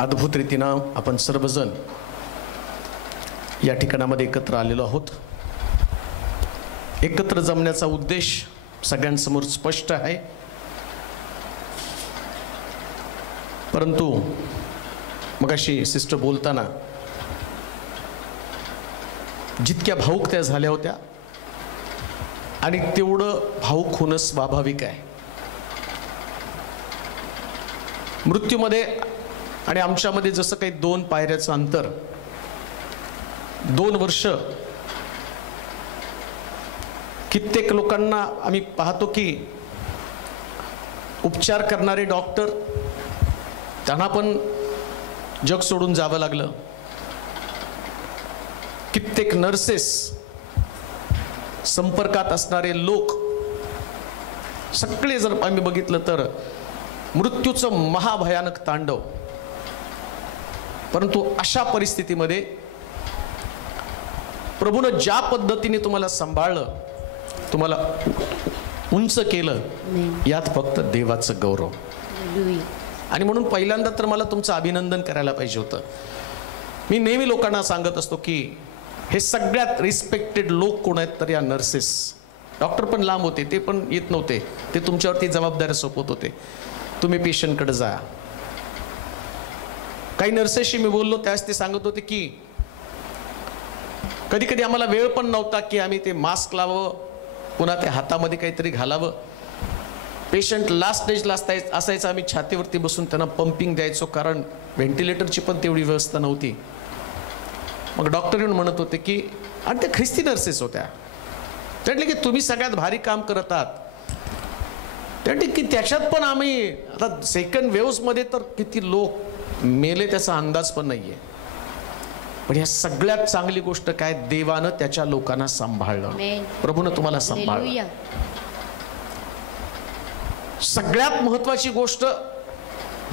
अद्भुत रीतीनं आपण सर्वजण या ठिकाणामध्ये एकत्र आलेलो आहोत। एकत्र जमण्याचा उद्देश सगळ्यांसमोर स्पष्ट आहे, परंतु मगाशी सिस्टर बोलताना जितक्या भावुक त्या झाल्या होत्या आणि तेवढं भावुक होणं स्वाभाविक आहे। मृत्यूमध्ये आणि आमच्यामध्ये जसं काही 2 पायऱ्याचं अंतर, 2 वर्ष, कित्येक लोकांना आम्ही पाहतो की उपचार करणारे डॉक्टर त्यांना पण जग सोडून जावं लागलं। कित्येक नर्सेस, संपर्कात असणारे लोक सगळे जर आम्ही बघितलं तर मृत्यूचं महाभयानक तांडव। परंतु अशा परिस्थितीमध्ये प्रभूनं ज्या पद्धतीने तुम्हाला सांभाळलं, तुम्हाला उंच केलं, यात फक्त देवाचं गौरव। आणि म्हणून पहिल्यांदा तर मला तुमचं अभिनंदन करायला पाहिजे होतं। मी नेहमी लोकांना सांगत असतो की हे सगळ्यात रिस्पेक्टेड लोक कोण आहेत तर या नर्सेस। डॉक्टर पण लांब होते, ते पण येत नव्हते, ते तुमच्यावरती जबाबदारी सोपवत होते, तुम्ही पेशंटकडे जा। काही नर्सेसशी मी बोललो, त्यावेळेस ते सांगत होते की कधी कधी आम्हाला वेळ पण नव्हता की आम्ही ते मास्क लावावं, पुन्हा ते हातामध्ये काहीतरी घालावं। पेशंट लास्ट स्टेजला असायचं, आम्ही छातीवरती बसून त्यांना पंपिंग द्यायचो, कारण व्हेंटिलेटरची पण तेवढी व्यवस्था नव्हती। मग डॉक्टर येऊन म्हणत होते की, आणि ते ख्रिस्ती नर्सेस होत्या, ते म्हटले की तुम्ही सगळ्यात भारी काम करत आहात। ते म्हटले की त्याच्यात पण आम्ही आता सेकंड वेव्हमध्ये तर किती लोक मेले त्याचा अंदाज पण नाहीये। पण या सगळ्यात चांगली गोष्ट काय, देवानं त्याच्या लोकांना सांभाळलं, प्रभूनं तुम्हाला सांभाळलं। सगळ्यात महत्वाची गोष्ट,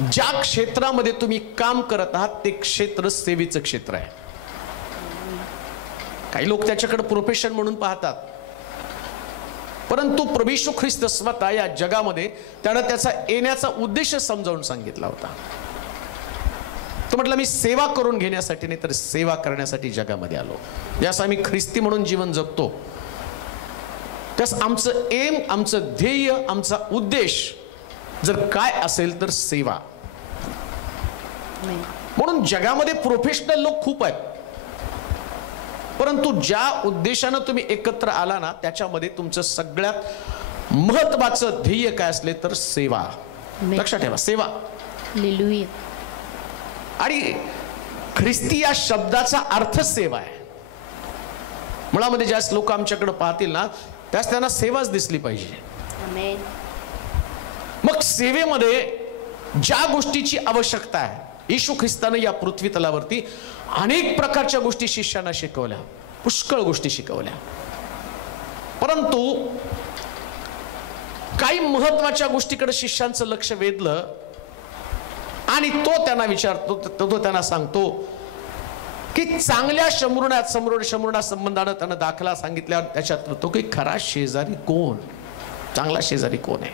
ज्या क्षेत्रामध्ये तुम्ही काम करत आहात ते क्षेत्र सेवेचं क्षेत्र आहे। काही लोक त्याच्याकडे प्रोफेशन म्हणून पाहतात, परंतु प्रभू येशू ख्रिस्त स्वतः या जगामध्ये त्यानं त्याचा येण्याचा उद्देश समजावून सांगितला होता। तो म्हटलं मी सेवा करून घेण्यासाठी नाही तर सेवा करण्यासाठी जगामध्ये आलो। ज्यास आम्ही ख्रिस्ती म्हणून जीवन जगतो, त्यास आमचं एम, आमचं ध्येय, आमचा उद्देश जर काय असेल तर सेवा। म्हणून जगामध्ये प्रोफेशनल लोक खूप आहेत, परंतु ज्या उद्देशानं तुम्ही एकत्र आला ना, त्याच्यामध्ये तुमचं सगळ्यात महत्वाचं ध्येय काय असले तर सेवा। लक्षात ठेवा, सेवा। आणि ख्रिस्ती या शब्दाचा अर्थ सेवा आहे। मुळामध्ये ज्या लोक आमच्याकडे पाहतील ना, त्यास त्यांना सेवाच दिसली पाहिजे। मग सेवेमध्ये ज्या गोष्टीची आवश्यकता आहे, येशू ख्रिस्ताने या पृथ्वी तलावरती अनेक प्रकारच्या गोष्टी शिष्यांना शिकवल्या, पुष्कळ गोष्टी शिकवल्या, परंतु काही महत्वाच्या गोष्टीकडे शिष्यांचं लक्ष वेधलं आणि तो त्यांना विचारतो, तो त्यांना सांगतो की चांगल्या शमरुणा संबंधानं त्यानं दाखला सांगितल्यावर त्याच्यात तो की खरा शेजारी कोण, चांगला शेजारी कोण आहे,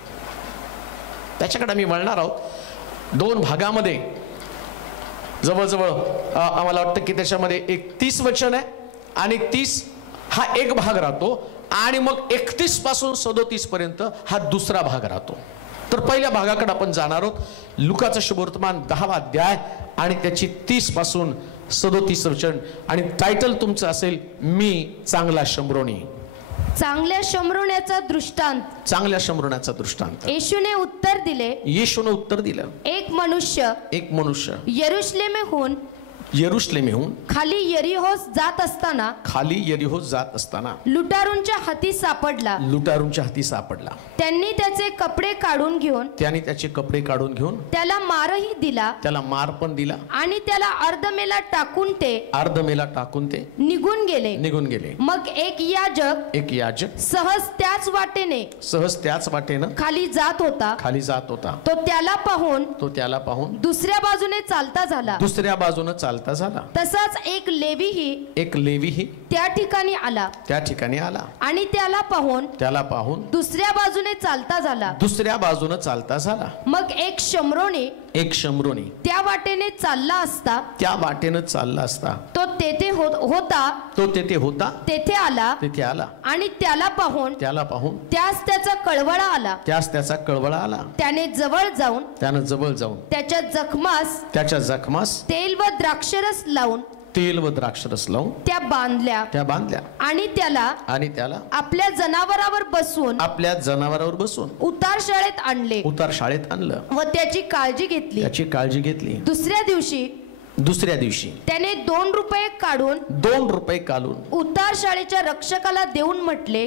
त्याच्याकडे आम्ही वळणार आहोत। 2 भागामध्ये जवळजवळ आम्हाला वाटतं की त्याच्यामध्ये 31 वचन आहे आणि 30 हा एक भाग राहतो, आणि मग 31 पासून 37 पर्यंत हा दुसरा भाग राहतो। तर पहिल्या भागाकडे आपण जाणार आहोत, लुकाचं शुभवर्तमान 10वा अध्याय आणि त्याची 30 पासून 37 वचन, आणि टायटल तुमचं असेल मी चांगला शमरोणी। चांगल्या शमरुण्याचा दृष्टांत। चांगल्या शमरुण्याचा दृष्टांत। येशूने उत्तर दिलं, एक मनुष्य यरुशलेमेहून खाली यरीहोस जात असताना लुटारूंच्या हाती सापडला। त्यांनी त्याचे कपडे काढून घेऊन त्याला मारही दिला, मार पण दिला, आणि त्याला अर्धमेला टाकून ते निघून गेले। मग एक याजक सहज त्याच वाटेने खाली जात होता। तो त्याला पाहून दुसऱ्या बाजूने चालता झाला। तसाच एक लेवीही त्या ठिकाणी आला आणि त्याला पाहून दुसऱ्या बाजूने चालता झाला। मग एक शमरोणी एक शंभरुणी त्या वाटेने चालला असता, त्या वाटेनं चालला असता, तो तेथे होता, तेथे आला आणि त्याला पाहून त्यास त्याचा कळवळा आला. त्याने जवळ जाऊन त्याच्या जखमास तेल व द्राक्षरस लावून त्या बांधल्या आणि त्याला आपल्या जनावरावर बसवून उतार शाळेत आणलं व त्याची काळजी घेतली. दुसऱ्या दिवशी त्याने 2 रुपये काढून उतार शाळेच्या रक्षकाला देऊन म्हटले,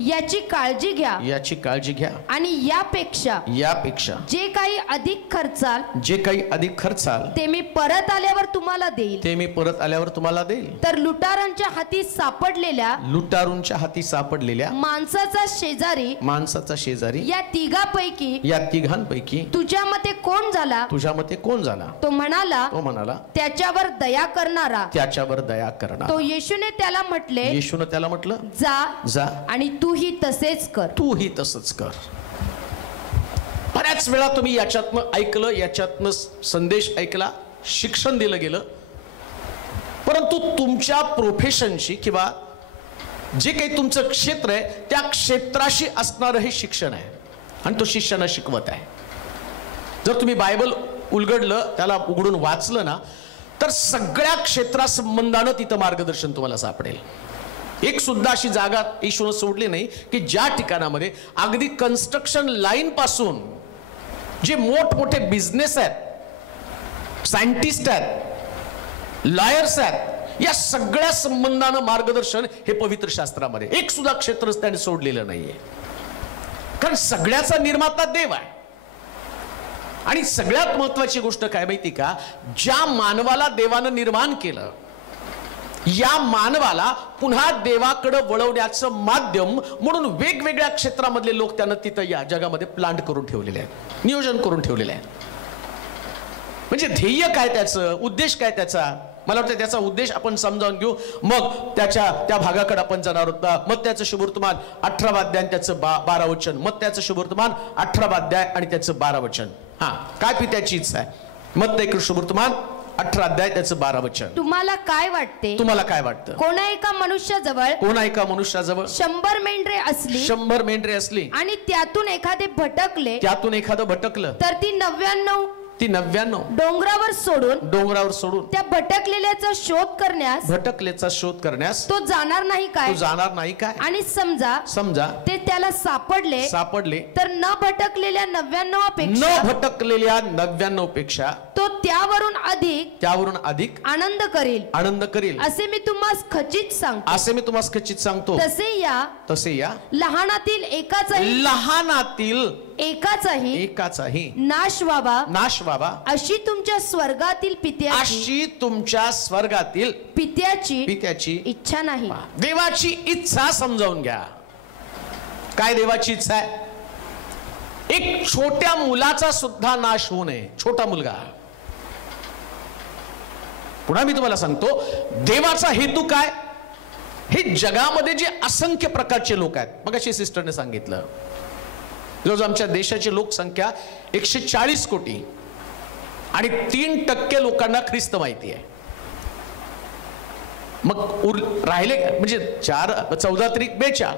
याची काळजी घ्या आणि यापेक्षा जे काही अधिक खर्चाल ते मी परत आल्यावर तुम्हाला देईल. तर लुटारांच्या हाती सापडलेल्या माणसाचा शेजारी या तिघांपैकी तुझ्या मते कोण झाला? तो म्हणाला, त्याच्यावर दया करणारा. तो येशूने त्याला म्हटले, जा आणि तूही तसेच कर. बऱ्याच वेळा तुम्ही याच्यातनं ऐकलं, याच्यातनं संदेश ऐकला, शिक्षण दिलं गेलं, परंतु तुमच्या प्रोफेशनशी किंवा जे काही तुमचं क्षेत्र आहे त्या क्षेत्राशी असणारं हे शिक्षण आहे आणि तो शिष्याला शिकवत आहे. जर तुम्ही बायबल उलगडलं, त्याला उघडून वाचलं ना, तर सगळ्या क्षेत्रासंबंधानं तिथं मार्गदर्शन तुम्हाला सापडेल. एक सुद्धा अशी जागा येशूने सोडली नाही की ज्या ठिकाणामध्ये अगदी कन्स्ट्रक्शन लाईन पासून जे मोठमोठे बिझनेस आहेत, सायंटिस्ट आहेत, लॉयर्स आहेत, या सगळ्या संबंधानं मार्गदर्शन हे पवित्र शास्त्रामध्ये एक सुद्धा क्षेत्र त्याने सोडलेलं नाहीये. कारण सगळ्याचा निर्माता देव आहे. आणि सगळ्यात महत्वाची गोष्ट काय माहिती का? ज्या मानवाला देवानं निर्माण केलं, या मानवाला पुन्हा देवाकडे वळवण्याचं माध्यम म्हणून वेगवेगळ्या क्षेत्रामधले लोक त्यांना तिथं या जगामध्ये प्लांट करून ठेवलेले आहेत, नियोजन करून ठेवलेले आहे. म्हणजे ध्येय काय त्याचं, उद्देश काय त्याचा, मला वाटतं त्याचा उद्देश आपण समजावून घेऊ, मग त्या भागाकडे आपण जाणार आहोत. मग त्याचं शुभवर्तमान 18 अध्याय आणि त्याचं 12 वचन, मग त्याचं शुभवर्तमान 18 अध्याय आणि त्याचं 12 वचन. काय पित्याची इच्छा आहे? मग ते शुभवर्तमान 18 अध्याय त्याचं 12 वचन. तुम्हाला काय वाटतं? कोणा एका मनुष्याजवळ 100 मेंढरे असली आणि त्यातून एखादे भटकलं तर ती 99 डोंगरावर सोडून त्या भटकलेल्याचा शोध करण्यास तो जाणार नाही काय? आणि समजा ते त्याला सापडले तर न भटकलेल्या 99 पेक्षा तो त्यावरून अधिक आनंद करेल असे मी तुम्हाला खचित सांगतो. तसे या लहानातील एकाचाही नाश व्हावा अशी तुमच्या स्वर्गातील पित्याची इच्छा नाही. देवाची इच्छा समजावून घ्या. काय देवाची इच्छा आहे? एक छोट्या मुलाचा सुद्धा नाश होऊ नये. छोटा मुलगा, पुन्हा मी तुम्हाला सांगतो, देवाचा हेतू काय? हे जगामध्ये जे असंख्य प्रकारचे लोक आहेत, मग अशी सिस्टरने सांगितलं, जवळजवळ आमच्या देशाची लोकसंख्या 140 कोटी आणि 3% लोकांना ख्रिस्त माहिती आहे. मग राहिले म्हणजे 14 त्रिक 42,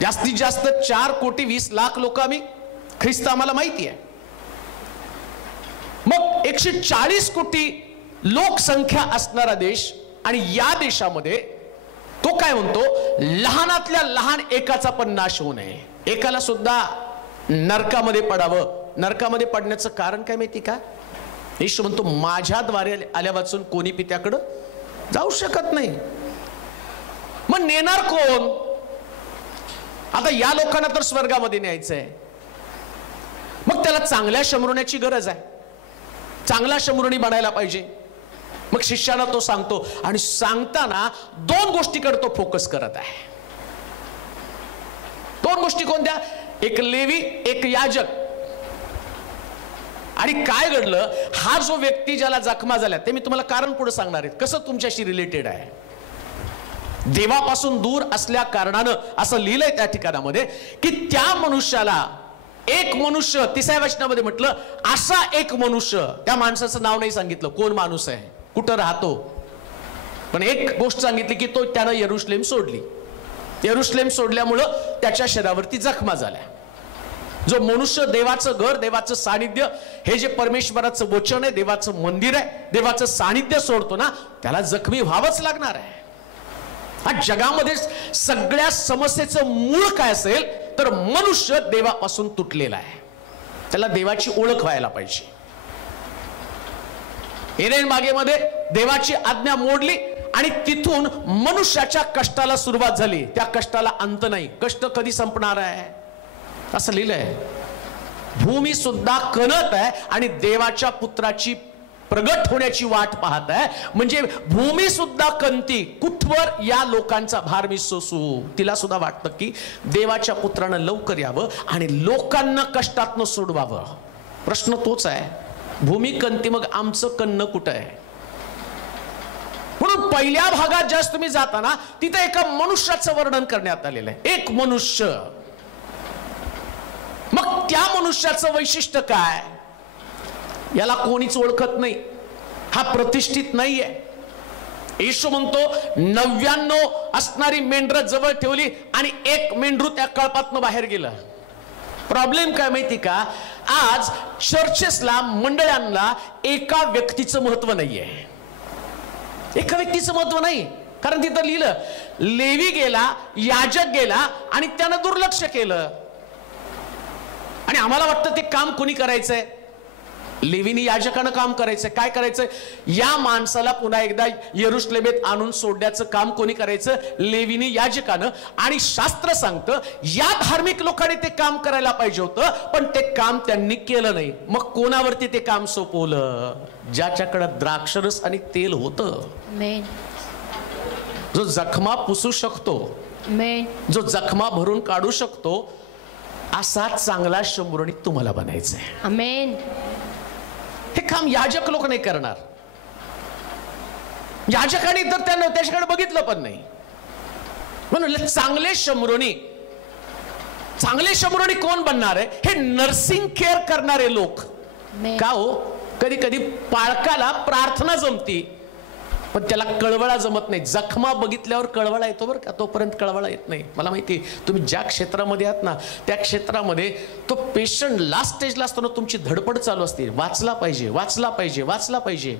जास्तीत जास्त 4 कोटी 20 लाख लोक आम्ही ख्रिस्त आम्हाला माहिती आहे. मग 140 कोटी लोकसंख्या असणारा देश, आणि या देशामध्ये तो काय म्हणतो? लहानातल्या लहान एकाचा पण नाश होऊ नये, एकाला सुद्धा नरकामध्ये पडावं. नरकामध्ये पडण्याचं कारण काय माहिती का? येशू म्हणतो, माझ्याद्वारे आल्या वाचून कोणी पित्याकडं जाऊ शकत नाही. मग नेणार कोण? आता या लोकांना तर स्वर्गामध्ये न्यायचंय, मग त्याला चांगल्या शंभरुण्याची गरज आहे, चांगला शंभरुणी बनायला पाहिजे. मग शिष्याला तो सांगतो, आणि सांगताना 2 गोष्टीकडे तो फोकस करत आहे. 2 गोष्टी कोणत्या? एक लेवी, एक याजक. आणि काय घडलं? हा जो व्यक्ती ज्याला जखमा झाल्या, ते मी तुम्हाला कारण पुढे सांगणार आहे, कसं तुमच्याशी रिलेटेड आहे. देवापासून दूर असल्या कारणानं असं लिहिलंय त्या ठिकाणामध्ये की त्या मनुष्याला एक मनुष्य, 3 वचनामध्ये म्हटलं असा एक मनुष्य. त्या माणसाचं नाव नाही सांगितलं, कोण माणूस आहे, कुठं राहतो, पण एक गोष्ट सांगितली की तो त्यानं यरुशलेम सोडली. यरुशलेम सोडल्यामुळं त्याच्या शरीरावरती जखमा झाल्या. जो मनुष्य देवाचं घर, देवाचं सानिध्य, हे जे परमेश्वराचं वचन आहे, देवाचं मंदिर आहे, देवाचं सानिध्य सोडतो ना, त्याला जखमी व्हावंच लागणार आहे. हा जगामध्ये सगळ्या समस्येचं मूळ काय असेल तर मनुष्य देवापासून तुटलेला आहे. त्याला देवाची ओळख व्हायला पाहिजे. एदेन बागेमध्ये देवाची आज्ञा मोडली आणि तिथून मनुष्याच्या कष्टाला सुरुवात झाली. त्या कष्टाला अंत नाही. कष्ट कधी संपणार आहे असं लिहिलंय. भूमी सुद्धा कणत आहे आणि देवाच्या पुत्राची प्रगट होण्याची वाट पाहत आहे. म्हणजे भूमी सुद्धा कणती, कुठवर या लोकांचा भार मी सोसू. तिला सुद्धा वाटतं की देवाच्या पुत्रानं लवकर यावं आणि लोकांना कष्टातनं सोडवावं. प्रश्न तोच आहे, भूमी कणती, मग आमचं कन्न कुठं आहे? म्हणून पहिल्या भागात ज्यास तुम्ही जाता ना, तिथे एका मनुष्याचं वर्णन करण्यात आलेलं आहे. एक मनुष्य. मग त्या मनुष्याचं वैशिष्ट्य काय? याला कोणीच ओळखत नाही. हा प्रतिष्ठित नाहीये. येशू म्हणतो 99 असणारी मेंढरं जवळ ठेवली आणि एक मेंढरू त्या कळपातनं बाहेर गेलं. प्रॉब्लेम काय माहिती का? आज चर्चेसला, मंडळांना एका व्यक्तीचं महत्व नाहीये. एका व्यक्तीचं महत्व नाही. कारण तिथं लिहिलं लेवी गेला, याजक गेला आणि त्यानं दुर्लक्ष केलं. आणि आम्हाला वाटतं ते काम कोणी करायचंय? लेवीनी याजकानं काम करायचंय. काय करायचंय? या माणसाला पुन्हा एकदा यरुशलेमेत आणून सोडण्याचं काम कोणी करायचं? लेवीनी याजकानं. आणि शास्त्र सांगतं या धार्मिक लोकांनी ते काम करायला पाहिजे होतं, पण ते काम त्यांनी केलं नाही. मग कोणावरती ते काम सोपवलं? ज्याच्याकडे द्राक्षरस आणि तेल होतं, जो जखमा पुसू शकतो, जो जखमा भरून काढू शकतो, असा चांगला शंभरणी तुम्हाला बनायचंय. आमेन. हे काम याजक लोक नाही करणार. याजकांनी तर त्याच्याकडे बघितलं पण नाही. म्हणून चांगले शंभरणी कोण बनणार आहे? हे नर्सिंग केअर करणारे लोक. का हो? कधी कधी पाळकाला प्रार्थना जमती पण त्याला कळवळा जमत नाही. जखमा बघितल्यावर कळवळा येतो बरं का, तोपर्यंत कळवळा येत नाही. मला माहिती, तुम्ही ज्या क्षेत्रामध्ये आहात ना, त्या क्षेत्रामध्ये तो पेशंट लास्ट स्टेजला असताना तुमची धडपड चालू असते. वाचला पाहिजे, वाचला पाहिजे, वाचला पाहिजे.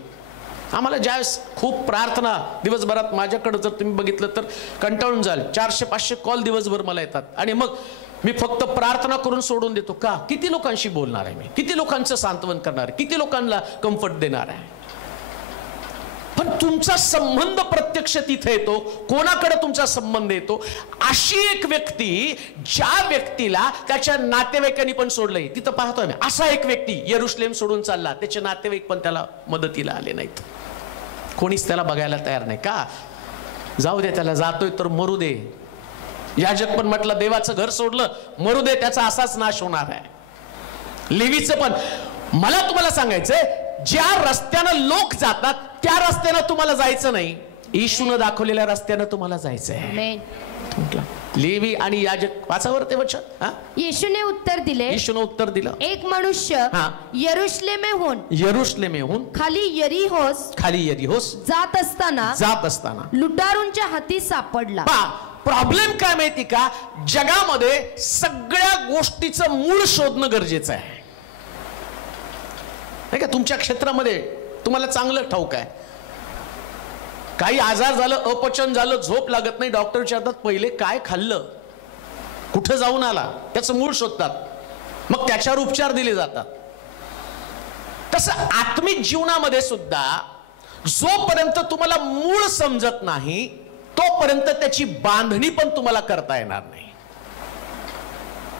आम्हाला ज्यावेळेस खूप प्रार्थना दिवसभरात, माझ्याकडे जर तुम्ही बघितलं तर कंटाळून जाल, 400-500 कॉल दिवसभर मला येतात. आणि मग मी फक्त प्रार्थना करून सोडून देतो. का? किती लोकांशी बोलणार आहे मी? किती लोकांचं सांत्वन करणार आहे? किती लोकांना कम्फर्ट देणार आहे? पण तुमचा संबंध प्रत्यक्ष तिथे येतो. कोणाकडे तुमचा संबंध येतो? अशी एक व्यक्ती, ज्या व्यक्तीला त्याच्या नातेवाईकांनी पण सोडलंय. तिथं पाहतोय मी असा एक व्यक्ती यरुशलेम सोडून चालला, त्याचे नातेवाईक पण त्याला मदतीला आले नाहीत. कोणीच त्याला बघायला तयार नाही. का? जाऊ दे, त्याला जातोय तर मरू दे. याजक पण म्हटलं देवाचं घर सोडलं, मरू दे, त्याचा असाच नाश होणार आहे. लेवीचं पण. मला तुम्हाला सांगायचंय, ज्या रस्त्यानं लोक जातात त्या रस्त्यानं तुम्हाला जायचं नाही. येशूनं दाखवलेल्या रस्त्यानं तुम्हाला जायचंय. लेवी आणि याजक, वाचावर ते वचन. येशूने उत्तर दिलं, एक मनुष्य यरुशलेमेहून खाली यरीहोस जात असताना लुटारूंच्या हाती सापडला. प्रॉब्लेम काय माहिती का? जगामध्ये सगळ्या गोष्टीचं मूळ शोधणं गरजेचं आहे. नाही का? तुमच्या क्षेत्रामध्ये तुम्हाला चांगलं ठाऊक आहे, काही आजार झालं, अपचन झालं, झोप लागत नाही, डॉक्टर विचारतात पहिले काय खाल्लं, कुठं जाऊन आला, त्याचं मूळ शोधतात, मग त्याच्यावर उपचार दिले जातात. तसं आत्मिक जीवनामध्ये सुद्धा जोपर्यंत तुम्हाला मूळ समजत नाही तोपर्यंत त्याची बांधणी पण तुम्हाला करता येणार नाही.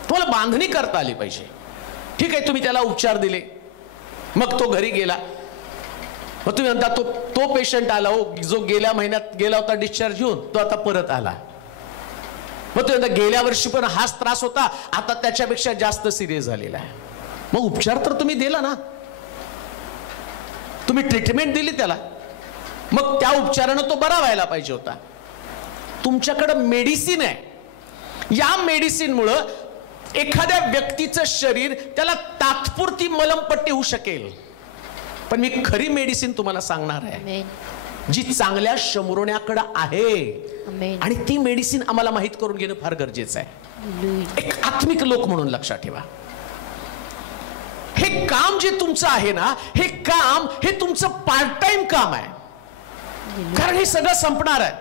तुम्हाला बांधणी करता आली पाहिजे. ठीक आहे, तुम्ही त्याला उपचार दिले, मग तो घरी गेला, मग तुम्ही म्हणता तो पेशंट आला हो, जो गेल्या महिन्यात गेला होता डिस्चार्ज घेऊन, तो आता परत आला. मग तुम्ही म्हणता गेल्या वर्षी पण हाच त्रास होता, आता त्याच्यापेक्षा जास्त सिरियस झालेला आहे. मग उपचार तर तुम्ही दिला ना, तुम्ही ट्रीटमेंट दिली त्याला, मग त्या उपचारानं तो बरा व्हायला पाहिजे होता. तुमच्याकडे मेडिसिन आहे, या मेडिसिन मुळे एखाद्या व्यक्तीचं शरीर त्याला तात्पुरती मलमपट्टी होऊ शकेल, पण मी खरी मेडिसिन तुम्हाला सांगणार आहे जी चांगल्या शमुरण्याकडे आहे, आणि ती मेडिसिन आम्हाला माहित करून घेणं फार गरजेचं आहे. एक आत्मिक लोक म्हणून लक्षात ठेवा, हे काम जे तुमचं आहे ना, हे काम हे तुमचं पार्ट टाइम काम आहे, कारण हे सगळं संपणार आहे.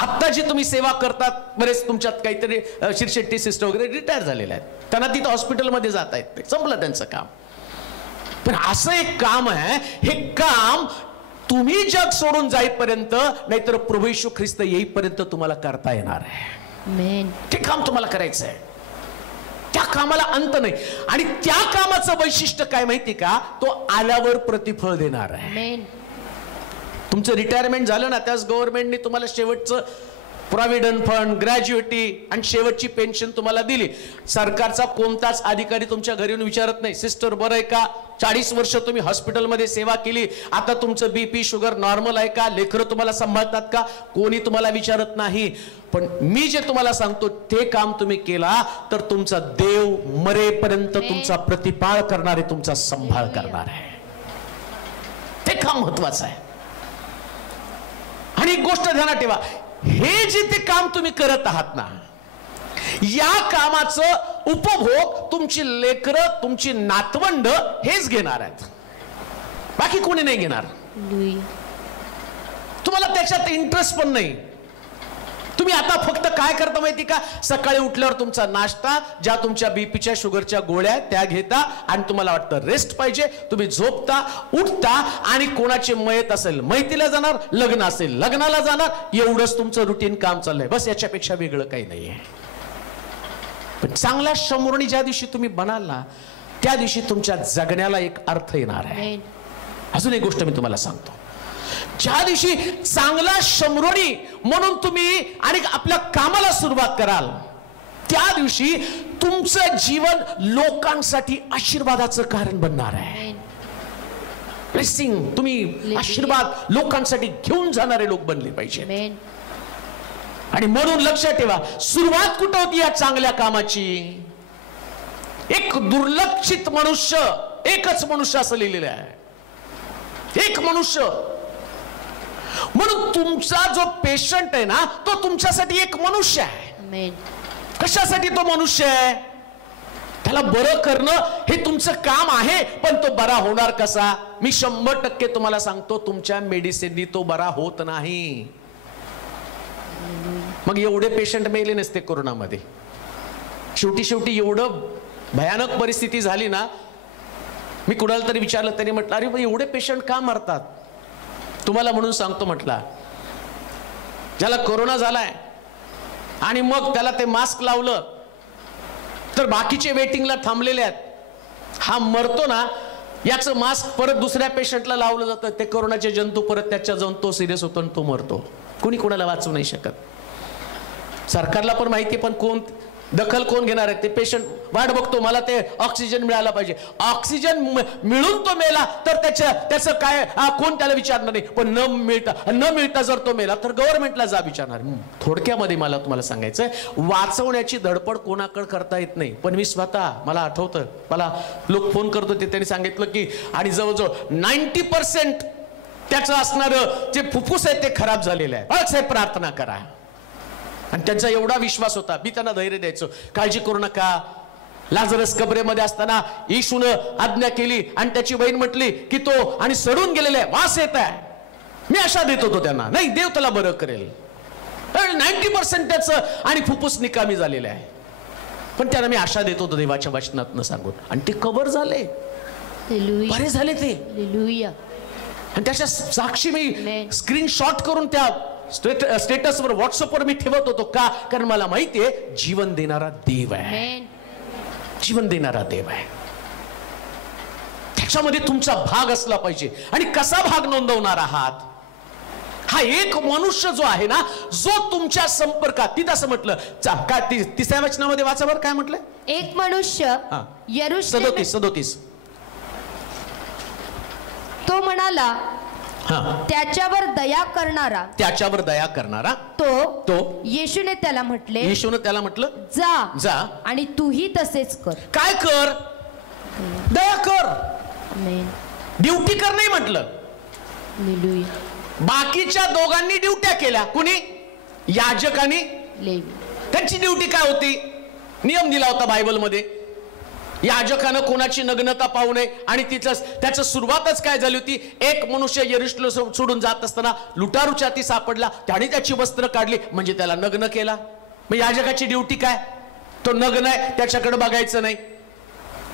आता जे तुम्ही सेवा करतात, बरेच तुमच्यात काहीतरी शिरशेट्टी सिस्टर वगैरे रिटायर झालेले आहेत, त्यांना तिथं हॉस्पिटलमध्ये जात आहेत, ते संपलं त्यांचं काम. पण असं एक काम आहे, हे काम तुम्ही जग सोडून जाईपर्यंत, नाहीतर प्रभू येशू ख्रिस्त येईपर्यंत तुम्हाला करता येणार आहे. ते काम तुम्हाला करायचं आहे, त्या कामाला अंत नाही. आणि त्या कामाचं वैशिष्ट्य काय माहिती का, तो आल्यावर प्रतिफळ देणार आहे. तुमचं रिटायरमेंट झालं ना, त्याच गव्हर्नमेंटने तुम्हाला शेवटचं प्रॉव्हिडंट फंड, ग्रॅज्युएटी आणि शेवटची पेन्शन तुम्हाला दिली. सरकारचा कोणताच अधिकारी तुमच्या घरी येऊन विचारत नाही, सिस्टर बरं आहे का, 40 वर्ष तुम्ही हॉस्पिटलमध्ये सेवा केली, आता तुमचं बीपी शुगर नॉर्मल आहे का, लेकरं तुम्हाला सांभाळतात का, कोणी तुम्हाला विचारत नाही. पण मी जे तुम्हाला सांगतो ते काम तुम्ही केला तर तुमचा देव मरेपर्यंत तुमचा प्रतिपाळ करणार आहे, तुमचा सांभाळ करणार आहे. ते काम महत्वाचं आहे. आणि एक गोष्ट ध्यानात ठेवा, हे जे ते काम तुम्ही करत आहात ना, या कामाचं उपभोग तुमची लेकरं, तुमची नातवंड हेच घेणार आहेत, बाकी कोणी नाही घेणार. तुम्हाला त्याच्यात इंटरेस्ट पण नाही. तुम्ही आता फक्त काय करता माहिती का, सकाळी उठल्यावर तुमचा नाश्ता, ज्या तुमच्या बीपीच्या शुगरच्या गोळ्या त्या घेता, आणि तुम्हाला वाटतं रेस्ट पाहिजे, तुम्ही झोपता, उठता, आणि कोणाचे मयत असेल मैतीला जाणार, लग्न असेल लग्नाला जाणार, एवढंच तुमचं रुटीन काम चाललंय, बस. याच्यापेक्षा वेगळं काही नाहीये. पण चांगला शमुरणी ज्या दिवशी तुम्ही बनाल ना, त्या दिवशी तुमच्या जगण्याला एक अर्थ येणार आहे. अजून एक गोष्ट मी तुम्हाला सांगतो, ज्या दिवशी चांगला शमुरणी म्हणून तुम्ही आणि आपल्या कामाला सुरुवात कराल, त्या दिवशी तुमचं जीवन लोकांसाठी आशीर्वादाचं कारण बनणार आहे. ब्लेसिंग, तुम्ही आशीर्वाद लोकांसाठी घेऊन जाणारे लोक बनले पाहिजे. आणि म्हणून लक्षात ठेवा, सुरुवात कुठं होती या चांगल्या कामाची, एक दुर्लक्षित मनुष्य, एकच मनुष्य असं लिहिलेलं आहे, एक मनुष्य. म्हणून तुमचा जो पेशंट आहे ना, तो तुमच्यासाठी एक मनुष्य आहे. कशासाठी तो मनुष्य आहे, त्याला बरं करणं हे तुमचं काम आहे. पण तो बरा होणार कसा, मी 100% तुम्हाला सांगतो, तुमच्या मेडिसिननी तो बरा होत नाही. मग एवढे पेशंट मेले नसते कोरोनामध्ये. शेवटी एवढं भयानक परिस्थिती झाली ना, मी कुणाला तरी विचारलं, त्यांनी म्हटलं, अरे एवढे पेशंट का मरतात. तुम्हाला म्हणून सांगतो, म्हटला, ज्याला कोरोना झालाय आणि मग त्याला ते मास्क लावलं तर बाकीचे वेटिंगला थांबलेले आहेत, हा मरतो ना, याचं मास्क परत दुसऱ्या पेशंटला लावलं जातं, ते कोरोनाचे जंतू परत त्याच्या जाऊन तो सिरियस होतो आणि तो मरतो. कोणी कोणाला वाचवू नाही शकत. सरकारला पण माहिती, पण कोण दखल कोण घेणार आहे, ते पेशंट वाट बघतो, मला ते ऑक्सिजन मिळाला पाहिजे. ऑक्सिजन मिळून तो मेला तर त्याचं काय, कोण त्याला विचारणार नाही. पण न मिळता जर तो मेला तर गव्हर्नमेंटला जा विचारणार. थोडक्यामध्ये मला तुम्हाला सांगायचंय, वाचवण्याची धडपड कोणाकडे करता येत नाही. पण मी स्वतः, मला आठवतं, मला लोक फोन करत होते, त्यांनी सांगितलं की, आणि जवळजवळ 90% त्याचं असणारं जे फुफ्फुस आहे ते खराब झालेलं आहे, बस हे प्रार्थना करा. आणि त्यांचा एवढा विश्वास होता, मी त्यांना धैर्य द्यायचो, काळजी करू नका. लाजरस कबरेमध्ये असताना येशूनं आज्ञा केली आणि त्याची बहीण म्हटली की तो आणि सडून गेलेला आहे, वास येत आहे. मी आशा देत होतो त्यांना, नाही देव त्याला बरं करेल. 90% त्याचं आणि फुफ्फुस निकामी झालेलं आहे. पण त्यांना मी आशा देत होतो देवाच्या वचनातनं सांगून, आणि ते कव्हर झाले, बरे झाले ते. आणि त्याच्या साक्षी मी स्क्रीनशॉट करून त्या स्टेटसवर, व्हॉट्सअपवर मी ठेवत होतो. का, कारण मला माहितीये जीवन देणारा देव आहे, जीवन देणारा देव आहे. त्याच्यामध्ये तुमचा भाग असला पाहिजे. आणि कसा भाग नोंदवणार आहात, हा एक मनुष्य जो आहे ना, जो तुमच्या संपर्कात, तिथं असं म्हटलं का, तिसऱ्या वचनामध्ये वाचा बरं, काय म्हटलं, एक मनुष्य यरूशलेम 37 तो म्हणाला, त्याच्यावर दया करणारा तो येशूने त्याला म्हटलं जा आणि तूही तसेच कर. काय कर? दया कर. ड्युटी कर नाही म्हटलं. बाकीच्या दोघांनी ड्युट्या केल्या. कुणी? याजक आणि लेवी. त्यांची ड्युटी काय होती? नियम दिला होता बायबलमध्ये. याजकानं कोणाची नग्नता पाहू नये. आणि त्याचं सुरुवातच काय झाली होती? एक मनुष्य यरुशलेम सोडून जात असताना लुटारूच्या हाती सापडला. त्याने त्याची वस्त्र काढली म्हणजे त्याला नग्न केला. मग याजकाची ड्युटी काय? तो नग्न आहे त्याच्याकडे बघायचं नाही.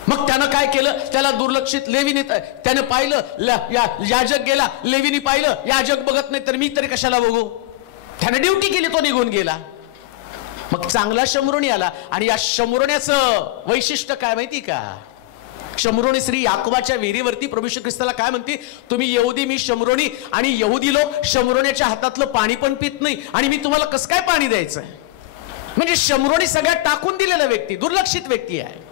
मग त्यानं काय केलं? त्याला दुर्लक्षित लेवीने त्याने पाहिलं. याजक गेला, लेवीने पाहिलं. याजक बघत नाही तर मी तरी कशाला बघू? त्याने ड्युटी केली, तो निघून गेला. मग चांगला शमरोणी आला. आणि या शमरोण्याचं वैशिष्ट्य काय माहिती का? शमरोणी स्त्री याकोबाच्या विहिरीवरती प्रभू येशू ख्रिस्ताला काय म्हणते? तुम्ही यहुदी, मी शमरोणी. आणि यहुदी लोक शमरोण्याच्या हातातलं पाणी पण पित नाही. आणि मी तुम्हाला कसं काय पाणी द्यायचं? म्हणजे शमरोणी सगळ्यात टाकून दिलेला व्यक्ती, दुर्लक्षित व्यक्ती आहे.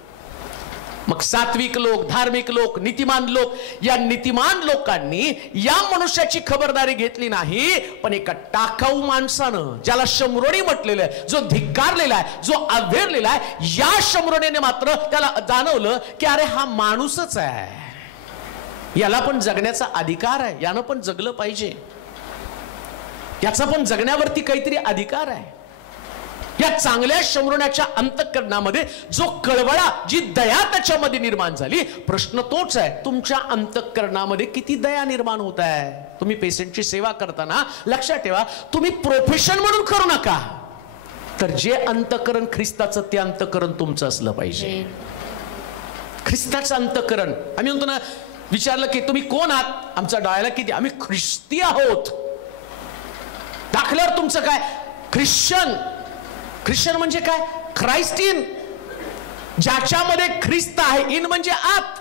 मग सात्विक लोक, धार्मिक लोक, नीतिमान लोक, या नीतिमान लोकांनी या मनुष्याची खबरदारी घेतली नाही. पण एका टाकाऊ माणसानं, ज्याला शमरोणी म्हटलेलं आहे, जो धिक्कारलेला आहे, जो अवेरलेला आहे, या शमरोणीने मात्र त्याला जाणवलं की अरे हा माणूसच आहे, याला पण जगण्याचा अधिकार आहे, यानं पण जगलं पाहिजे, याचा पण जगण्यावरती काहीतरी अधिकार आहे. या चांगल्या शमरोण्याच्या अंतःकरणामध्ये जो कळवळा, जी दया त्याच्यामध्ये निर्माण झाली. प्रश्न तोच आहे, तुमच्या अंतःकरणामध्ये किती दया निर्माण होत आहे? तुम्ही पेशंटची सेवा करताना लक्षात ठेवा, तुम्ही प्रोफेशन म्हणून करू नका, तर जे अंतःकरण ख्रिस्ताचं ते अंतःकरण तुमचं असलं पाहिजे. ख्रिस्ताचं अंतःकरण. आम्ही म्हणतो ना, विचारलं की तुम्ही कोण आहात? आमचा डोळ्याला किती? आम्ही ख्रिस्ती आहोत. दाखल्यावर तुमचं काय? ख्रिश्चन. ख्रिश्चन म्हणजे काय? ख्राइस्ट इन, ज्याच्यामध्ये ख्रिस्त आहे. इन म्हणजे आत.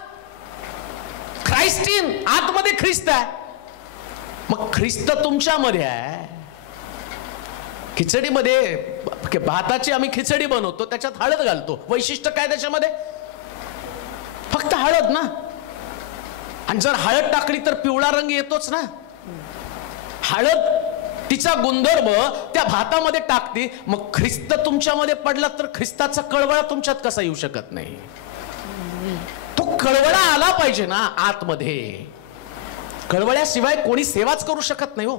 ख्राइस्ट इन, आतमध्ये ख्रिस्त आहे. मग ख्रिस्त तुमच्यामध्ये आहे. खिचडीमध्ये भाताची आम्ही खिचडी बनवतो, त्याच्यात हळद घालतो. वैशिष्ट्य काय त्याच्यामध्ये? फक्त हळद ना. आणि जर हळद टाकली तर पिवळा रंग येतोच ना. हळद तिचा गुणधर्म त्या भातामध्ये टाकते. मग ख्रिस्त तुमच्यामध्ये पडला तर ख्रिस्ताचा कळवळा तुमच्यात कसा येऊ शकत नाही? तो कळवळा आला पाहिजे ना आतमध्ये. कळवळ्याशिवाय कोणी सेवाच करू शकत नाही हो.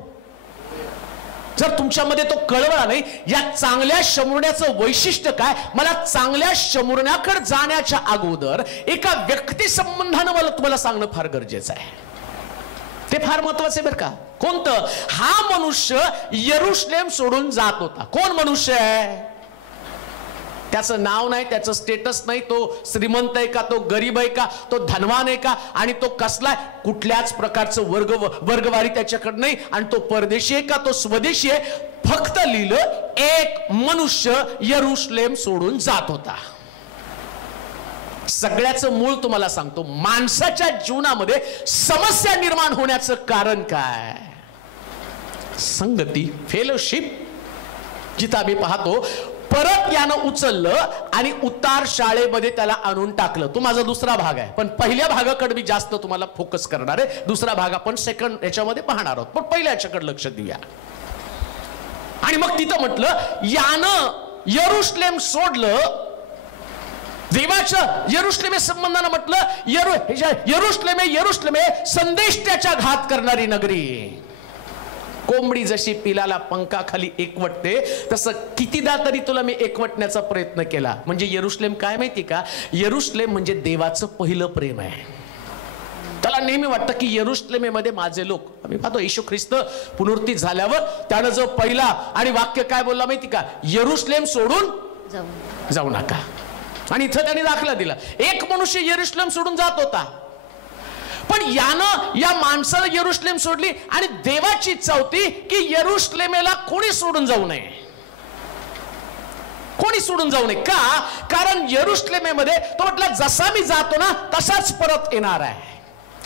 जर तुमच्यामध्ये तो कळवळा नाही, या चांगल्या शमरोण्याचं वैशिष्ट्य काय? मला चांगल्या शमरोण्याकडे जाण्याच्या अगोदर एका व्यक्ती संबंधानं मला तुम्हाला सांगणं फार गरजेचं आहे. ते फार महत्वाचे बरं का. कोणतं? हा मनुष्य यरुशलेम सोडून जात होता. कोण मनुष्य आहे? त्याचं नाव नाही, त्याचं स्टेटस नाही, तो श्रीमंत आहे का, तो गरीब आहे का, तो धनवान आहे का, आणि तो कसला, कुठल्याच प्रकारचं वर्गवारी त्याच्याकडे नाही, आणि तो परदेशी आहे का, तो स्वदेशी आहे. फक्त लिहिलं एक मनुष्य यरुशलेम सोडून जात होता. सगळ्याचं मूळ तुम्हाला सांगतो, माणसाच्या जीवनामध्ये समस्या निर्माण होण्याचं कारण काय? संगती, फेलोशिप. जिथं आम्ही पाहतो परत यानं उचललं आणि उतार शाळेमध्ये त्याला आणून टाकलं. तो माझा दुसरा भाग आहे, पण पहिल्या भागाकडे मी जास्त तुम्हाला फोकस करणार आहे. दुसरा भाग आपण सेकंड याच्यामध्ये पाहणार आहोत, पण पहिल्या याच्याकडे लक्ष देऊया. आणि मग तिथं म्हटलं यानं यरुशलेम सोडलं. देवाच्या यरुशलेमे संबंधानं म्हटलं यरुशलेमे संदेश त्याच्या घात करणारी नगरी. कोंबडी जशी पिलाला पंखाखाली एकवटते, तसं कितीदा तरी तुला मी एकवटण्याचा प्रयत्न केला. म्हणजे यरुशलेम काय माहिती का? यरुशलेम म्हणजे देवाचं पहिलं प्रेम आहे. त्याला नेहमी वाटतं की यरुशलेमेमध्ये माझे लोक. आम्ही पाहतो येशू ख्रिस्त पुनरुत्थित झाल्यावर त्यानं जो पहिला आणि वाक्य काय बोलला माहिती का? यरुशलेम सोडून जाऊ नका. आणि इथं त्यांनी दाखला दिला, एक मनुष्य यरुशलेम सोडून जात होता. पण यानं या माणसाला यरुशलेम सोडली, आणि देवाची इच्छा होती की यरुशलेमेला कोणी सोडून जाऊ नये. कोणी सोडून जाऊ नये का? कारण यरुशलेमेमध्ये तो म्हटला जसा मी जातो ना तसाच परत येणार आहे.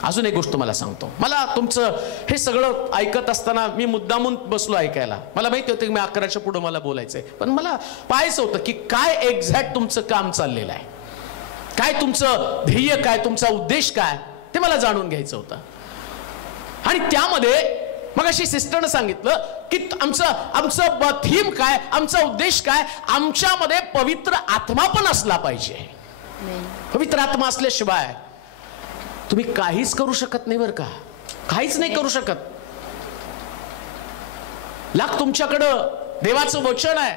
अजून एक गोष्ट मला सांगतो. मला तुमचं हे सगळं ऐकत असताना मी मुद्दामून बसलो ऐकायला. मला माहिती होतं की मी 11च्या पुढे मला बोलायचंय, पण मला पाहायचं होतं की काय एक्झॅक्ट तुमचं काम चाललेलं आहे, काय तुमचं ध्येय काय, तुमचा उद्देश काय, ते मला जाणून घ्यायचं होतं. आणि त्यामध्ये मग अशी सिस्टरने सांगितलं की आमचं थीम काय, आमचा उद्देश काय, आमच्यामध्ये पवित्र आत्मा पण असला पाहिजे. पवित्र आत्मा असल्याशिवाय तुम्ही काहीच करू शकत नाही. बरं का, काहीच नाही करू शकत. लाख तुमच्याकडं देवाचं वचन आहे,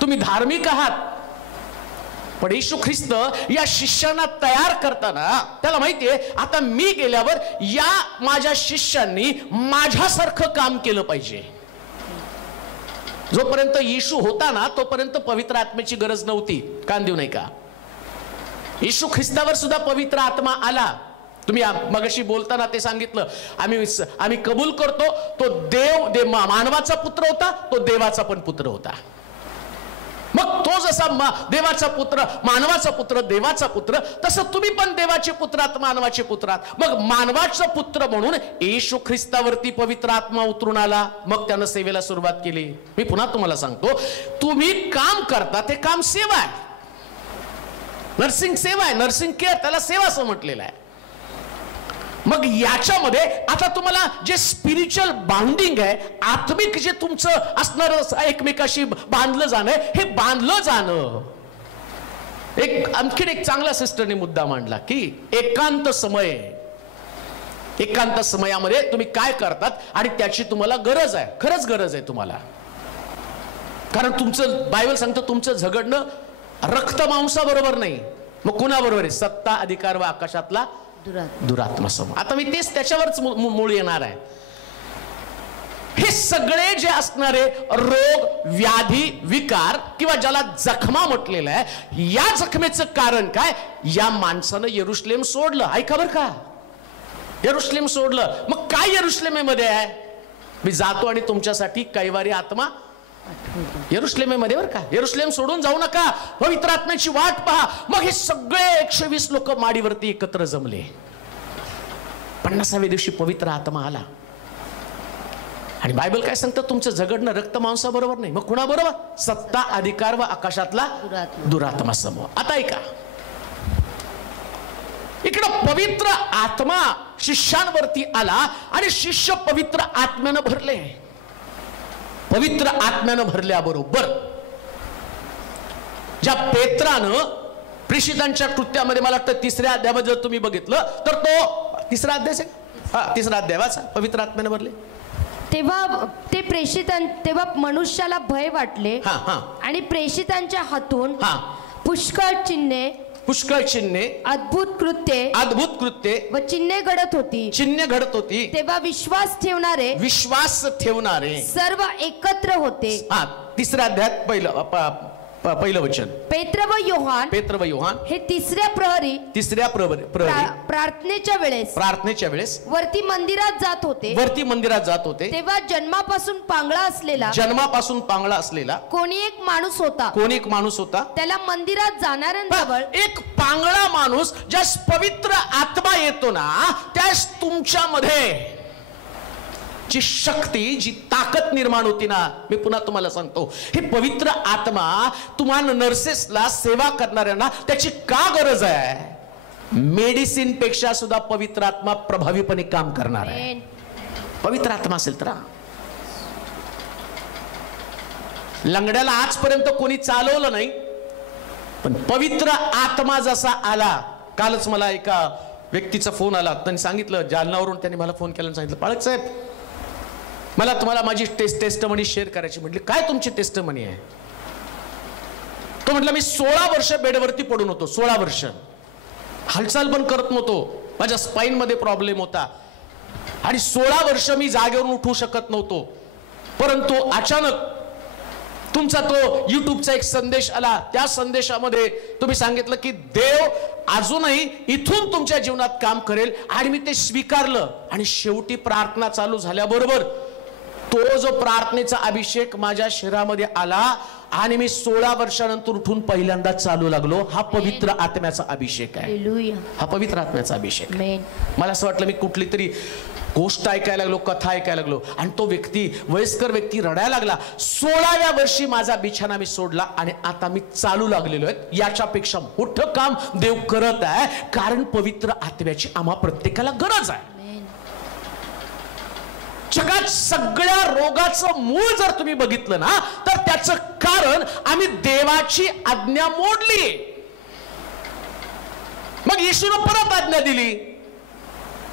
तुम्ही धार्मिक आहात, पण येशू ख्रिस्त या शिष्यांना तयार करताना त्याला माहितीये आता मी गेल्यावर या माझ्या शिष्यांनी माझ्यासारखं काम केलं पाहिजे. जोपर्यंत येशू होता ना तोपर्यंत पवित्र आत्म्याची गरज नव्हती. कान देऊ नाही का? येशू ख्रिस्तावर सुद्धा पवित्र आत्मा आला. तुम्ही मगाशी बोलताना ते सांगितलं, आम्ही कबूल करतो तो मानवाचा पुत्र होता, तो देवाचा पण पुत्र होता. मग तो जसा देवाचा पुत्र, मानवाचा पुत्र, देवाचा पुत्र, तसं तुम्ही पण देवाचे पुत्र आहात, मानवाचे पुत्र आहात. मग मानवाचा पुत्र म्हणून येशू ख्रिस्तावरती पवित्र आत्मा उतरून आला. मग त्यानं सेवेला सुरुवात केली. मी पुन्हा तुम्हाला सांगतो, तुम्ही काम करता ते काम सेवा आहे. नर्सिंग सेवा आहे, नर्सिंग केअर, त्याला सेवा असं म्हटलेलं आहे. मग याच्यामध्ये आता तुम्हाला जे स्पिरिच्युअल बाउंडिंग आहे, आत्मिक जे तुमचं असणारं एकमेकाशी बांधलं जाणं, हे बांधलं जाणं आणखीन एक चांगला सिस्टरने मुद्दा मांडला की एकांत समयामध्ये तुम्ही काय करतात आणि त्याची तुम्हाला गरज आहे. खरंच गरज आहे तुम्हाला. कारण तुमचं बायबल सांगतं तुमचं झगडणं रक्त मांसाबरोबर नाही, मग कुणाबरोबर आहे? सत्ता, अधिकार व आकाशातला दुरात्मा समूह. आता मी तेच त्याच्यावरच मूळ येणार आहे. हे सगळे जे असणारे रोग, व्याधी, विकार किंवा ज्याला जखमा म्हटलेलं आहे, या जखमेचं कारण काय? या माणसानं यरुशलेम सोडलं. ऐका बरं का, यरुशलेम सोडलं. मग काय यरुशलेमेमध्ये आहे? मी जातो आणि तुमच्यासाठी कैवारी आत्मा यरुशलेमेमध्ये. बरं का, यरुशलेम सोडून जाऊ नका, पवित्र आत्म्याची वाट पहा. मग हे सगळे 120 लोक माडीवरती एकत्र जमले. 50व्या दिवशी पवित्र आत्मा आला आणि बायबल काय सांगतं? तुमचं झगडणं रक्त मांसाबरोबर नाही, मग कुणाबरोबर? सत्ता, अधिकार व आकाशातला दुरात्मा समूह. आता ऐका, इकडं पवित्र आत्मा शिष्यांवरती आला आणि शिष्य पवित्र आत्म्यानं भरले. पवित्र आत्म्यानं भरल्याबरोबर ज्या पेत्रानं प्रेषितांच्या कृत्यामध्ये, मला वाटतं 3ऱ्या अध्यायामध्ये जर तुम्ही बघितलं तर तो 3रा अध्याय आहे, 3रा अध्याय वाचा. पवित्र आत्म्यानं भरले तेव्हा मनुष्याला भय वाटले आणि प्रेषितांच्या हातून पुष्कळ चिन्हे, अद्भुत कृत्ये व चिन्हे घडत होती. तेव्हा विश्वास ठेवणारे सर्व एकत्र होते. 3ऱ्या अध्यायात पहिलं वचन. पेत्र व योहान हे तिसऱ्या प्रहरी प्रार्थनेच्या वेळेस वरती मंदिरात जात होते. तेव्हा जन्मापासून पांगळा असलेला कोणी एक माणूस होता. त्याला मंदिरात जाणाऱ्यांजवळ एक पांगळा माणूस, ज्यास पवित्र आत्मा येतो ना, त्यास तुमच्यामध्ये जी शक्ती, जी ताकद निर्माण होती ना, मी पुन्हा तुम्हाला सांगतो, हे पवित्र आत्मा तुम्हाला नर्सेसला, सेवा करणाऱ्यांना त्याची का गरज आहे? मेडिसिन पेक्षा सुद्धा पवित्र आत्मा प्रभावीपणे काम करणार आहे. पवित्र आत्मा असेल तर. लंगड्याला आजपर्यंत कोणी चालवलं नाही, पण पवित्र आत्मा जसा आला. कालच मला एका व्यक्तीचा फोन आला, त्यांनी सांगितलं, जालनावरून त्यांनी मला फोन केला आणि सांगितलं, पाळक साहेब, मला तुम्हाला माझी टेस्टमनी शेअर करायची. म्हटली, काय तुमची टेस्टमनी आहे? तो म्हटला, मी 16 वर्ष बेडवरती पडून होतो. 16 वर्ष हालचाल पण करत नव्हतो. माझ्या स्पाईन मध्ये प्रॉब्लेम होता आणि 16 वर्ष मी जागेवरून उठू शकत नव्हतो. परंतु अचानक तुमचा तो युट्यूबचा एक संदेश आला. त्या संदेशामध्ये तुम्ही सांगितलं की देव अजूनही इथून तुमच्या जीवनात काम करेल, आणि मी ते स्वीकारलं. आणि शेवटी प्रार्थना चालू झाल्याबरोबर तो जो प्रार्थनेचा अभिषेक माझ्या शरीरामध्ये आला आणि मी 16 वर्षानंतर उठून पहिल्यांदा चालू लागलो. हा पवित्र आत्म्याचा अभिषेक आहे. हा पवित्र आत्म्याचा अभिषेक. मला असं वाटलं मी कुठली तरी गोष्ट ऐकायला लागलो, कथा ऐकायला लागलो, आणि तो व्यक्ती, वयस्कर व्यक्ती, रडायला लागला. 16व्या वर्षी माझा बिछाना मी सोडला आणि आता मी चालू लागलेलो आहे. याच्यापेक्षा मोठं काम देव करत आहे, कारण पवित्र आत्म्याची आम्हा प्रत्येकाला गरज आहे. जगात सगळ्या रोगाचं मूळ जर तुम्ही बघितलं ना, तर त्याचं कारण आम्ही देवाची आज्ञा मोडली. मग येशूने परत आज्ञा दिली,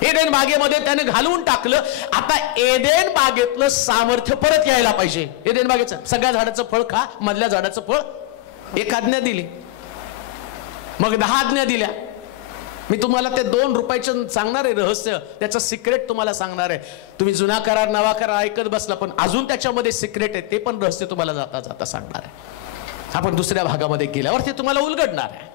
एदेन बागेमध्ये त्याने घालवून टाकलं. आता एदेन बागेतलं सामर्थ्य परत यायला पाहिजे. एदेन बागेचं सगळ्या झाडाचं फळ खा, मधल्या झाडाचं फळ, एक आज्ञा दिली. मग 10 आज्ञा दिल्या. मी तुम्हाला ते 2 रुपयाचं सांगणार आहे रहस्य, त्याचं सिक्रेट तुम्हाला सांगणार आहे. तुम्ही जुना करार नवा करार ऐकत बसला, पण अजून त्याच्यामध्ये सिक्रेट आहे, ते पण रहस्य तुम्हाला जाता जाता सांगणार आहे. आपण दुसऱ्या भागामध्ये गेल्यावर ते तुम्हाला उलगडणार आहे.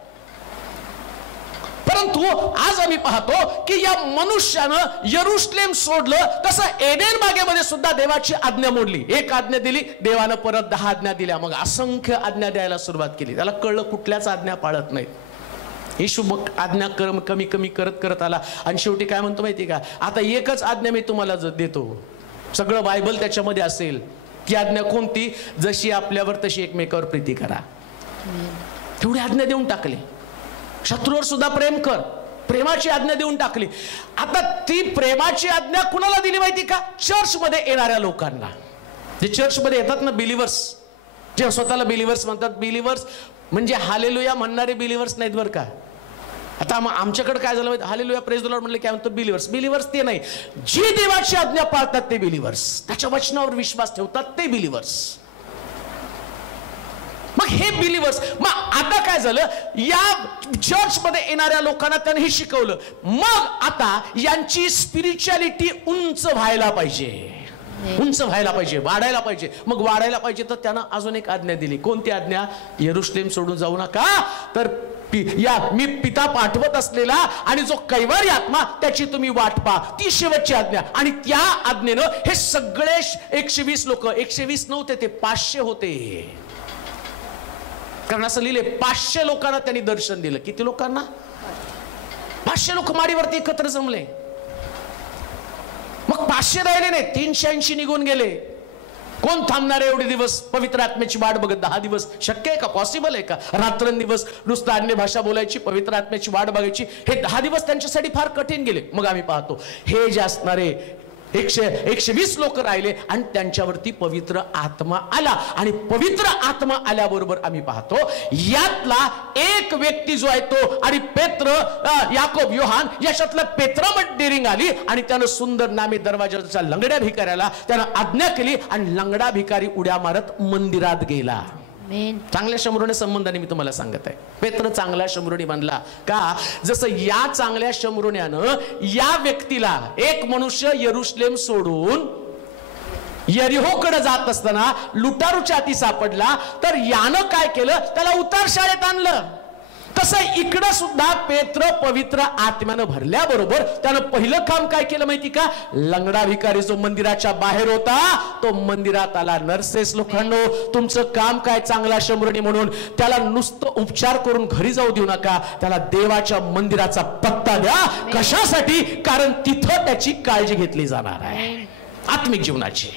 परंतु आज आम्ही पाहतो की या मनुष्यानं यरुशलेम सोडलं, तसं एदेन बागेमध्ये सुद्धा देवाची आज्ञा मोडली. एक आज्ञा दिली, देवानं परत 10 आज्ञा दिल्या. मग असंख्य आज्ञा द्यायला सुरुवात केली. त्याला कळलं कुठल्याच आज्ञा पाळत नाहीत. येशू मग आज्ञा कमी कमी करत करत आला आणि शेवटी काय म्हणतो माहिती का, आता एकच आज्ञा मी तुम्हाला देतो, सगळं बायबल त्याच्यामध्ये असेल. ती आज्ञा कोणती? जशी आपल्यावर तशी एकमेकावर प्रीती करा. तेवढी आज्ञा देऊन टाकली. शत्रूवर सुद्धा प्रेम कर, प्रेमाची आज्ञा देऊन टाकली. आता ती प्रेमाची आज्ञा कुणाला दिली माहिती का? चर्चमध्ये येणाऱ्या लोकांना. जे चर्चमध्ये येतात ना बिलीवर्स, जे स्वतःला बिलीवर्स म्हणतात. बिलीवर्स म्हणजे हालेलुया म्हणणारे बिलीवर्स नाहीत बरं का. आता आमच्याकडे काय झालं, हालेलुया प्रेज द लॉर्ड म्हणले काय म्हणतो बिलीवर्स. बिलीवर्स ते नाही, जी देवाची आज्ञा पाळतात ते बिलीवर्स, त्याच्या वचनावर विश्वास ठेवतात ते बिलीवर्स. मग हे बिलीवर्स, मग आता काय झालं, या चर्च मध्ये येणाऱ्या लोकांना त्याने हे शिकवलं. मग आता यांची स्पिरिच्युअलिटी उंच व्हायला पाहिजे, उंच व्हायला पाहिजे, वाढायला पाहिजे. मग वाढायला पाहिजे तर त्यानं अजून एक आज्ञा दिली. कोणती आज्ञा? यरुशलेम सोडून जाऊ नका, तर मी पिता पाठवत असलेला आणि जो कैवारी आत्मा त्याची तुम्ही वाट पहा. ती शेवटची आज्ञा. आणि त्या आज्ञेनं हे सगळे 120 लोक, 120 नव्हते ते 500 होते. कारण असं लिहिले 500 लोकांना त्यांनी दर्शन दिलं. किती लोकांना? 500 लोक माडीवरती एकत्र जमले. मग 500 राहिले नाही, 380 निघून गेले. कोण थांबणार आहे एवढे दिवस पवित्र आत्म्याची वाट बघत? 10 दिवस शक्य आहे का? पॉसिबल आहे का? रात्रंदिवस नुसतं अन्य भाषा बोलायची, पवित्र आत्म्याची वाट बघायची, हे 10 दिवस त्यांच्यासाठी फार कठीण गेले. मग आम्ही पाहतो हे जे असणारे 120 लोक राहिले आणि त्यांच्यावरती पवित्र आत्मा आला. आणि पवित्र आत्मा आल्याबरोबर आम्ही पाहतो यातला एक व्यक्ती जो आहे तो, आणि पेत्र, याकोब, योहान, याच्यातला पेत्रामध्ये डेरिंग आली आणि त्यानं सुंदर नामे दरवाजाच्या लंगड्या भिकाऱ्याला त्यानं आज्ञा केली आणि लंगडा भिकारी उड्या मारत मंदिरात गेला. चांगल्या शंभरूने संबंधाने मी तुम्हाला सांगत आहे. पेत्र चांगला शंभरूनी बनला का? जसं या चांगल्या शंभरूण्यानं या व्यक्तीला, एक मनुष्य यरुशलेम सोडून यरिहोकडे जात असताना लुटारूच्या हाती सापडला, तर यानं काय केलं? त्याला उतार शाळेत आणलं. तसं इकडं सुद्धा पेत्र पवित्र आत्म्यानं भरल्याबरोबर त्यानं पहिलं काम काय केलं माहिती का? लंगडा भिकारी जो मंदिराच्या बाहेर होता तो मंदिरात आला. नर्सेस लोकांनो, तुमचं काम काय चांगला शंभरणी म्हणून त्याला नुसतं उपचार करून घरी जाऊ देऊ नका. त्याला देवाच्या मंदिराचा पत्ता द्या. कशासाठी? कारण तिथं त्याची काळजी घेतली जाणार आहे, आत्मिक जीवनाची.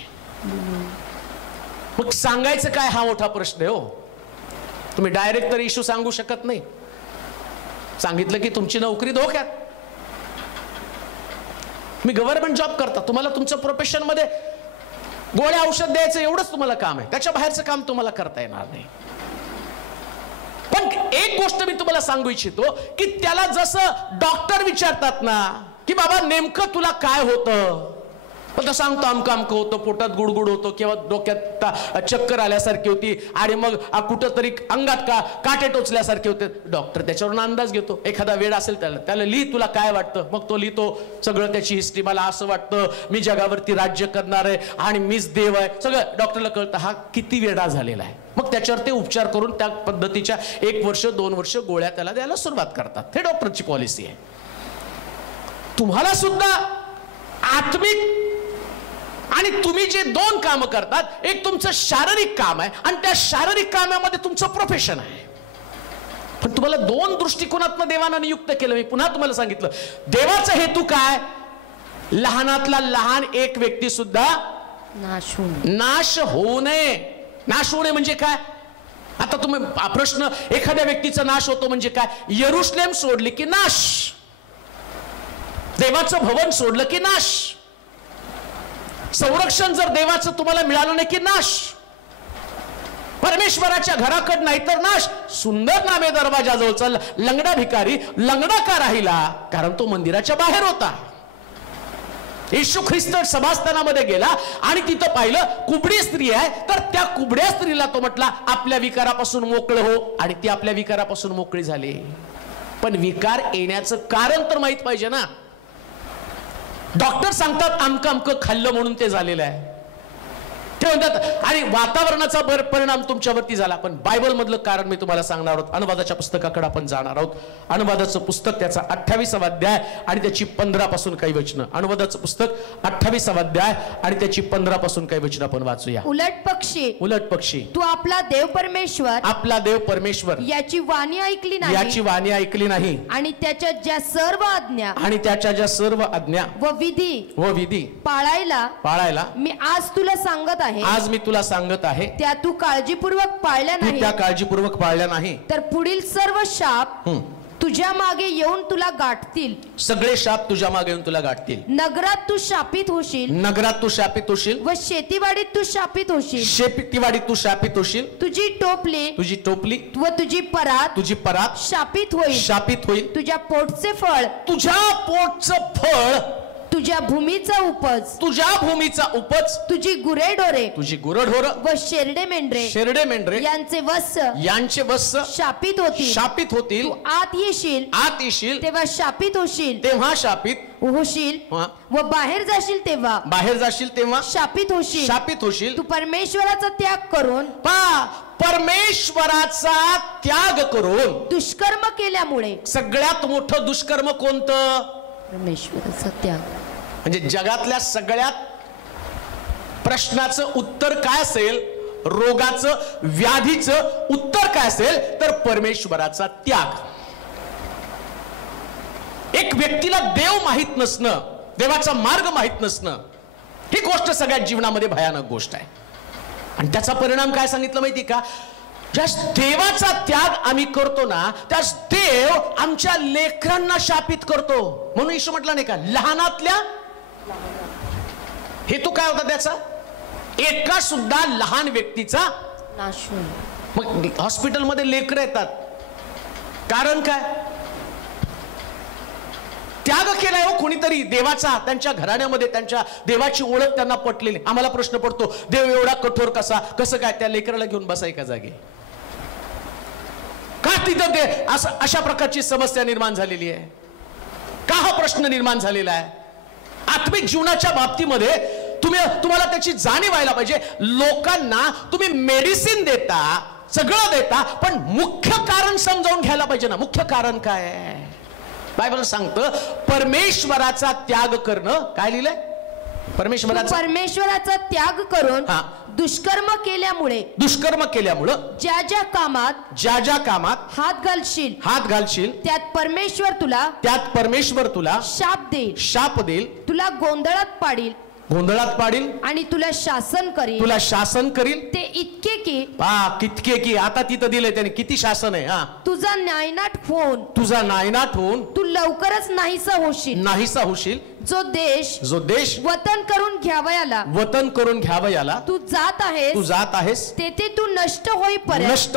मग सांगायचं काय हा मोठा प्रश्न आहे हो. तुम्ही डायरेक्ट तर इश्यू सांगू शकत नाही. सांगितलं की तुमची नोकरी धोक्यात. मी गव्हर्नमेंट जॉब करता, तुम्हाला तुमचं प्रोफेशन मध्ये गोळ्या औषध द्यायचं एवढंच तुम्हाला काम आहे, त्याच्या बाहेरचं काम तुम्हाला करता येणार नाही. पण एक गोष्ट मी तुम्हाला सांगू इच्छितो की त्याला जसं डॉक्टर विचारतात ना की बाबा नेमकं तुला काय होतं, तर सांगतो आमकं आमकं होतं, पोटात गुडगुड होतो किंवा डोक्यात चक्कर आल्यासारखी होती आणि मग कुठं तरी अंगात काटे टोचल्यासारखे होते. डॉक्टर त्याच्यावरून अंदाज घेतो. एखादा वेळ असेल त्याला लिही तुला काय वाटतं. मग तो लिहितो सगळं त्याची हिस्ट्री. मला असं वाटतं मी जगावरती राज्य करणार आहे आणि मीच देव आहे. सगळं डॉक्टरला कळतं हा किती वेडा झालेला आहे. मग त्याच्यावर ते उपचार करून त्या पद्धतीच्या 1 वर्ष 2 वर्ष गोळ्या त्याला द्यायला सुरुवात करतात. हे डॉक्टरची पॉलिसी आहे. तुम्हाला सुद्धा आत्मिक आणि तुम्ही जे 2 कामं करतात, एक तुमचं शारीरिक काम आहे आणि त्या शारीरिक कामामध्ये तुमचं प्रोफेशन आहे. पण तुम्हाला 2 दृष्टिकोनातनं देवानं नियुक्त केलं. मी पुन्हा तुम्हाला सांगितलं देवाचा हेतू काय? लहानातला लहान एक व्यक्ती सुद्धा नाश होऊ नये. नाश होऊ नये म्हणजे काय? आता तुम्ही प्रश्न, एखाद्या व्यक्तीचा नाश होतो म्हणजे काय? यरुशलेम सोडली की नाश, देवाचं भवन सोडलं की नाश. संरक्षण जर देवाचं तुम्हाला मिळालं नाही की नाश. परमेश्वराच्या घराकडे नाही तर नाश. सुंदर नामे दरवाजाजवळचा लंगडा भिकारी लंगडा का राहिला? कारण तो मंदिराच्या बाहेर होता. येशू ख्रिस्त सभास्थानामध्ये गेला आणि तिथं पाहिलं कुबडी स्त्री आहे, तर त्या कुबड्या स्त्रीला तो म्हटला आपल्या विकारापासून मोकळं हो, आणि ती आपल्या विकारापासून मोकळी झाली. पण विकार येण्याचं कारण तर माहित पाहिजे ना. डॉक्टर सांगतात अमकं अमकं खाल्लं म्हणून ते झालेलं आहे, ते म्हणतात आणि वातावरणाचा परिणाम तुमच्यावरती झाला. पण बायबल मधलं कारण मी तुम्हाला सांगणार आहोत. अनुवादाच्या पुस्तकाकडे आपण जाणार आहोत. अनुवादाचं पुस्तक त्याचा 28वा अध्याय आणि त्याची 15 पासून काही वचनं. अनुवादाचं पुस्तक 28वा अध्याय आणि त्याची 15 पासून काही वचनं आपण वाचूया. उलट पक्षी तू आपला देव परमेश्वर याची वाणी ऐकली नाही आणि त्याच्या ज्या सर्व आज्ञा व विधी पाळायला मी आज तुला सांगत आहे त्या तू काळजीपूर्वक पाळल्या नाही तर पुढील सर्व शाप तुझ्या मागे येऊन तुला गाठतील. सगळे शाप तुझ्या मागे येऊन तुला गाठतील. नगरात तू शापित होशील व शेतीवाडीत तू शापित होशील. तुझी टोपली व तुझी परात शापित होईल. तुझ्या पोटचे फळ तुझ्या भूमीचा उपज तुझी गुरेढोर व शेरडे मेंढरे यांचे वस्स शापित होतील. तू आत येशील तेव्हा शापित होशील व बाहेर जाशील तेव्हा शापित होशील. तू परमेश्वराचा त्याग करून दुष्कर्म केल्यामुळे. सगळ्यात मोठं दुष्कर्म कोणतं? परमेश्वराचा त्याग. म्हणजे जगातल्या सगळ्यात प्रश्नाचं उत्तर काय असेल, रोगाचं व्याधीचं उत्तर काय असेल, तर परमेश्वराचा त्याग. एक व्यक्तीला देव माहित नसणं, देवाचा मार्ग माहित नसणं, ही गोष्ट सगळ्यात जीवनामध्ये भयानक गोष्ट आहे. आणि त्याचा परिणाम काय सांगितलं माहिती का? ज्या देवाचा त्याग आम्ही करतो ना, त्यास देव आमच्या लेकरांना शापित करतो. म्हणून येशू म्हटलं नाही का, लहानातल्या हेतू काय होता त्याचा? एका सुद्धा लहान व्यक्तीचा नाश. मग हॉस्पिटलमध्ये लेकरं येतात, कारण काय? त्याग केलाय हो कोणीतरी देवाचा. त्यांच्या घराण्यामध्ये त्यांच्या देवाची ओळख त्यांना पटलेली. आम्हाला प्रश्न पडतो, देव एवढा कठोर कसं काय त्या लेकराला घेऊन बसाय का जागी? का तिथं ते अशा प्रकारची समस्या निर्माण झालेली आहे? का हा प्रश्न निर्माण झालेला आहे? आत्मिक जीवनाच्या बाबतीमध्ये तुम्हाला त्याची जाणीव व्हायला पाहिजे. लोकांना तुम्ही मेडिसिन देता, सगळं देता, पण मुख्य कारण समजावून घ्यायला पाहिजे ना. मुख्य कारण काय आहे? बायबल सांगतं परमेश्वराचा त्याग करणं. काय लिहिलंय? परमेश्वराचा त्याग करून दुष्कर्म केल्यामुळे ज्या ज्या कामात हात घालशील त्यात परमेश्वर तुला शाप देईल. तुला गोंधळात पाडील आणि तुला शासन करील. ते इतके की आता तिथं दिलंय त्याने किती शासन आहे. तुझा नायनाट होऊन तू लवकरच नाहीसा होशील. जो देश वतन करून घ्यावयाला तू जात आहेस तेथे तू नष्ट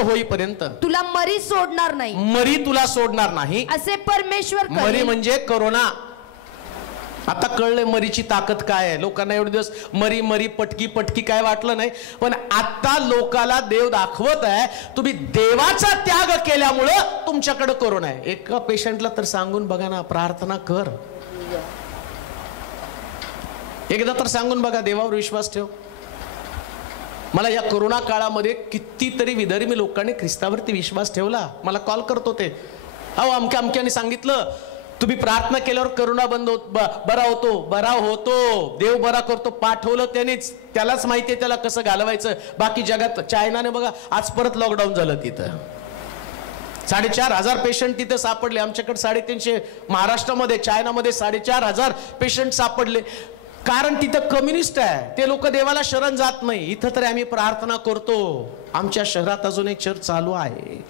होईपर्यंत तुला मरी तुला सोडणार नाही असे परमेश्वर. मरी म्हणजे कोरोना. आता कळलंय मरीची ताकद काय आहे. लोकांना एवढे दिवस मरी पटकी काय वाटलं नाही, पण आता लोकाला देव दाखवत आहे तुम्ही देवाचा त्याग केल्यामुळं तुमच्याकडे कोरोना आहे. एका पेशंटला तर सांगून बघा ना, प्रार्थना कर. एकदा तर सांगून बघा, देवावर विश्वास ठेव. मला या कोरोना काळामध्ये कितीतरी विधर्मी लोकांनी ख्रिस्तावरती विश्वास ठेवला. मला कॉल करत होते, अहो अमक्याने सांगितलं तुम्ही प्रार्थना केल्यावर करोना बरा होतो, देव बरा करतो. पाठवलं त्यालाच माहितीये त्याला कसं घालवायचं. बाकी जगात चायनाने बघा आज परत लॉकडाऊन झालं. तिथं 4,500 पेशंट तिथं सापडले. आमच्याकडे 350. महाराष्ट्रामध्ये चायनामध्ये 4,500 पेशंट सापडले. कारण तिथं कम्युनिस्ट आहे, ते लोक देवाला शरण जात नाही. इथं तरी आम्ही प्रार्थना करतो. आमच्या शहरात अजून एक चर्च चालू आहे,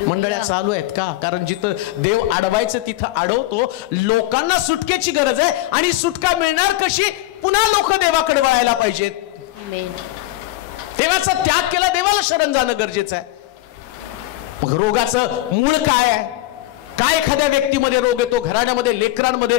मंडळ्या चालू आहेत. का? कारण जिथं देव अडवायचं तिथं अडवतो. लोकांना सुटकेची गरज आहे आणि सुटका मिळणार कशी? पुन्हा लोक देवाकडे वळायला पाहिजेत. देवाचा त्याग केला, देवाला शरण जाणं गरजेचं आहे. मग रोगाचं मूळ काय आहे? काय एखाद्या व्यक्तीमध्ये रोग येतो, घराण्यामध्ये, लेकरांमध्ये,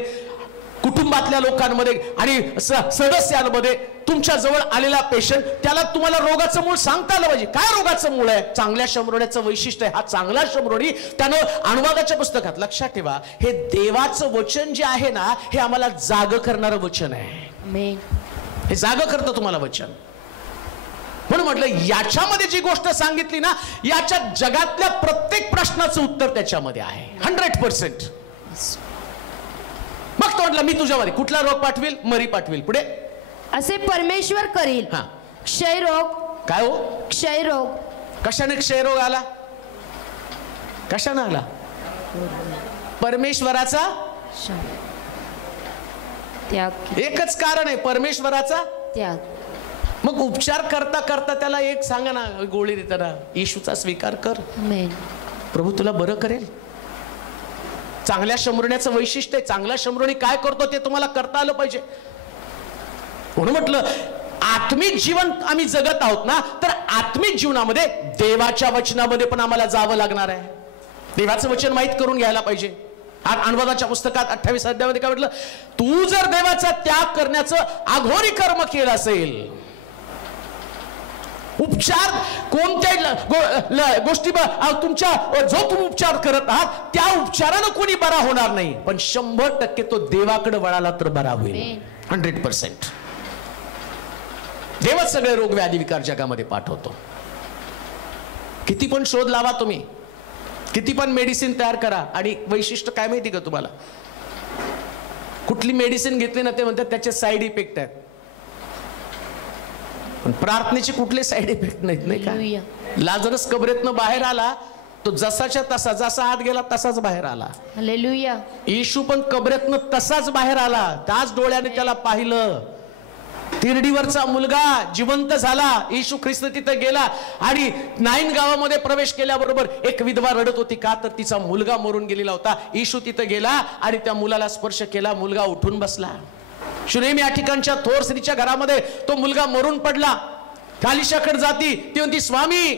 कुटुंबातल्या लोकांमध्ये आणि सदस्यांमध्ये, तुमच्या जवळ आलेला पेशंट, त्याला तुम्हाला रोगाचं मूळ सांगता आलं पाहिजे. काय रोगाचं मूळ आहे? चांगल्या शमरोण्याचं वैशिष्ट्य आहे. हा चांगला शमरोणी त्यानं अनुवादाच्या पुस्तकात, लक्षात ठेवा, हे देवाचं वचन जे आहे ना, हे आम्हाला जाग करणारं वचन आहे. हे जाग करतं तुम्हाला वचन. म्हणून म्हटलं याच्यामध्ये जी गोष्ट सांगितली ना, याच्या जगातल्या प्रत्येक प्रश्नाचं उत्तर त्याच्यामध्ये आहे 100%. मग तो म्हटलं मी तुझ्यावर कुठला रोग पाठवेल? मरी पाठवेल. पुढे असे परमेश्वर करील. क्षयरोग. काय हो? क्षयरोग. कशाने क्षयरोग आला? कशाने आला? परमेश्वराचा त्याग. एकच कारण आहे, परमेश्वराचा त्याग. मग उपचार करता करता त्याला एक सांगा ना, गोळी देताना, येशूचा स्वीकार कर, प्रभू तुला बरं करेल. चांगल्या शमरण्याचं वैशिष्ट्य आहे. चांगला शमरणी काय करतो ते तुम्हाला करता आलं पाहिजे. म्हणून म्हटलं आत्मिक जीवन आम्ही जगत आहोत ना, तर आत्मिक जीवनामध्ये देवाच्या वचनामध्ये पण आम्हाला जावं लागणार आहे. देवाचं वचन माहित करून घ्यायला पाहिजे. अनुवादाच्या पुस्तकात 28 अध्यायामध्ये काय म्हटलं? तू जर देवाचा त्याग करण्याचं अघोरी कर्म केलं असेल, उपचार कोणत्याही गोष्टी तुमच्या जो तुम्ही उपचार करत आहात त्या उपचारानं कोणी बरा होणार नाही, पण 100% तो देवाकडे वळाला तर बरा होईल. 100%. देवच सगळे रोग व्याधी विकार जगामध्ये पाठवतो. किती पण शोध लावा तुम्ही, किती पण मेडिसिन तयार करा, आणि वैशिष्ट्य काय माहिती का तुम्हाला? कुठली मेडिसिन घेतली ना ते म्हणतात त्याचे साईड इफेक्ट आहेत, पण प्रार्थनेचे कुठले साईड इफेक्ट नाहीत. नाही का? लाजरस कबरेतनं बाहेर आला, तो जसाच्या तसा, जसा आत गेला तसाच बाहेर आला. हालेलुया. येशू पण कबरेतनं तसाच बाहेर आला. त्याच डोळ्याने त्याला पाहिलं. तिरडीवरचा मुलगा जिवंत झाला. येशू ख्रिस्त तिथे गेला आणि नाईन गावामध्ये प्रवेश केल्याबरोबर एक विधवा रडत होती. का तर तिचा मुलगा मरून गेलेला होता. येशू तिथे गेला आणि त्या मुलाला स्पर्श केला. मुलगा उठून बसला. शुनेम या ठिकाणच्या थोर स्त्रीच्या घरामध्ये तो मुलगा मरून पडला. कालिशाकडे जाती, ती म्हणती स्वामी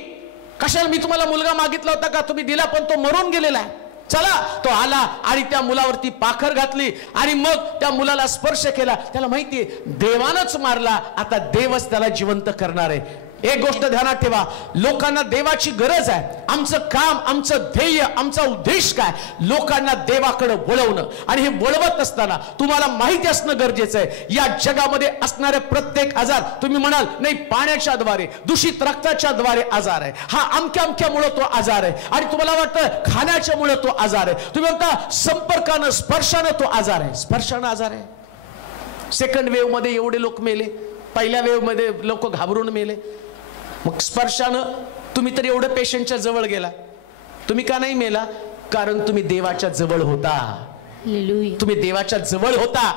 कशाला, मी तुम्हाला मुलगा मागितला होता का? तुम्ही दिला, पण तो मरून गेलेला आहे. चला. तो आला आणि त्या मुलावरती पाखर घातली आणि मग त्या मुलाला स्पर्श केला. त्याला माहितीये देवानच मारला, आता देवच त्याला जिवंत करणार आहे. एक गोष्ट ध्यानात ठेवा, लोकांना देवाची गरज आहे. आमचं काम, आमचं ध्येय, आमचा उद्देश काय? लोकांना देवाकडे वळवणं. आणि हे वळवत असताना तुम्हाला माहिती असणं गरजेचं आहे, या जगामध्ये असणारे प्रत्येक आजार, तुम्ही म्हणाल नाही पाण्याच्या द्वारे, दूषित रक्ताच्या द्वारे आजार आहे, हा अमक्या अमक्यामुळे तो आजार आहे, आणि तुम्हाला वाटतं खाण्याच्या मुळे तो आजार आहे, तुम्ही म्हणता संपर्कानं स्पर्शानं तो आजार आहे. स्पर्शानं आजार आहे. सेकंड वेव्ह मध्ये एवढे लोक मेले, पहिल्या वेव्ह मध्ये लोक घाबरून मेले. मग स्पर्शानं तुम्ही तर एवढं पेशंटच्या जवळ गेला. तुम्ही का नाही मेला? कारण तुम्ही देवाच्या जवळ होता. तुम्ही देवाच्या जवळ होता.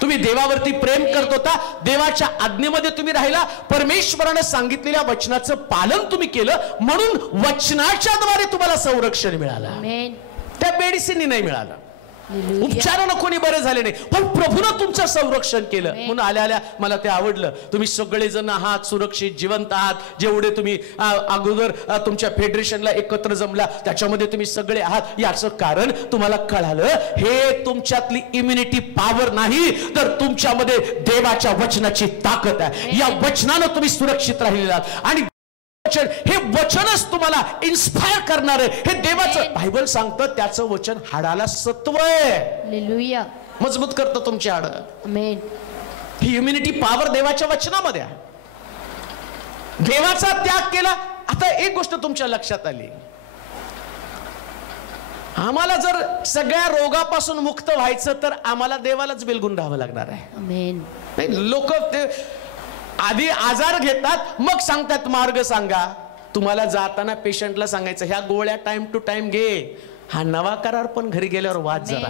तुम्ही देवावरती प्रेम करत होता. देवाच्या आज्ञेमध्ये तुम्ही राहिला. परमेश्वराने सांगितलेल्या वचनाचं पालन तुम्ही केलं, म्हणून वचनाच्या द्वारे तुम्हाला संरक्षण मिळालं. त्या मेडिसिन नाही मिळालं, उपचारानं कोणी बरे झाले नाही, पण प्रभूनं तुमचं संरक्षण केलं. म्हणून आल्या आल्या मला ते आवडलं. तुम्ही सगळे जण आहात, सुरक्षित जिवंत आहात. जेवढे तुम्ही अगोदर तुमच्या फेडरेशनला एकत्र जमला त्याच्यामध्ये तुम्ही सगळे आहात. याचं कारण तुम्हाला कळालं, हे तुमच्यातली इम्युनिटी पॉवर नाही, तर तुमच्यामध्ये देवाच्या वचनाची ताकद आहे. या वचनानं तुम्ही सुरक्षित राहिलेला आहात. आणि हे वचनच तुम्हाला इन्स्पायर करणार आहे. हे देवाचं बायबल सांगतं, त्याचं वचन हाडाला सत्व आहे, मजबूत करतं तुमची हाड. ही इम्युनिटी पॉवर देवाच्या वचनामध्ये आहे. देवाचा त्याग केला. आता एक गोष्ट तुमच्या लक्षात आली, आम्हाला जर सगळ्या रोगापासून मुक्त व्हायचं तर आम्हाला देवालाच बिलगून राहावं लागणार आहे. लोक आधी आजार घेतात, मग सांगतात मार्ग सांगा. तुम्हाला जाताना पेशंटला सांगायचं ह्या गोळ्या टाइम टू टाइम घे. हा नवा करार पण घरी गेल्यावर वाच जरा.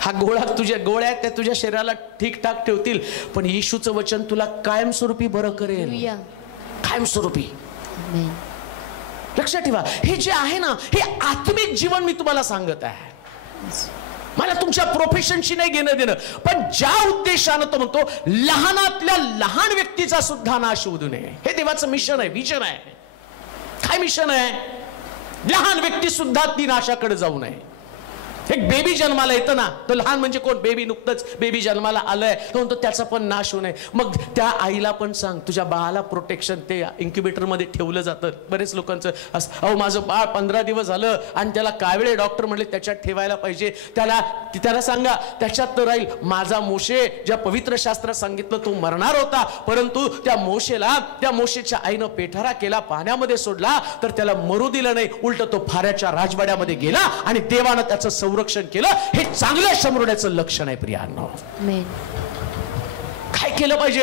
हा तुझ्या गोळ्या त्या तुझ्या शरीराला ठीकठाक ठेवतील, पण येशूचं वचन तुला कायमस्वरूपी बरं करेल. कायमस्वरूपी. लक्षात ठेवा, हे जे आहे ना, हे आत्मिक जीवन मी तुम्हाला सांगत आहे. मला तुमच्या प्रोफेशनशी नाही घेणं देणं, पण ज्या उद्देशानं तो म्हणतो लहानातल्या लहान व्यक्तीचा सुद्धा नाश होऊ नये, हे देवाचं मिशन आहे, विजन आहे. काय मिशन आहे? लहान व्यक्ती सुद्धा ती नाशाकडे जाऊ नये. एक बेबी जन्माला येतं ना, तर लहान म्हणजे कोण? बेबी, नुकतंच बेबी जन्माला आलंय, तो म्हणतो त्याचा पण नाश होऊ नये. मग त्या आईला पण सांग, तुझ्या बाळाला प्रोटेक्शन ते इन्क्युबेटर मध्ये ठेवलं जातं. बरेच लोकांचं अहो माझं बाळ 15 दिवस झालं आणि त्याला कावळे डॉक्टर म्हणले त्याच्यात ठेवायला पाहिजे, त्याला सांगा त्याच्यात तर राहील. माझा मोशे, ज्या पवित्र शास्त्रात सांगितलं तो मरणार होता, परंतु त्या मोशेच्या आईनं पेठारा केला, पाण्यामध्ये सोडला, तर त्याला मरू दिलं नाही, उलट तो फाऱ्याच्या राजवाड्यामध्ये गेला आणि देवानं त्याचं संरक्षण केलं. हे चांगल्या शमरुण्याचं लक्षण आहे प्रियांनो. काय केलं पाहिजे?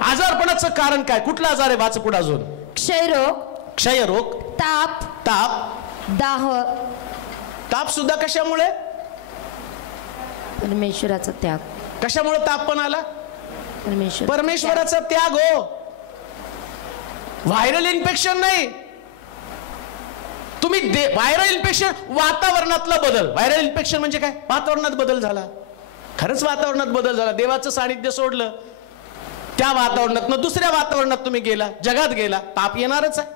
आजारपणाचं कारण काय? कुठला आजार आहे? वाच पुढे अजून. क्षयरोग, ताप, दाह. ताप सुद्धा कशामुळे? परमेश्वराचा त्याग. कशामुळे ताप पण आला? परमेश्वराचा त्याग. हो, व्हायरल इन्फेक्शन नाही. तुम्ही व्हायरल इन्फेक्शन, वातावरणातला बदल. व्हायरल इन्फेक्शन म्हणजे काय? वातावरणात बदल झाला. खरंच वातावरणात बदल झाला. देवाचं सानिध्य सोडलं, त्या वातावरणात दुसऱ्या वातावरणात तुम्ही गेला, जगात गेला, ताप येणारच आहे.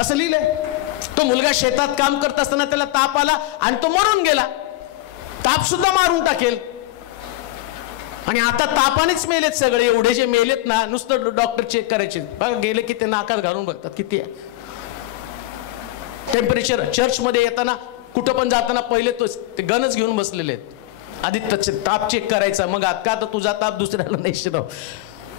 असं लिहिलंय. तो मुलगा शेतात काम करत असताना त्याला ताप आला आणि तो मरून गेला. ताप सुद्धा मारून टाकेल. आणि आता तापानेच मेलेत सगळे. एवढे जे मेलेत ना, नुसतं डॉक्टर चेक करायचे, बघा गेले की ते नाकात घालून बघतात किती आहे टेम्परेचर. चर्चमध्ये येताना, कुठं पण जाताना पहिले ते गनच घेऊन बसलेले आहेत. आधी ताप चेक करायचा, मग का तर तुझा ताप दुसऱ्याला नाही शिराव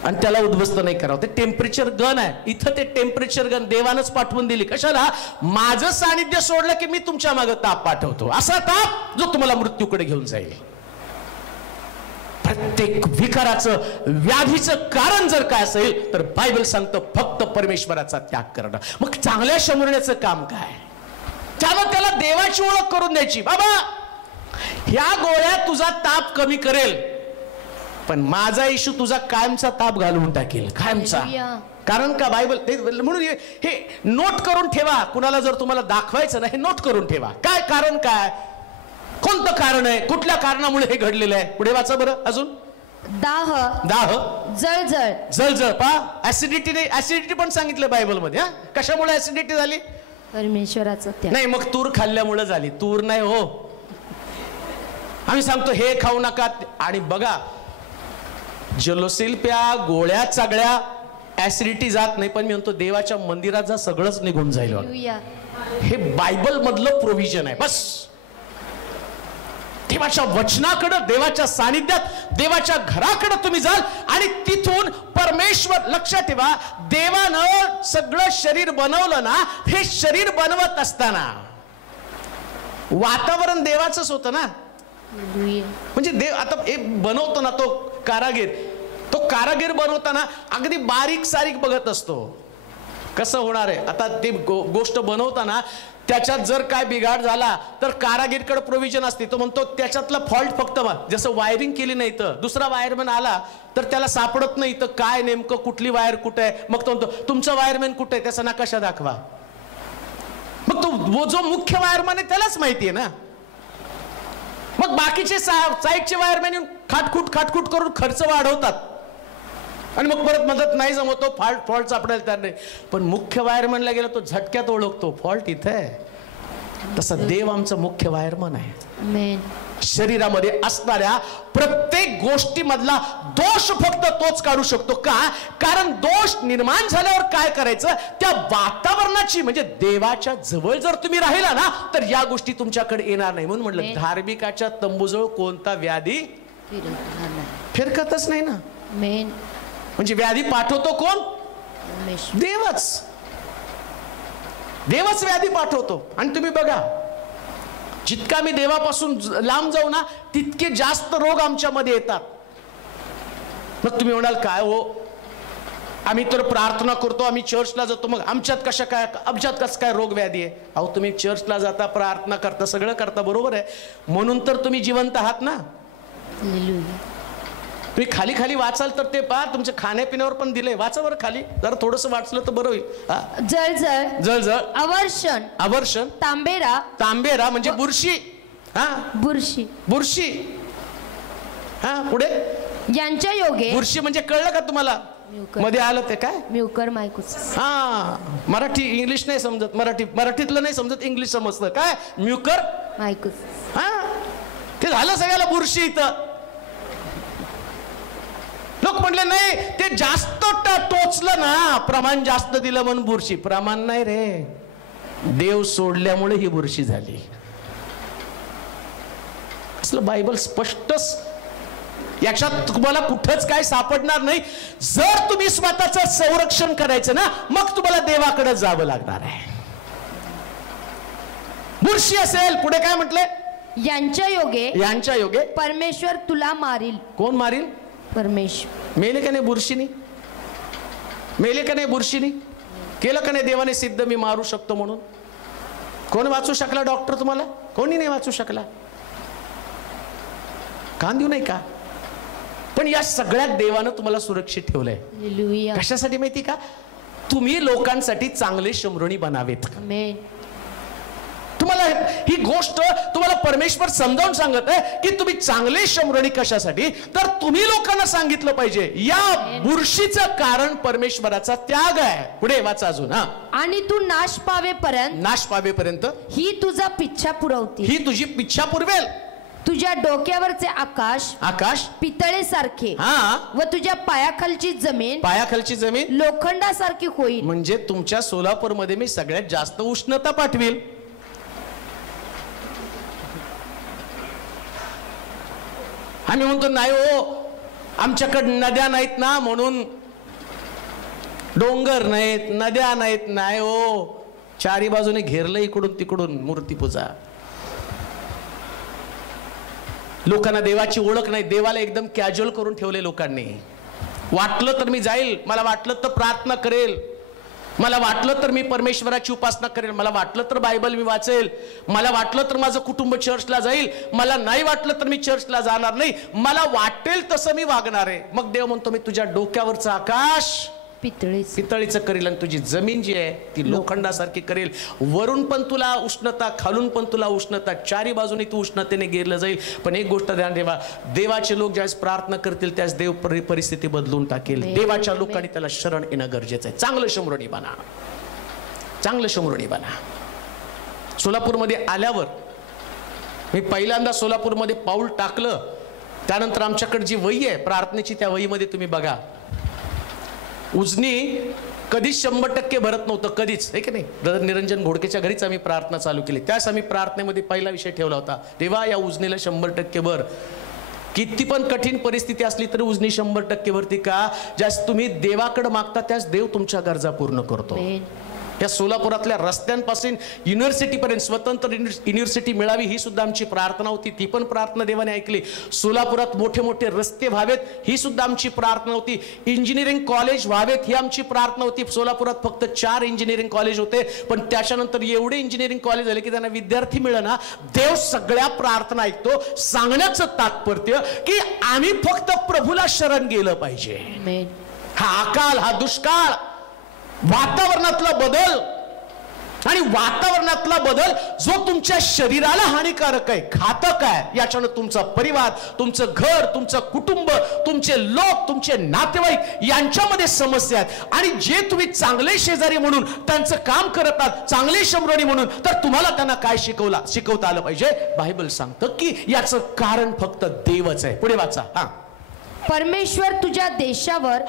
आणि त्याला उद्ध्वस्त नाही करावं. ते टेम्परेचर गन आहे. इथं ते टेम्परेचर गन देवानच पाठवून दिली. कशाला? माझं सानिध्य सोडलं की मी तुमच्या मागे ताप पाठवतो, असा ताप जो तुम्हाला मृत्यूकडे घेऊन जाईल. प्रत्येक विकाराचं, व्याधीचं कारण जर काय असेल तर बायबल सांगतं फक्त परमेश्वराचा त्याग करणं. मग चांगल्या शमरण्याचं काम काय? त्याला देवाची ओळख करून द्यायची. बाबा, ह्या गोळ्या तुझा ताप कमी करेल, पण माझा येशू तुझा कायमचा ताप घालवून टाकेल, कायमचा. कारण का? बायबल म्हणून हे नोट करून ठेवा. कुणाला जर तुम्हाला दाखवायचं ना, हे नोट करून ठेवा. काय कारण? काय कोणतं कारण आहे? कुठल्या कारणामुळे हे घडलेलं आहे? पुढे वाचा बरं अजून. दाह, जळजळ. पहा, ऍसिडिटी पण सांगितलं बायबल मध्ये. कशामुळे ऍसिडिटी झाली? परमेश्वराचं त्याग नाही. मग तूर खाल्ल्यामुळे झाली. तूर नाही हो, आम्ही सांगतो हे खाऊ नका. आणि बघा, जलोसिल प्या, गोळ्या चागळ्या, ऍसिडिटी जात नाही. पण मी म्हणतो देवाच्या मंदिरात जा, सगळंच निघून जाईल. हे बायबल मधलं प्रोव्हिजन आहे. बस देवाच्या वचनाकडे, देवाच्या सानिध्यात, देवाच्या घराकडे तुम्ही जाल आणि तिथून परमेश्वर. लक्षात ठेवा, देवानं सगळं शरीर बनवलं ना, हे शरीर बनवत असताना वातावरण देवाचंच होतं ना. म्हणजे देव आता एक बनवतो ना, तो कारागीर बनवताना अगदी बारीक सारीक बघत असतो कसं होणार आहे. आता ती गोष्ट बनवताना त्याच्यात जर काय बिघाड झाला तर कारागीरकडे प्रोव्हिजन असते. तो म्हणतो त्याच्यातला फॉल्ट फक्त, जसं वायरिंग केली नाही तर दुसरा वायरमॅन आला तर त्याला सापडत नाही तर काय नेमकं कुठली वायर कुठे आहे. मग तो म्हणतो तुमचा वायरमॅन कुठे आहे, त्याचा नकाशा दाखवा. मग तो जो मुख्य वायरमॅन आहे त्यालाच माहिती आहे ना. मग बाकीचे साईडचे वायरमॅन येऊन खाटखूट करून खर्च वाढवतात आणि मग परत म्हणतात नाही जमतो, फॉल्ट सापडायला तयार नाही. पण मुख्य वायरमॅनला गेला तो झटक्यात ओळखतो फॉल्ट इथे आहे. तसा देव आमचा मुख्य वायरमॅन आहे. शरीरामध्ये असणाऱ्या प्रत्येक गोष्टीमधला दोष फक्त तोच काढू शकतो. का? कारण दोष निर्माण झाल्यावर काय करायचं, त्या वातावरणाची म्हणजे देवाच्या जवळ जर तुम्ही राहिला ना तर या गोष्टी तुमच्याकडे येणार नाही. म्हणून म्हटलं धार्मिकाच्या तंबूजवळ कोणता व्याधी फिरकतच नाही ना. म्हणजे व्याधी पाठवतो कोण? देवच व्याधी पाठवतो. आणि तुम्ही बघा, जितका मी देवापासून लांब जाऊ ना तितके जास्त रोग आमच्यामध्ये येतात. मग तुम्ही म्हणाल काय हो, आम्ही तर प्रार्थना करतो, आम्ही चर्चला जातो, मग आमच्यात कसं काय रोग व्याधी आहे? अहो, तुम्ही चर्चला जाता, प्रार्थना करता, सगळं करता, बरोबर आहे, म्हणून तर तुम्ही जिवंत आहात ना. तुम्ही खाली वाचाल तर ते पहा, तुमच्या खाण्यापिण्यावर पण दिले. वाचा बरं खाली, जरा थोडंसं वाचलं तर बरं होईल. जळजळ, अवर्षण, तांबेरा म्हणजे बुरशी. हा बुरशी. बुरशी. हा पुढे यांच्या योगे. बुरशी म्हणजे कळलं का तुम्हाला? मध्ये आलं ते काय? म्युकरमायकोसिस. हा मराठी इंग्लिश नाही समजत, मराठीतलं नाही समजत, इंग्लिश समजतं. काय म्युकरमायकोसिस. हा ते झालं सगळ्याला बुरशी. इथं लोक म्हणले नाही ते जास्त टोचलं ना, प्रमाण जास्त दिलं म्हणून बुरशी. प्रमाण नाही रे, देव सोडल्यामुळे ही बुरशी झाली. असलं बायबल स्पष्टच. याच्यात तुम्हाला कुठंच काय सापडणार नाही. जर तुम्ही स्वतःचं संरक्षण करायचं ना, मग तुम्हाला देवाकडे जावं लागणार आहे. बुरशी असेल, पुढे काय म्हटलंय? यांच्या योगे. यांच्या योगे परमेश्वर तुला मारील. कोण मारील? परमेश्वर. मेले का नाही बुरशीनी? मेले का नाही बुरशीनी? केलं का नाही देवाने सिद्ध मी मारू शकतो म्हणून? कोण वाचू शकला डॉक्टर तुम्हाला? कोणी नाही वाचू शकला. कान देऊ नाही का? पण या सगळ्यात देवानं तुम्हाला सुरक्षित ठेवलंय. कशासाठी माहिती का? तुम्ही लोकांसाठी चांगले शंभरुणी बनावेत. तुम्हाला ही गोष्ट तुम्हाला परमेश्वर समजावून सांगत आहे की तुम्ही चांगले शंभरुणी कशासाठी? तर तुम्ही लोकांना सांगितलं पाहिजे या बुरशीचं कारण परमेश्वराचा त्याग आहे. पुढे वाचा अजून. हा आणि तू नाश पावेपर्यंत ही तुझा पिच्छा पुरवते. ही तुझी पिच्छा पुरवेल. तुझ्या डोक्यावरचे आकाश पितळेसारखे. हा व तुझ्या पायाखालची जमीन लोखंडासारखी होईल. म्हणजे तुमच्या सोलापूरमध्ये मी सगळ्यात जास्त उष्णता पाठवेल. आम्ही म्हणतो नाही हो, आमच्याकडे नद्या नाहीत ना म्हणून, डोंगर नाहीत, नद्या नाहीत. नाही हो, चारी बाजूने घेरलं इकडून तिकडून मूर्ती पूजा. लोकांना देवाची ओळख नाही. देवाला एकदम कॅज्युअल करून ठेवले लोकांनी. वाटलं तर मी जाईल, मला वाटलं तर प्रार्थना करेल, मला वाटलं तर मी परमेश्वराची उपासना करेल, मला वाटलं तर बायबल मी वाचेल, मला वाटलं तर माझं कुटुंब चर्चला जाईल, मला नाही वाटलं तर मी चर्चला जाणार नाही, मला वाटेल तसं मी वागणार आहे. मग देव म्हणतो मी तुझ्या डोक्यावरचं आकाश पितळीचं करेल आणि तुझी जमीन जी आहे ती लोखंडासारखी करेल. वरून पण तुला उष्णता, खालून पण तुला उष्णता, चारी बाजूने तू उष्णतेने गेरलं जाईल. पण एक गोष्ट ध्यान ठेवा, देवाचे लोक ज्यावेळेस प्रार्थना करतील त्यास देव परिस्थिती बदलून टाकेल. देवाच्या लोकांनी त्याला शरण येणं गरजेचं आहे. चांगलं शंभरुणी बना, चांगलं शंभरुणी बना. सोलापूरमध्ये आल्यावर मी पहिल्यांदा सोलापूरमध्ये पाऊल टाकलं, त्यानंतर आमच्याकडे जी वही आहे प्रार्थनेची, त्या वहीमध्ये तुम्ही बघा, उजनी कधीच 100% भरत नव्हतं, कधीच. आहे की नाही? ब्रदर निरंजन घोडकेच्या घरीच आम्ही प्रार्थना चालू केली. त्यास आम्ही प्रार्थनेमध्ये पहिला विषय ठेवला होता, देवा या उजनीला 100% भर. किती पण कठीण परिस्थिती असली तरी उजनी 100% भरती. का? ज्यास तुम्ही देवाकडे मागता त्यास देव तुमच्या गरजा पूर्ण करतो. या सोलापुरातल्या रस्त्यांपासून युनिव्हर्सिटीपर्यंत स्वतंत्र युनिव्हर्सिटी मिळावी ही सुद्धा आमची प्रार्थना होती. ती पण प्रार्थना देवाने ऐकली. सोलापुरात मोठे मोठे रस्ते व्हावेत ही सुद्धा आमची प्रार्थना होती. इंजिनिअरिंग कॉलेज व्हावेत ही आमची प्रार्थना होती. सोलापुरात फक्त 4 इंजिनिअरिंग कॉलेज होते, पण त्याच्यानंतर एवढे इंजिनिअरिंग कॉलेज झाले की त्यांना विद्यार्थी मिळेना. देव सगळ्या प्रार्थना ऐकतो. सांगण्याचं तात्पर्य की आम्ही फक्त प्रभूला शरण गेलं पाहिजे. हा अकाल, हा दुष्काळ, वातावरणातला बदल आणि वातावरणातला बदल जो तुमच्या शरीराला हानिकारक आहे, घातक आहे, याच्यानं तुमचा परिवार, तुमचं घर, तुमचं कुटुंब, तुमचे लोक, तुमचे नातेवाईक यांच्यामध्ये समस्या आहेत. आणि जे तुम्ही चांगले शेजारी म्हणून त्यांचं काम करत आहात, चांगले शंभरुणी म्हणून, तर तुम्हाला त्यांना काय शिकवता आलं पाहिजे? बायबल सांगतं की याचं कारण फक्त देवच आहे. पुढे वाचा. हा परमेश्वर तुझ्या देशावर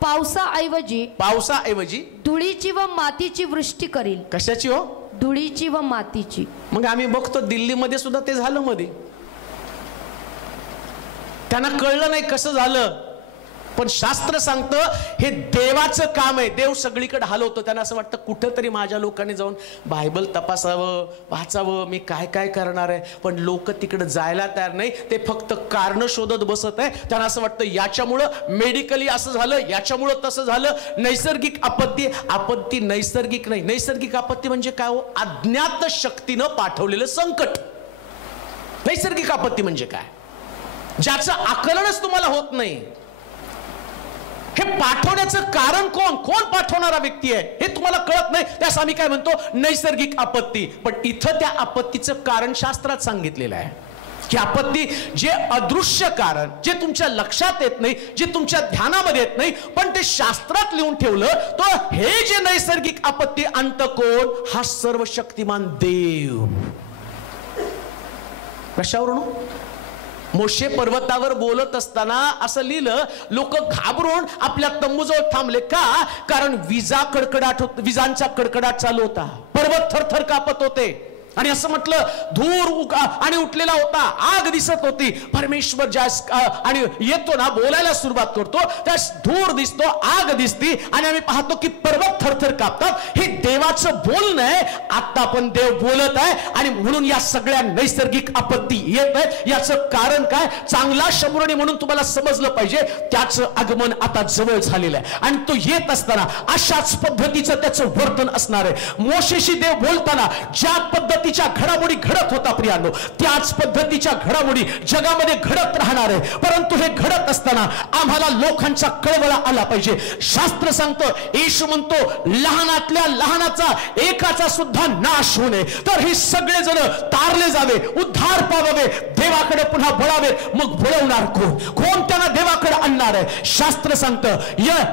पावसाऐवजी धुळीची व मातीची वृष्टी करील. कशाची हो? धुळीची व मातीची. मग आम्ही बघतो दिल्लीमध्ये सुद्धा ते झालं. मध्ये त्यांना कळलं नाही कसं झालं, पण शास्त्र सांगतं हे देवाचं काम आहे. देव सगळीकडे हलवतो. त्यांना असं वाटतं कुठंतरी माझ्या लोकांनी जाऊन बायबल तपासावं, वाचावं, मी काय काय करणार आहे. पण लोक तिकडे जायला तयार नाही. ते फक्त कारण शोधत बसत आहे. त्यांना असं वाटतं याच्यामुळं मेडिकली असं झालं, याच्यामुळं तसं झालं. नैसर्गिक आपत्ती नैसर्गिक नाही. नैसर्गिक आपत्ती म्हणजे काय हो? अज्ञात शक्तीनं पाठवलेलं संकट. नैसर्गिक आपत्ती म्हणजे काय? ज्याचं आकलनच तुम्हाला होत नाही. हे पाठवण्याचं कारण कोण, कोण पाठवणारा व्यक्ती आहे हे तुम्हाला कळत नाही. त्यास आम्ही काय म्हणतो, नैसर्गिक आपत्ती. पण इथं त्या आपत्तीचं कारण शास्त्रात सांगितलेलं आहे की आपत्ती जे अदृश्य कारण, जे तुमच्या लक्षात येत नाही, जे तुमच्या ध्यानामध्ये येत नाही, पण ते शास्त्रात लिहून ठेवलं, तो हे जे नैसर्गिक आपत्ती अंत कोण, हा सर्वशक्तिमान देव. कशावरून? मोशे पर्वतावर बोलत असताना असं लिहिलं, लोक घाबरून आपल्या तंबूजवळ थांबले. का? कारण विजांचा कडकडाट चालू होता, पर्वत थरथर कापत होते. आणि असं म्हटलं, धूर आणि उठलेला होता, आग दिसत होती. परमेश्वर ज्या आणि येतो ना, बोलायला सुरुवात करतो, त्या धूर दिसतो, आग दिसती, आणि आम्ही पाहतो की पर्वत थरथर कापतात. हे देवाचं बोलणं आहे. आता पण देव बोलत आहे, आणि म्हणून या सगळ्या नैसर्गिक आपत्ती येत आहेत. याचं कारण काय? चांगला शमुरणी म्हणून तुम्हाला समजलं पाहिजे, त्याचं आगमन आता जवळ झालेलं आहे. आणि तो येत असताना अशाच पद्धतीचं त्याचं वर्तन असणार आहे. मोशेशी देव बोलताना ज्या पद्धतीच्या घडामोडी घडत होता प्रियांनो, त्याच पद्धतीच्या घडामोडी जगामध्ये घडत राहणार आहे. परंतु हे घडत असताना आम्हाला लोकांचा कळवळा आला पाहिजे. शास्त्र सांगतं, येशू म्हणतो, लहानातल्या लहानाचा एकाचा सुद्धा नाश होऊ नये, तर हे सगळे जण तारले जावे, उद्धार पावावे, देवाकडे पुन्हा वळावे. मग वळवणार कोण? कोण त्यांना देवाकडे आणणार आहे? शास्त्र सांगतं,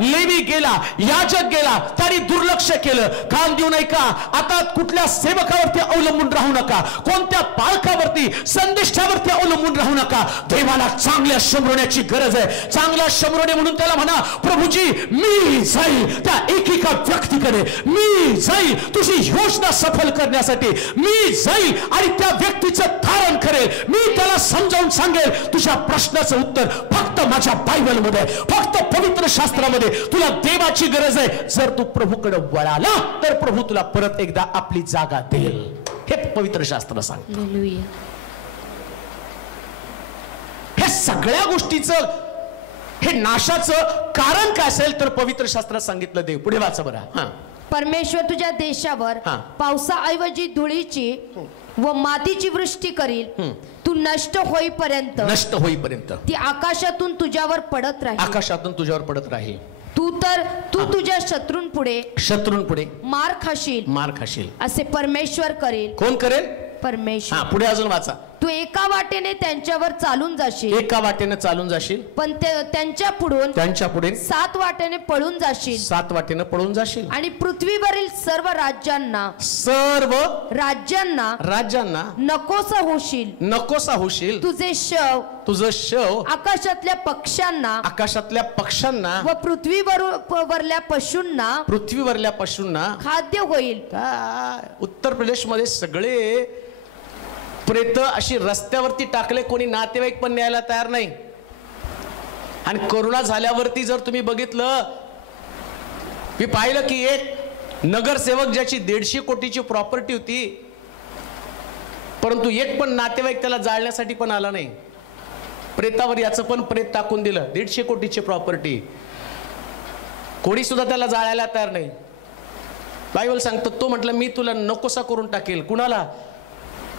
लेवी गेला, याजक गेला, त्यांनी दुर्लक्ष केलं. कान देऊ नये का? आता कुठल्या सेवकावरती अवलंबून राहू नका, कोणत्या पालकावरती, संदेशावरती अवलंबून राहू नका. देवाला चांगल्या शमरण्याची गरज आहे. चांगला शमरणे म्हणून त्याला म्हणा, प्रभूजी मी जाईल त्या एकेका व्यक्तीकडे, मी जाईल तुझी योजना सफल करण्यासाठी, मी जाईल आणि त्या व्यक्तीचं धारण करेल. मी त्याला समजावून सांगेल, तुझ्या प्रश्नाचं उत्तर फक्त माझ्या बायबलमध्ये, फक्त पवित्र शास्त्रामध्ये. तुला देवाची गरज आहे. जर तू प्रभूकडे वळाला तर प्रभू तुला परत एकदा आपली जागा देईल. हे पवित्र शास्त्र सांगतं. हे सगळ्या गोष्टीचं, हे नाशाचं कारण काय असेल तर पवित्र शास्त्रात सांगितलं. देव पुढे वाचा बरं. परमेश्वर तुझ्या देशावर पावसाऐवजी धुळीची व मातीची वृष्टी करील. तू नष्ट होईपर्यंत ती आकाशातून तुझ्यावर पडत राहील. तू तुझ्या शत्रूंपुढे मार खाशील असे परमेश्वर करेल. कोण करेल? परमेश्वर. पुढे अजून वाचा. तू एका वाटेने त्यांच्यावर चालून जाशील, पण त्यांच्या पुढे 7 वाटेने पळून जाशील. आणि पृथ्वीवरील सर्व राज्यांना नकोसा होशील. तुझे शव आकाशातल्या पक्ष्यांना व पृथ्वीवरल्या पशूंना खाद्य होईल. उत्तर प्रदेश मध्ये सगळे प्रेत अशी रस्त्यावरती टाकले, कोणी नातेवाईक पण न्यायला तयार नाही. आणि कोरोना झाल्यावरती जर तुम्ही बघितलं, मी पाहिलं की एक नगरसेवक ज्याची 150 कोटीची प्रॉपर्टी होती, परंतु एक पण नातेवाईक त्याला जाळण्यासाठी पण आला नाही. प्रेतावर याचं पण प्रेत टाकून दिलं. 150 कोटीची प्रॉपर्टी, कोणी सुद्धा त्याला जाळायला तयार नाही. बायबल सांगतं, तो म्हटलं मी तुला नकोसा करून टाकेल. कुणाला?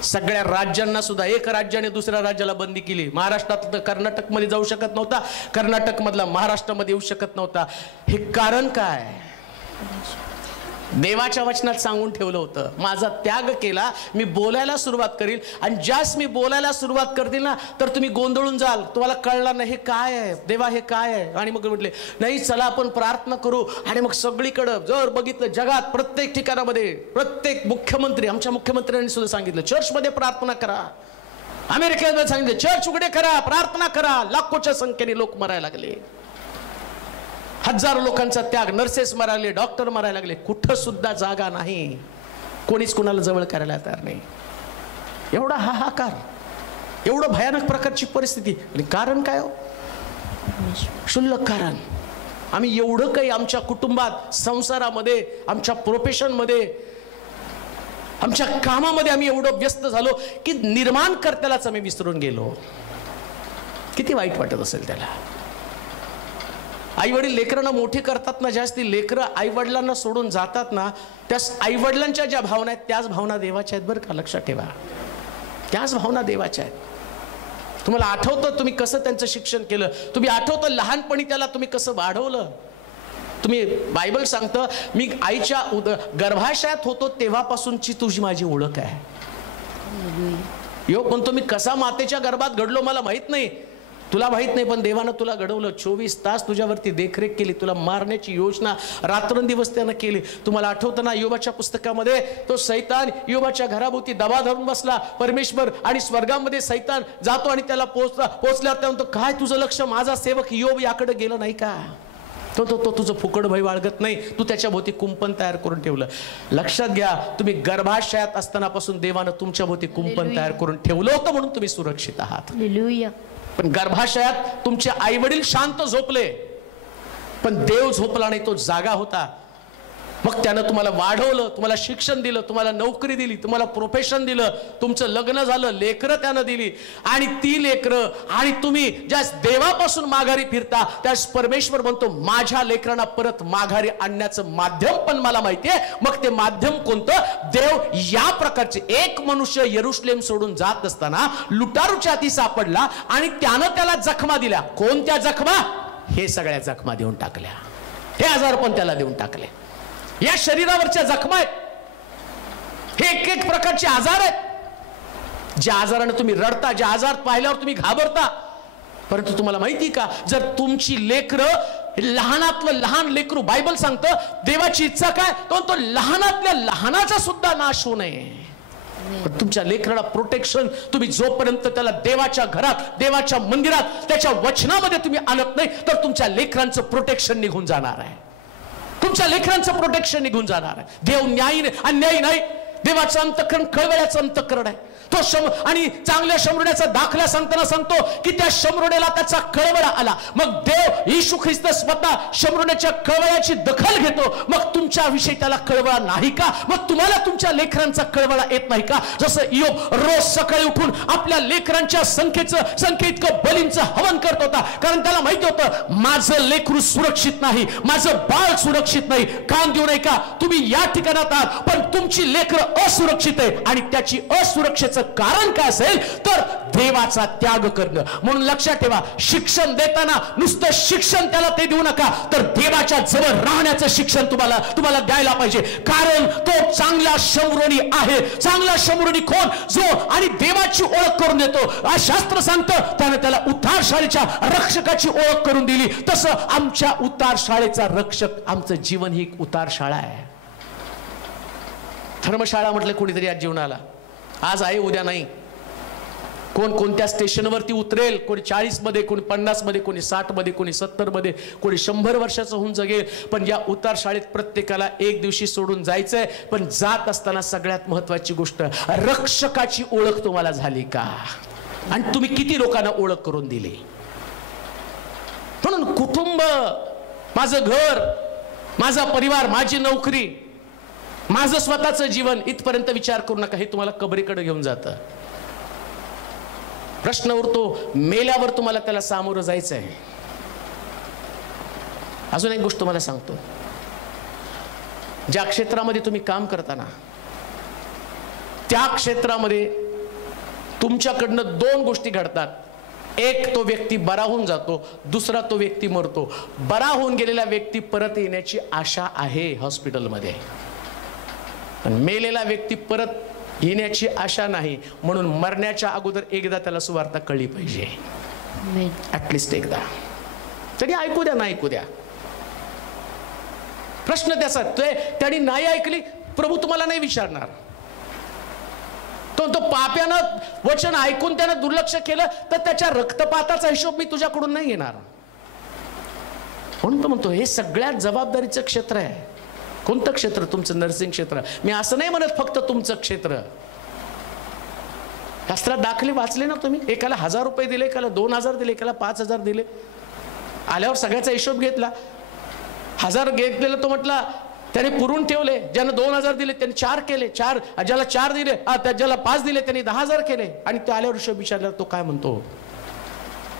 सगळ्या राज्यांना सुद्धा. एक राज्याने दुसऱ्या राज्याला बंदी केली. महाराष्ट्रात कर्नाटक मध्ये जाऊ शकत नव्हता, कर्नाटक मधला महाराष्ट्रामध्ये येऊ शकत नव्हता. हे कारण काय? देवाच्या वचनात सांगून ठेवलं होतं, माझा त्याग केला, मी बोलायला सुरुवात करील. आणि ज्यास मी बोलायला सुरुवात करतील ना, तर तुम्ही गोंधळून जाल, तुम्हाला कळणार नाही हे काय आहे, देवा हे काय आहे. आणि मग म्हटले नाही चला आपण प्रार्थना करू. आणि मग सगळीकडे जर बघितलं, जगात प्रत्येक ठिकाणामध्ये प्रत्येक मुख्यमंत्री, आमच्या मुख्यमंत्र्यांनी सुद्धा सांगितलं चर्चमध्ये प्रार्थना करा. अमेरिकेमध्ये सांगितलं चर्च उघडे करा, प्रार्थना करा. लाखोच्या संख्येने लोक मरायला लागले, हजारो लोकांचा त्याग, नर्सेस मरायला लागले, डॉक्टर मरायला लागले. कुठं सुद्धा जागा नाही, कोणीच कुणाला जवळ करायला तयार नाही. एवढा हाहाकार, एवढं भयानक प्रकारची परिस्थिती. आणि कारण काय हो? क्षुल्लक कारण. आम्ही एवढं काही आमच्या कुटुंबात, संसारामध्ये, आमच्या प्रोफेशनमध्ये, आमच्या कामामध्ये आम्ही एवढं व्यस्त झालो की निर्माणकर्त्यालाच आम्ही विसरून गेलो. किती वाईट वाटत असेल त्याला. आई वडील लेकरांना मोठी करतात ना, जास्ती लेकरं आई वडिलांना सोडून जातात ना, त्या आई वडिलांच्या ज्या भावना आहेत त्याच भावना देवाच्या आहेत बरं का, लक्षात ठेवा. त्याच भावना देवाच्या आहेत. तुम्हाला आठवतं तुम्ही कसं त्यांचं शिक्षण केलं? तुम्ही आठवतं लहानपणी त्याला तुम्ही कसं वाढवलं? तुम्ही बायबल सांगतं मी आईच्या गर्भाशयात होतो तेव्हापासूनची तुझी माझी ओळख आहे. यो पण तुम्ही कसा मातेच्या गर्भात घडलो मला माहित नाही, तुला माहित नाही, पण देवानं तुला घडवलं. 24 तास तुझ्यावरती देखरेख केली, तुला मारण्याची योजना रात्रंदिवस त्यानं केली. तुम्हाला आठवतं ना योबाच्या पुस्तकामध्ये तो सैतान योबाच्या घराभोवती दबा धरून बसला. परमेश्वर आणि स्वर्गामध्ये सैतान जातो आणि त्याला पोचल्यावर त्या म्हणतो काय तुझं लक्ष माझा सेवक योब याकडे गेलं नाही का? तो तुझं फुकट भय बाळगत नाही, तू त्याच्या भोवती कुंपण तयार करून ठेवलं. लक्षात घ्या, तुम्ही गर्भाशयात असतानापासून देवानं तुमच्या भोवती कुंपण तयार करून ठेवलं होतं म्हणून तुम्ही सुरक्षित आहात. पण गर्भाशयात तुमचे आई वडील शांत झोपले, पण देव झोपला नाही, तो जागा होता. मग त्यानं तुम्हाला वाढवलं, तुम्हाला शिक्षण दिलं, तुम्हाला नोकरी दिली, तुम्हाला प्रोफेशन दिलं, तुमचं लग्न झालं, लेकरं त्यानं दिली. आणि ती लेकरं आणि तुम्ही ज्या देवापासून माघारी फिरता त्यास परमेश्वर म्हणतो माझ्या लेकरांना परत माघारी आणण्याचं माध्यम पण मला माहितीये. मग ते माध्यम कोणतं? देव या प्रकारचे. एक मनुष्य यरुशलेम सोडून जात असताना लुटारूच्या हाती सापडला आणि त्यानं त्याला जखमा दिल्या. कोणत्या जखमा? हे सगळ्या जखमा देऊन टाकल्या, हे आजार पण त्याला देऊन टाकले. या शरीरावरच्या जखमा आहेत, हे एक एक प्रकारचे आजार आहेत. ज्या आजाराने तुम्ही रडता, ज्या आजार पाहिल्यावर तुम्ही घाबरता. परंतु तुम्हाला माहिती का, जर तुमची लेकरं लहानातलं लहान लेकरू, बायबल सांगतं देवाची इच्छा काय, तो लहानातल्या लहानाचा सुद्धा नाश होऊ नये. पण तुमच्या लेकराला प्रोटेक्शन तुम्ही जोपर्यंत त्याला देवाच्या घरात, देवाच्या मंदिरात, त्याच्या वचनामध्ये तुम्ही आणत नाही, तर तुमच्या लेकरांचं प्रोटेक्शन निघून जाणार आहे. तुमच्या लेकरांचं प्रोटेक्शन निघून जाणार आहे. देव न्यायी अन्यायी नाही, देवाचं अंतःकरण कळवळ्याचं अंतःकरण आहे. तो आणि चांगल्या शमरुण्याचा दाखला सांगताना सांगतो की त्या शमरुण्याला त्याचा कळवळा आला. मग देव येशू ख्रिस्त स्वतः शमरुण्याच्या कळवळ्याची दखल घेतो. मग तुमच्या विषयी त्याला कळवळा नाही का? मग तुम्हाला तुमच्या लेकरांचा कळवळा येत नाही का? जसं इयोब रोज सकाळी उठून आपल्या लेकरांच्या संख्येइतकं बलींचं हवन करत होता, कारण त्याला माहिती होतं माझं लेकरू सुरक्षित नाही, माझं बाळ सुरक्षित नाही. कान देऊ नये का? तुम्ही या ठिकाणात आहात, पण तुमची लेकरं असुरक्षित आहे आणि त्याची असुरक्षेचं कारण काय असेल तर देवाचा त्याग करणं. म्हणून लक्षात ठेवा, शिक्षण देताना नुसतं शिक्षण त्याला ते देऊ नका, तर देवाच्या जवळ राहण्याचं शिक्षण तुम्हाला द्यायला पाहिजे. कारण तो चांगला शमरोनी आहे. चांगला शमरोनी कोण? जो आणि देवाची ओळख करून देतो. शास्त्र सांगतं त्याने त्याला उद्धार शाळेच्या रक्षकाची ओळख करून दिली. तसं आमच्या उद्धार शाळेचा रक्षक, आमचं जीवन ही उद्धार शाळा आहे. धर्मशाळा म्हटलं कोणीतरी आज जीवनाला, आज आहे उद्या नाही. कोण कोणत्या स्टेशनवरती उतरेल, कोणी 40 मध्ये, कोणी 50 मध्ये, कोणी 60 मध्ये, कोणी 70 मध्ये, कोणी 100 वर्षाचं होऊन जगेल. पण या उतार शाळेत प्रत्येकाला एक दिवशी सोडून जायचंय. पण जात असताना सगळ्यात महत्वाची गोष्ट, रक्षकाची ओळख तुम्हाला झाली का? आणि तुम्ही किती लोकांना ओळख करून दिली? म्हणून कुटुंब, माझं घर, माझा परिवार, माझी नोकरी, माझं स्वतःचं जीवन इथपर्यंत विचार करू नका. हे तुम्हाला कबरीकडे घेऊन जातं. प्रश्न उरतो मेल्यावर तुम्हाला त्याला सामोरं जायचं आहे. अजून एक गोष्ट तुम्हाला सांगतो, ज्या क्षेत्रामध्ये तुम्ही काम करताना त्या क्षेत्रामध्ये तुमच्याकडनं 2 गोष्टी घडतात. एक, तो व्यक्ती बरा होऊन जातो, दुसरा तो व्यक्ती मरतो. बरा होऊन गेलेला व्यक्ती परत येण्याची आशा आहे हॉस्पिटलमध्ये, पण मेलेला व्यक्ती परत येण्याची आशा नाही. म्हणून मरण्याच्या अगोदर एकदा त्याला सुवार्ता कळली पाहिजे, ऍटलिस्ट एकदा तरी. ऐकू द्या, नाही ऐकू द्या, प्रश्न त्याचा. त्याने नाही ऐकली, प्रभू तुम्हाला नाही विचारणार. तो पाप्यानं वचन ऐकून त्यानं दुर्लक्ष केलं तर त्याच्या रक्तपाताचा हिशोब मी तुझ्याकडून नाही घेणार. म्हणून तो म्हणतो हे सगळ्यात जबाबदारीचं क्षेत्र आहे. कोणतं क्षेत्र? तुमचं नर्सिंग क्षेत्र. मी असं नाही म्हणत फक्त तुमचं क्षेत्र. शास्त्रात दाखले वाचले ना तुम्ही? एकाला 1000 रुपये दिले, एकाला 2000 दिले, एकाला 5000 दिले. आल्यावर सगळ्याचा हिशोब घेतला. 1000 घेतलेला तो म्हटला त्याने पुरून ठेवले. ज्यानं 2000 दिले त्यांनी 4 केले. ज्याला 4 दिले, ज्याला 5 दिले त्यांनी 10000 केले. आणि ते आल्यावर हिशोब विचारला, तो काय म्हणतो?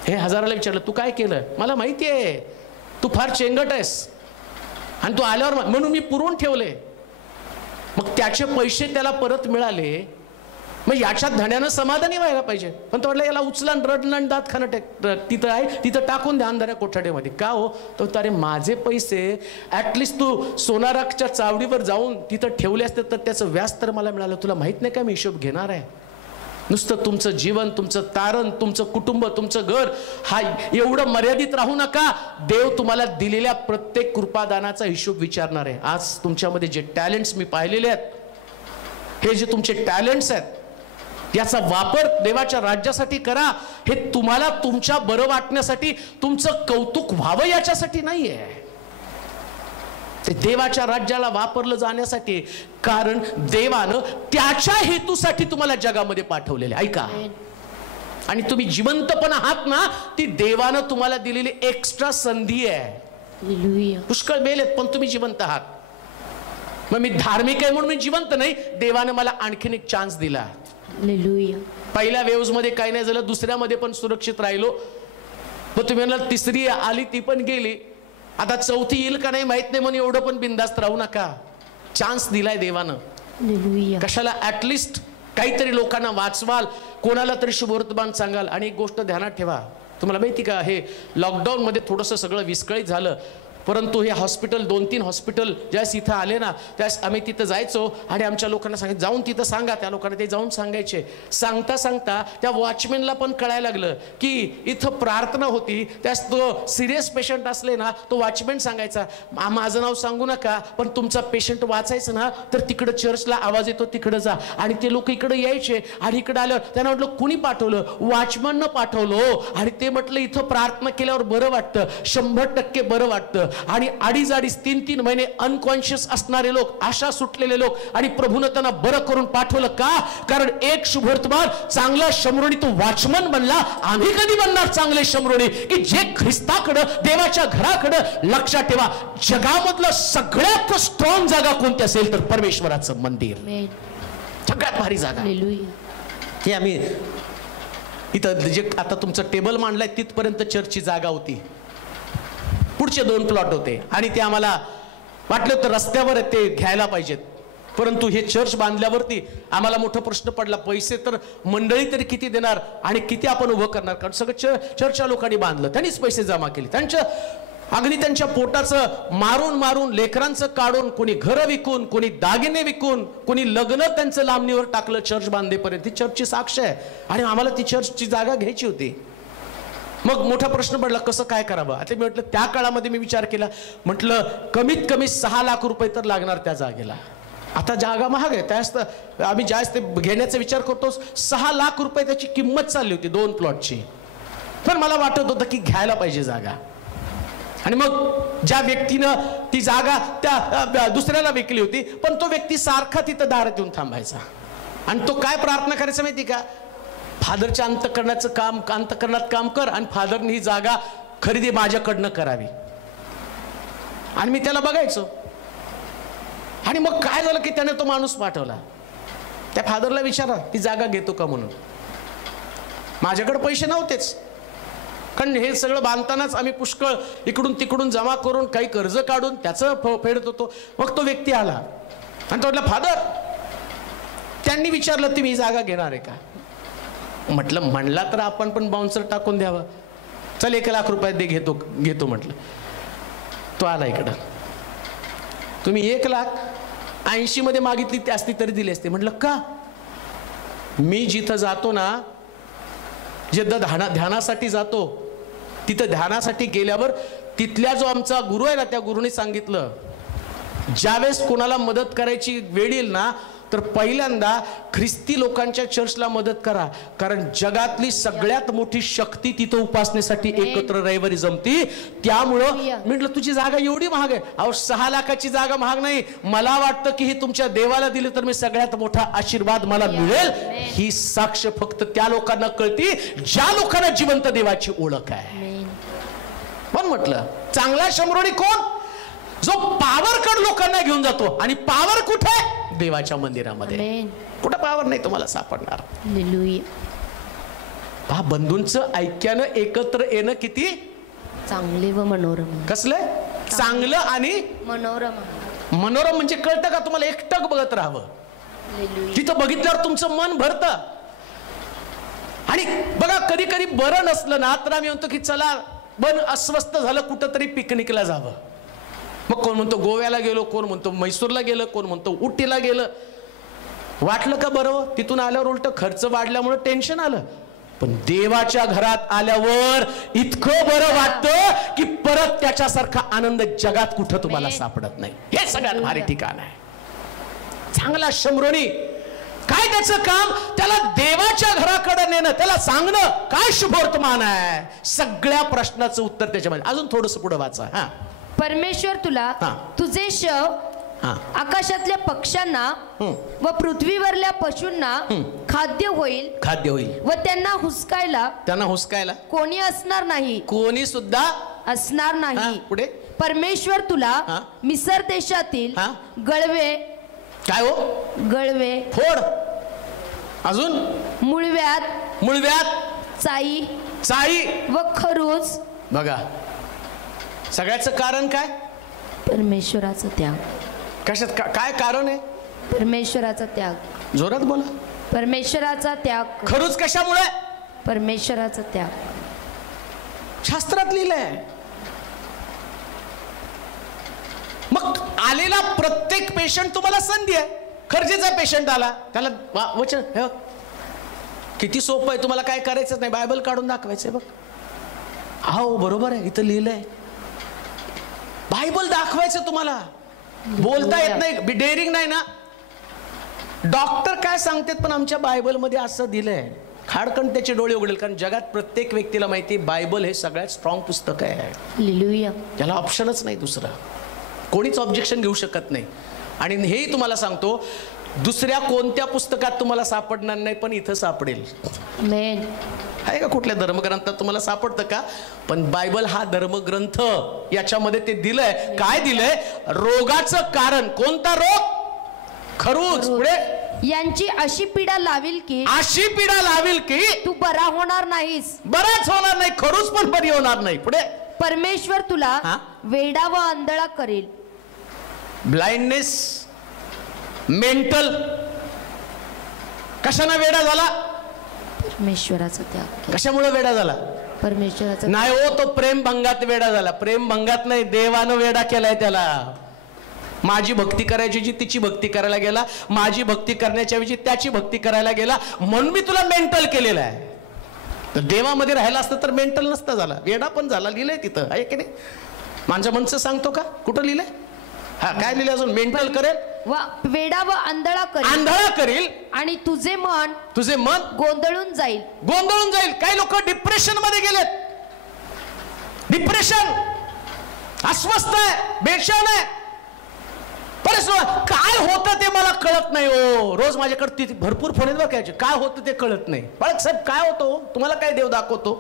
हे 1000ला विचारलं तू काय केलं? मला माहिती आहे तू फार चेंगट आहेस आणि तू आल्यावर म्हणून मी पुरवून ठेवले. मग त्याचे पैसे त्याला परत मिळाले मग याच्यात धण्यानं समाधानी व्हायला पाहिजे. पण तो म्हटलं याला उचला रडणं दात खाणं तिथं आहे तिथं टाकून द्या अंधाऱ्या कोठाड्यामध्ये. का हो? तो अरे माझे पैसे ऍटलिस्ट तू सोनाराच्या चावडीवर जाऊन तिथं ठेवले असते तर त्याचं व्याज तर मला मिळालं. तुला माहित नाही का मी हिशोब घेणार आहे. नुसतं तुमचं जीवन, तुमचं तारण, तुमचं कुटुंब, तुमचं घर हा एवढं मर्यादित राहू नका. देव तुम्हाला दिलेल्या प्रत्येक कृपादानाचा हिशोब विचारणार आहे. आज तुमच्यामध्ये जे टॅलेंट्स मी पाहिलेले आहेत, हे जे तुमचे टॅलेंट्स आहेत, याचा वापर देवाच्या राज्यासाठी करा. हे तुम्हाला तुमच्या बरं वाटण्यासाठी, तुमचं कौतुक व्हावं याच्यासाठी नाहीये. ते देवाच्या राज्याला वापरलं जाण्यासाठी. कारण देवानं त्याच्या हेतूसाठी तुम्हाला जगामध्ये पाठवलेले. ऐका, आणि तुम्ही जिवंत पण आहात ना, ती देवानं तुम्हाला दिलेली एक्स्ट्रा संधी आहे. पुष्कळ मेलेत पण तुम्ही जिवंत आहात. मग मी धार्मिक आहे म्हणून मी जिवंत नाही, देवानं मला आणखीन एक चान्स दिला. पहिल्या वेव्ह मध्ये काही नाही झालं, दुसऱ्यामध्ये पण सुरक्षित राहिलो. मग तुम्ही म्हणाल तिसरी आली ती पण गेली, आता चौथी येईल का नाही माहित नाही म्हणून एवढं पण बिंदास्त राहू नका. चान्स दिलाय देवानं. कशाला? ऍटलिस्ट काहीतरी लोकांना वाचवाल, कोणाला तरी शुभवर्तमान सांगाल. आणि एक गोष्ट ध्यानात ठेवा, तुम्हाला माहिती का, हे लॉकडाऊन मध्ये थोडंसं सगळं विस्कळीत झालं. परंतु हे हॉस्पिटल, 2-3 हॉस्पिटल ज्यावेळेस इथं आले ना, त्यावेळेस आम्ही तिथं जायचो आणि आमच्या लोकांना सांगायचं जाऊन तिथं सांगा. त्या लोकांना ते जाऊन सांगायचे. सांगता सांगता त्या वॉचमॅनला पण कळायला लागलं की इथं प्रार्थना होती. त्यास तो सिरियस पेशंट असले ना, तो वॉचमॅन सांगायचा माझं नाव सांगू नका, पण तुमचा पेशंट वाचायचं ना तर तिकडं चर्चला आवाज येतो तिकडं जा. आणि ते लोक इकडे यायचे आणि इकडे आल्यावर त्यांना म्हटलं कुणी पाठवलं? वॉचमॅननं पाठवलं. आणि ते म्हटलं इथं प्रार्थना केल्यावर बरं वाटतं, 100% बरं वाटतं. आणि 2.5-3 महिने अनकॉन्शियस असणारे लोक, आशा सुटलेले लोक, आणि प्रभूनं त्यांना बरं करून पाठवलं. का? कारण एक शुभवर्तमान चांगला शमरोणी तो वॉचमन बनला. आम्ही कधी बनणार चांगले शमरोणी की जे ख्रिस्ताकडं, देवाच्या घराकडं? लक्षात ठेवा, जगामधलं सगळ्यात स्ट्रॉंग जागा कोणती असेल तर परमेश्वराचं मंदिर. सगळ्यात भारी जागा. हे आम्ही इथं जे आता तुमचं टेबल मांडलंय तिथपर्यंत चर्चची जागा होती. पुढचे 2 प्लॉट होते आणि ते आम्हाला वाटलं तर रस्त्यावर ते घ्यायला पाहिजेत. परंतु हे चर्च बांधल्यावरती आम्हाला मोठा प्रश्न पडला, पैसे तर मंडळी तरी किती देणार आणि किती आपण उभं करणार? कारण सगळं चर्चच्या लोकांनी बांधलं, त्यांनीच पैसे जमा केले. त्यांच्या पोटाचं मारून मारून, लेकरांचं काढून, कोणी घरं विकून, कोणी दागिने विकून, कोणी लग्न त्यांचं लांबणीवर टाकलं चर्च बांधेपर्यंत. ती चर्चची साक्ष आहे आणि आम्हाला ती चर्चची जागा घ्यायची होती. मग मोठा प्रश्न पडला कसं काय करावं. आता मी म्हटलं त्या काळामध्ये मी विचार केला, म्हटलं कमीत कमी 6 लाख रुपये तर लागणार त्या जागेला. आता जागा महाग आहे, त्यास आम्ही जास्त घेण्याचा विचार करतो. 6 लाख रुपये त्याची किंमत चालली होती 2 प्लॉटची. पण मला वाटत होतं की घ्यायला पाहिजे जागा. आणि मग ज्या व्यक्तीनं ती जागा त्या दुसऱ्याला विकली होती, पण तो व्यक्ती सारखा तिथं दारात येऊन थांबायचा. आणि तो काय प्रार्थना करायचा माहिती का? फादरच्या अंतकरणात काम कर आणि फादरने ही जागा खरेदी माझ्याकडनं करावी. आणि मी त्याला बघायचो. आणि मग काय झालं की त्याने तो माणूस पाठवला. त्या फादरला विचारा ती जागा घेतो का म्हणून. माझ्याकडे पैसे नव्हतेच, कारण हे सगळं बांधतानाच आम्ही पुष्कळ इकडून तिकडून जमा करून काही कर्ज काढून त्याचं फेडत होतो. मग तो व्यक्ती आला आणि तो म्हटला फादर, त्यांनी विचारलं तुम्ही ही जागा घेणार आहे का? म्हटलं म्हणला तर आपण पण बाउन्सर टाकून द्यावा. चल 1 लाख रुपये दे, घेतो म्हटलं. तो आला इकडं. तुम्ही 1,80,000 मध्ये मागितली ती असती तरी दिली असते. म्हटलं का? मी जिथं जातो ना, जे ध्यानासाठी जातो, तिथं ध्यानासाठी गेल्यावर तिथल्या जो आमचा गुरु आहे ना, त्या गुरुने सांगितलं ज्यावेळेस कोणाला मदत करायची वेळ येईल ना, तर पहिल्यांदा ख्रिस्ती लोकांच्या चर्चला मदत करा. कारण जगातली सगळ्यात मोठी शक्ती तिथं उपासनेसाठी एकत्र रविवारी जमती. त्यामुळं म्हटलं तुझी जागा एवढी महाग आहे. अहो 6 लाखाची जागा महाग नाही. मला वाटतं की ही तुमच्या देवाला दिली तर मी सगळ्यात मोठा आशीर्वाद मला मिळेल. ही साक्ष फक्त त्या लोकांना कळती ज्या लोकांना जिवंत देवाची ओळख आहे. पण म्हटलं चांगला शमरोणी कोण? जो पॉवरकड लोकांना घेऊन जातो. आणि पॉवर कुठे? देवाच्या मंदिरामध्ये. कुठं पॉवर नाही तुम्हाला सापडणार. पहा, बंधूंचं ऐक्यानं एकत्र येणं किती चांगले व मनोरम. कसलं चांगलं आणि मनोरम. मनोरम म्हणजे कळतं का तुम्हाला? एकटक बघत राहावं. तिथं बघितल्यावर तुमचं मन भरतं. आणि बघा कधी कधी बरं नसलं ना तर आम्ही म्हणतो की चला मन अस्वस्थ झालं कुठंतरी पिकनिकला जावं. मग कोण म्हणतो गोव्याला गेलो, कोण म्हणतो म्हैसूरला गेलं, कोण म्हणतो उटीला गेलं. वाटलं का बरं? तिथून आल्यावर उलट खर्च वाढल्यामुळे टेन्शन आलं. पण देवाच्या घरात आल्यावर इतकं बरं वाटतं की परत त्याच्यासारखा आनंद जगात कुठं तुम्हाला सापडत नाही. हे सगळ्यात भारी ठिकाण आहे. चांगला शंभरोनी काय त्याचं काम? त्याला देवाच्या घराकडे नेणं, त्याला सांगणं काय शुभवर्तमान आहे, सगळ्या प्रश्नाचं उत्तर त्याच्यामध्ये. अजून थोडस पुढे वाचा. परमेश्वर तुला तुझे शव आकाशातल्या पक्ष्यांना व पृथ्वीवरल्या पशूंना खाद्य होईल व त्यांना हुसकायला कोणी असणार नाही, कोणी सुद्धा असणार नाही. पुढे परमेश्वर तुला मिसर देशातील गळवे, काय हो, गळवे, फोड, अजून मुळव्यात, चाई व खरूज. बघा सगळ्याचं कारण काय? परमेश्वराचा त्याग. कशात काय कारण आहे? परमेश्वराचा त्याग. जोरात बोला. परमेश्वराचा त्याग. खरूच कशामुळे? परमेश्वराचा त्याग. शास्त्रात लिहिलंय. मग आलेला प्रत्येक पेशंट तुम्हाला संधी आहे. खर्जेचा पेशंट आला त्याला वचन किती सोपं आहे, तुम्हाला काय करायचं नाही, बायबल काढून दाखवायचंय. बघ हो बरोबर आहे, इथं लिहिलंय. बायबल दाखवायचं तुम्हाला. बोलता येत नाही, डेअरिंग नाही ना. डॉक्टर काय सांगतात पण आमच्या बायबलमध्ये असं दिलंय. खाडकन त्याचे डोळे उघडेल. कारण जगात प्रत्येक व्यक्तीला माहिती बायबल हे सगळ्यात स्ट्रॉंग पुस्तक आहे. हालेलुया. त्याला ऑप्शनच नाही दुसरा. कोणीच ऑब्जेक्शन घेऊ शकत नाही. आणि हेही तुम्हाला सांगतो दुसऱ्या कोणत्या पुस्तकात तुम्हाला सापडणार नाही पण इथं सापडेल. आमेन. आहे का कुठल्या धर्मग्रंथात तुम्हाला सापडतं का? पण बायबल हा धर्मग्रंथ, याच्यामध्ये ते दिलंय. काय दिलंय? रोगाचं कारण. कोणता रोग? खरूज. पुढे यांची अशी पीडा लावील की तू बरा होणार नाहीस. बराच होणार नाही, खरूज पण बरी होणार नाही. पुढे परमेश्वर तुला वेडा व आंधळा करेल. Blindness, mental. कशाने वेडा झाला? परमेश्वराचा त्याग. कशामुळे वेडा झाला? परमेश्वराचा नाही हो, तो प्रेम भंगात वेडा झाला. प्रेम भंगात नाही, देवानं वेडा केलाय त्याला. माझी भक्ती करायची जी तिची भक्ती करायला गेला, माझी भक्ती करण्याच्या ऐवजी त्याची भक्ती करायला गेला, म्हणून मी तुला मेंटल केलेलं आहे. तर देवामध्ये राहिला असतं तर मेंटल नसता झाला, वेडा पण झाला. लिहिलंय तिथं, आहे की नाही? माझ्या मनचं सांगतो का? कुठं लिहिलंय? काय लिहिलंय अजून? मेंटल करेल, वेडा व आंधळा करेल आणि तुझे मन गोंधळून जाईल. काही लोक डिप्रेशन मध्ये गेलेत. डिप्रेशन, अस्वस्थ आहे, बेचैन आहे. काय होतं ते मला कळत नाही हो. रोज माझ्याकडे भरपूर फोन येत बघायचे. काय होतं ते कळत नाही. बाळक साहेब काय होतो? तुम्हाला काय देव दाखवतो?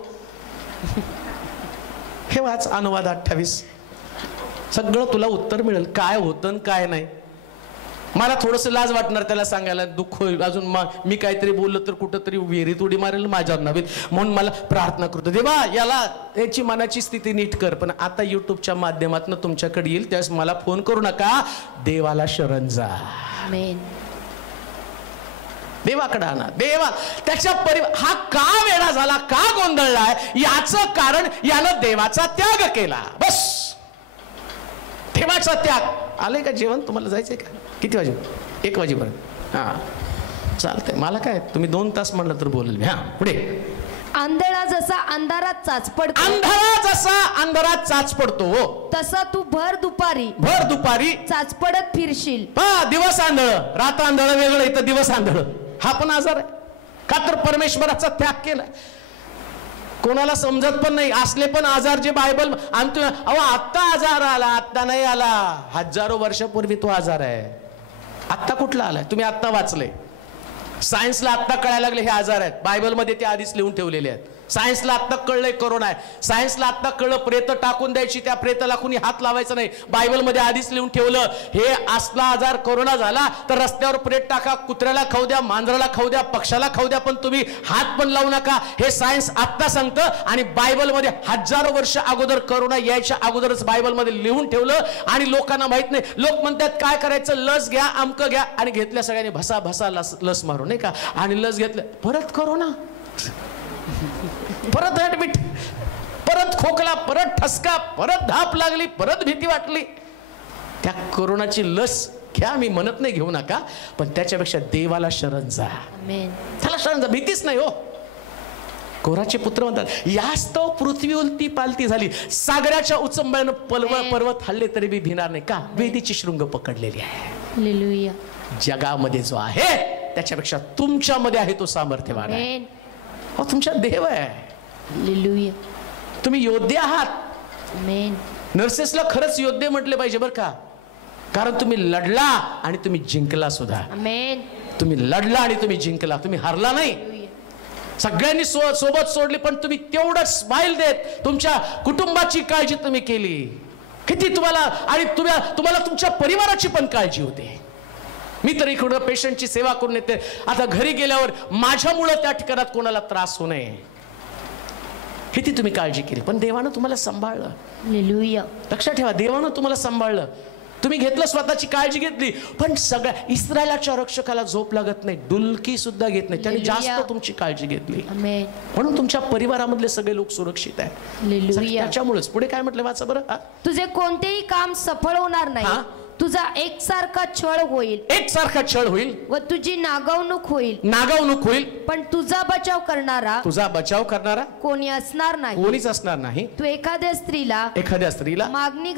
हे वाच अनुवाद 28. सगळं तुला उत्तर मिळेल. काय होतं काय नाही. मला थोडस लाज वाटणार त्याला सांगायला, दुःख होईल. अजून मी काहीतरी बोललं तर कुठंतरी विहिरीत उडी मारेल माझ्यावर नव्हे. म्हणून मला प्रार्थना करतो, देवा याला याची मनाची स्थिती नीट कर. पण आता युट्यूबच्या माध्यमातून तुमच्याकडे येईल त्यावेळेस मला फोन करू नका. देवाला शरण जा. देवाकडे आणा. देवा त्याच्या हा का वेडा झाला, का गोंधळलाय, याचं कारण यानं देवाचा त्याग केला. बस देवाचा त्याग. आलंय का जेवण? तुम्हाला जायचंय का? किती वाजे? 1 वाजेपर्यंत. चालतंय. मला काय, तुम्ही 2 तास म्हणलं तर बोलेल. पुढे आंधळा जसा अंधारात चाच पडतो तसा तू भर दुपारी चाचपडत फिरशील. दिवस आंधळ, रात आंधळ वेगळं, इथं दिवस आंधळ. हा पण आजार आहे. का तर परमेश्वराचा त्याग केलाय. कोणाला समजत पण नाही. असले पण आजार जे बायबल आणतो. आत्ता आजार आला, आत्ता नाही आला. हजारो वर्षापूर्वी तो आजार आहे. आत्ता कुठला आलाय? तुम्ही आत्ता वाचले. सायन्सला आत्ता कळायला लागले हे आजार आहेत. बायबलमध्ये ते आधीच लिहून ठेवलेले आहेत. सायन्सला आता कळलंय कोरोना आहे, सायन्सला आता कळलं प्रेत टाकून द्यायची, त्या प्रेताला कुणी हात लावायचा नाही. बायबलमध्ये आधीच लिहून ठेवलं, हे असला आजार कोरोना झाला तर रस्त्यावर प्रेत टाका, कुत्र्याला खाऊ द्या, मांजराला खाऊ द्या, पक्षाला खाऊ द्या, पण तुम्ही हात पण लावू नका. हे सायन्स आता सांगतं. आणि बायबलमध्ये हजारो वर्ष अगोदर, कोरोना यायच्या अगोदरच बायबलमध्ये लिहून ठेवलं. आणि लोकांना माहित नाही. लोक म्हणतात काय करायचं, लस घ्या, अमकं घ्या, आणि घेतल्या सगळ्यांनी भसा भसा लस मारू नाही का, आणि लस घेतलं परत कोरोना, परत ऍडमिट, परत खोकला, परत ठसका, परत धाप लागली, परत भीती वाटली. त्या कोरोनाची लस घ्या, मी म्हणत नाही घेऊ नका, पण त्याच्यापेक्षा देवाला शरण जा, त्याला शरण जा, भीतीच नाही. हो, कोराचे पुत्र म्हणतात यास्तव पृथ्वी उलती पालती झाली, सागराच्या उचंबळ्यानं पर्वत हल्ले तरी बी भिणार नाही. का? वेदीची शृंग पकडलेली आहे. हालेलुया. जगामध्ये जो आहे त्याच्यापेक्षा तुमच्यामध्ये आहे तो सामर्थ्यवान आहे. हो, तुमच्या देव आहे. हालेलुया. तुम्ही योद्धे आहात. आमेन. नर्सेसला खरंच योद्धे म्हटले पाहिजे बरं का, कारण तुम्ही लढला आणि तुम्ही जिंकला सुद्धा. आमेन. तुम्ही लढला आणि तुम्ही जिंकला, तुम्ही हारला नाही. सगळ्यांनी सोबत सोडली, पण तुम्ही तेवढं स्माइल देत तुमच्या कुटुंबाची काळजी तुम्ही केली. किती तुम्हाला, आणि तुम्हाला तुमच्या परिवाराची पण काळजी होते. मी तर इकडं पेशंटची सेवा करून येते, आता घरी गेल्यावर माझ्यामुळं त्या ठिकाणात कोणाला त्रास होऊ नये किती तुम्ही काळजी केली. पण देवानं तुम्हाला सांभाळलं. हालेलुया. लक्षात ठेवा, देवानं तुम्हाला सांभाळलं. तुम्ही घेतलं, स्वतःची काळजी घेतली, पण सगळ्या इस्रायलाच्या रक्षकाला झोप लागत नाही, डुलकी सुद्धा घेत नाही, त्याने जास्त तुमची काळजी घेतली. आमेन. म्हणून तुमच्या परिवारामधले सगळे लोक सुरक्षित आहेत. हालेलुया. त्याच्यामुळेच पुढे काय म्हटलं वाचा बरं. तुझे कोणतेही काम सफळ होणार नाही, तुझा एकसारखा छळ होईल, एकसारखा छळ होईल, व तुझी नागावणूक होईल, नागावणूक होईल, पण तुझा बचाव करणारा कोणी असणार नाही, कोणीच असणार नाही. तू एखाद्या स्त्रीला मागणी